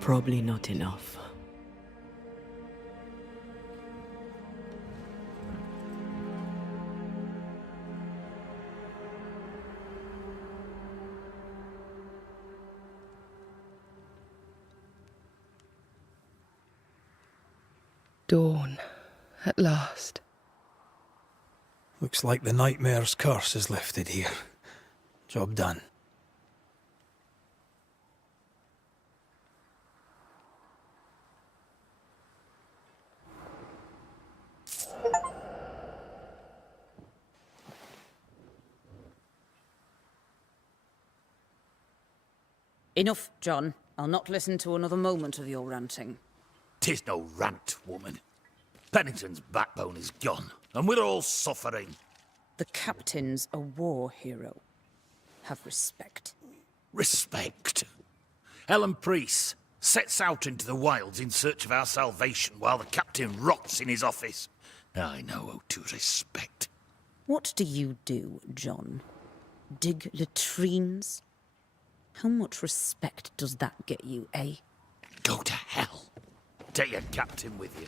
Probably not enough. Dawn, at last. Looks like the nightmare's curse is lifted here. Job done. Enough, John. I'll not listen to another moment of your ranting. 'Tis no rant, woman. Pennington's backbone is gone, and we're all suffering. The captain's a war hero. Have respect. Respect? Ellen Priest sets out into the wilds in search of our salvation while the captain rots in his office. I know how to respect. What do you do, John? Dig latrines? How much respect does that get you, eh? Go to hell. Take your captain with you.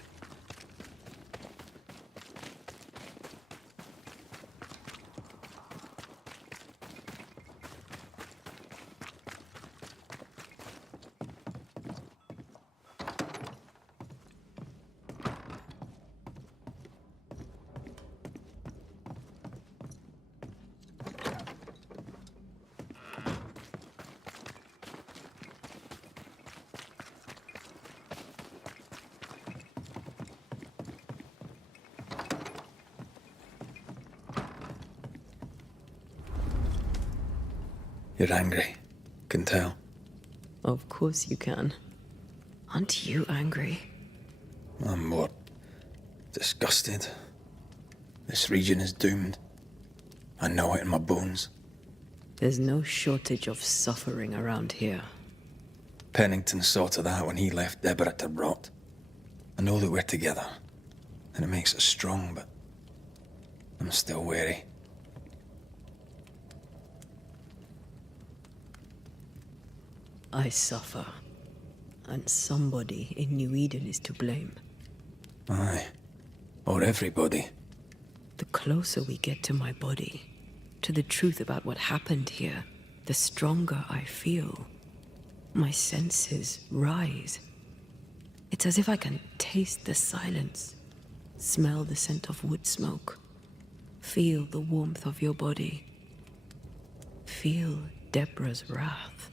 You're angry. Can tell. Of course you can. Aren't you angry? I'm more disgusted. This region is doomed. I know it in my bones. There's no shortage of suffering around here. Pennington saw to that when he left Deborah to rot. I know that we're together, and it makes us strong, but I'm still wary. I suffer, and somebody in New-Eden is to blame. Aye. Or everybody. The closer we get to my body, to the truth about what happened here, the stronger I feel. My senses rise. It's as if I can taste the silence, smell the scent of wood smoke, feel the warmth of your body, feel Deborah's wrath.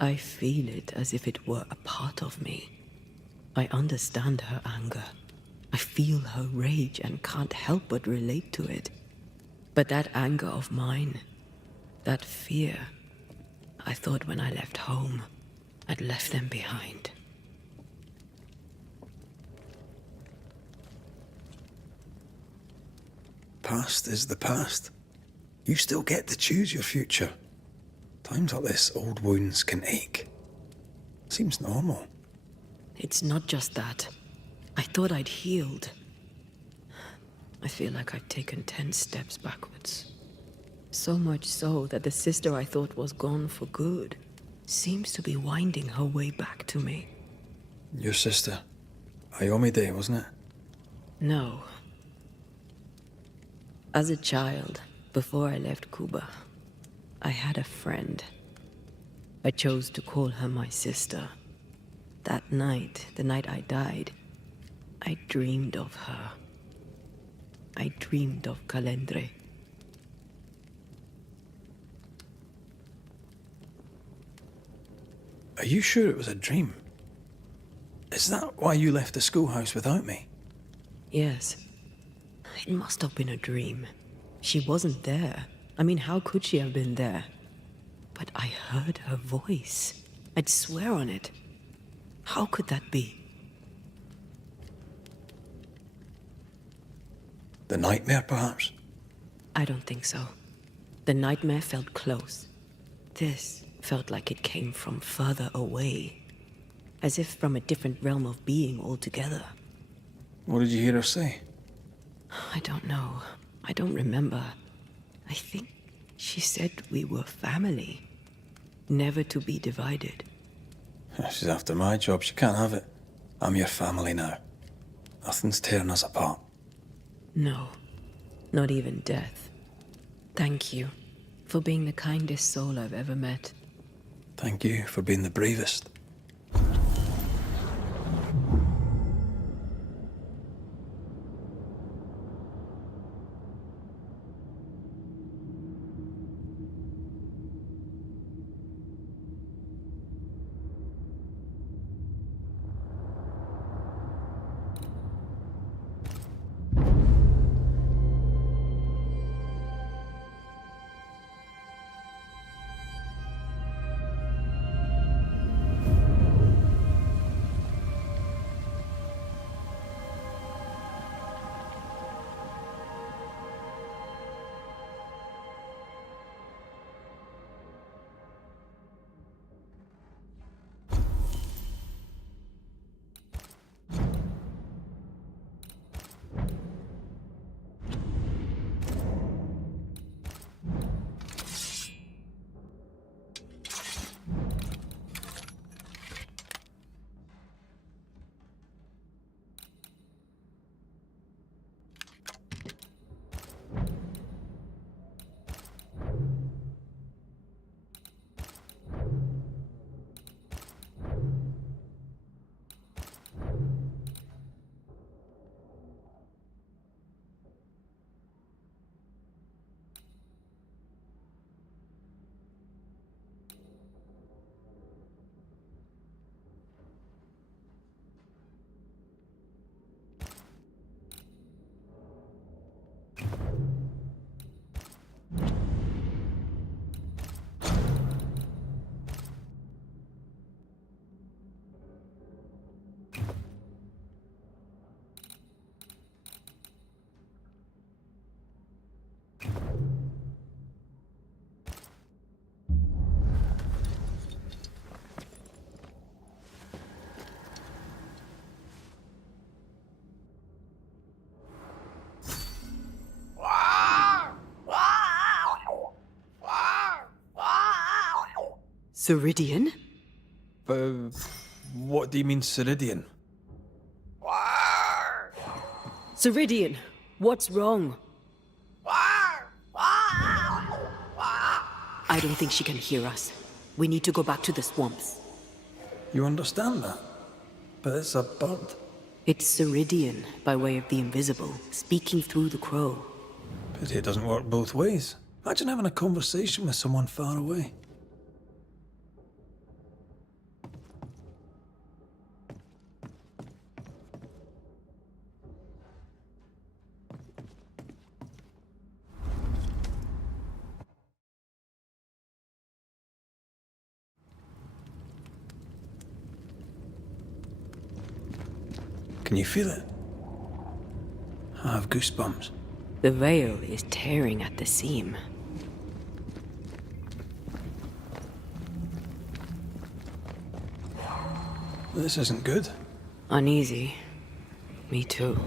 I feel it as if it were a part of me. I understand her anger, I feel her rage and can't help but relate to it. But that anger of mine, that fear, I thought when I left home, I'd left them behind. Past is the past. You still get to choose your future. Times like this, old wounds can ache. Seems normal. It's not just that. I thought I'd healed. I feel like I've taken 10 steps backwards. So much so that the sister I thought was gone for good seems to be winding her way back to me. Your sister. Ayomide, wasn't it? No. As a child, before I left Cuba, I had a friend. I chose to call her my sister. That night, the night I died, I dreamed of her. I dreamed of Calendre. Are you sure it was a dream? Is that why you left the schoolhouse without me? Yes. It must have been a dream. She wasn't there. I mean, how could she have been there? But I heard her voice. I'd swear on it. How could that be? The nightmare, perhaps? I don't think so. The nightmare felt close. This felt like it came from further away. As if from a different realm of being altogether. What did you hear her say? I don't know. I don't remember. I think she said we were family. Never to be divided. She's after my job. She can't have it. I'm your family now. Nothing's tearing us apart. No. Not even death. Thank you for being the kindest soul I've ever met. Thank you for being the bravest. Ceridian? What do you mean, Ceridian? Ceridian, what's wrong? I don't think she can hear us. We need to go back to the swamps. You understand that? But it's a bird. It's Ceridian, by way of the invisible, speaking through the crow. But it doesn't work both ways. Imagine having a conversation with someone far away. Can you feel it? I have goosebumps. The veil is tearing at the seam. This isn't good. Uneasy. Me too.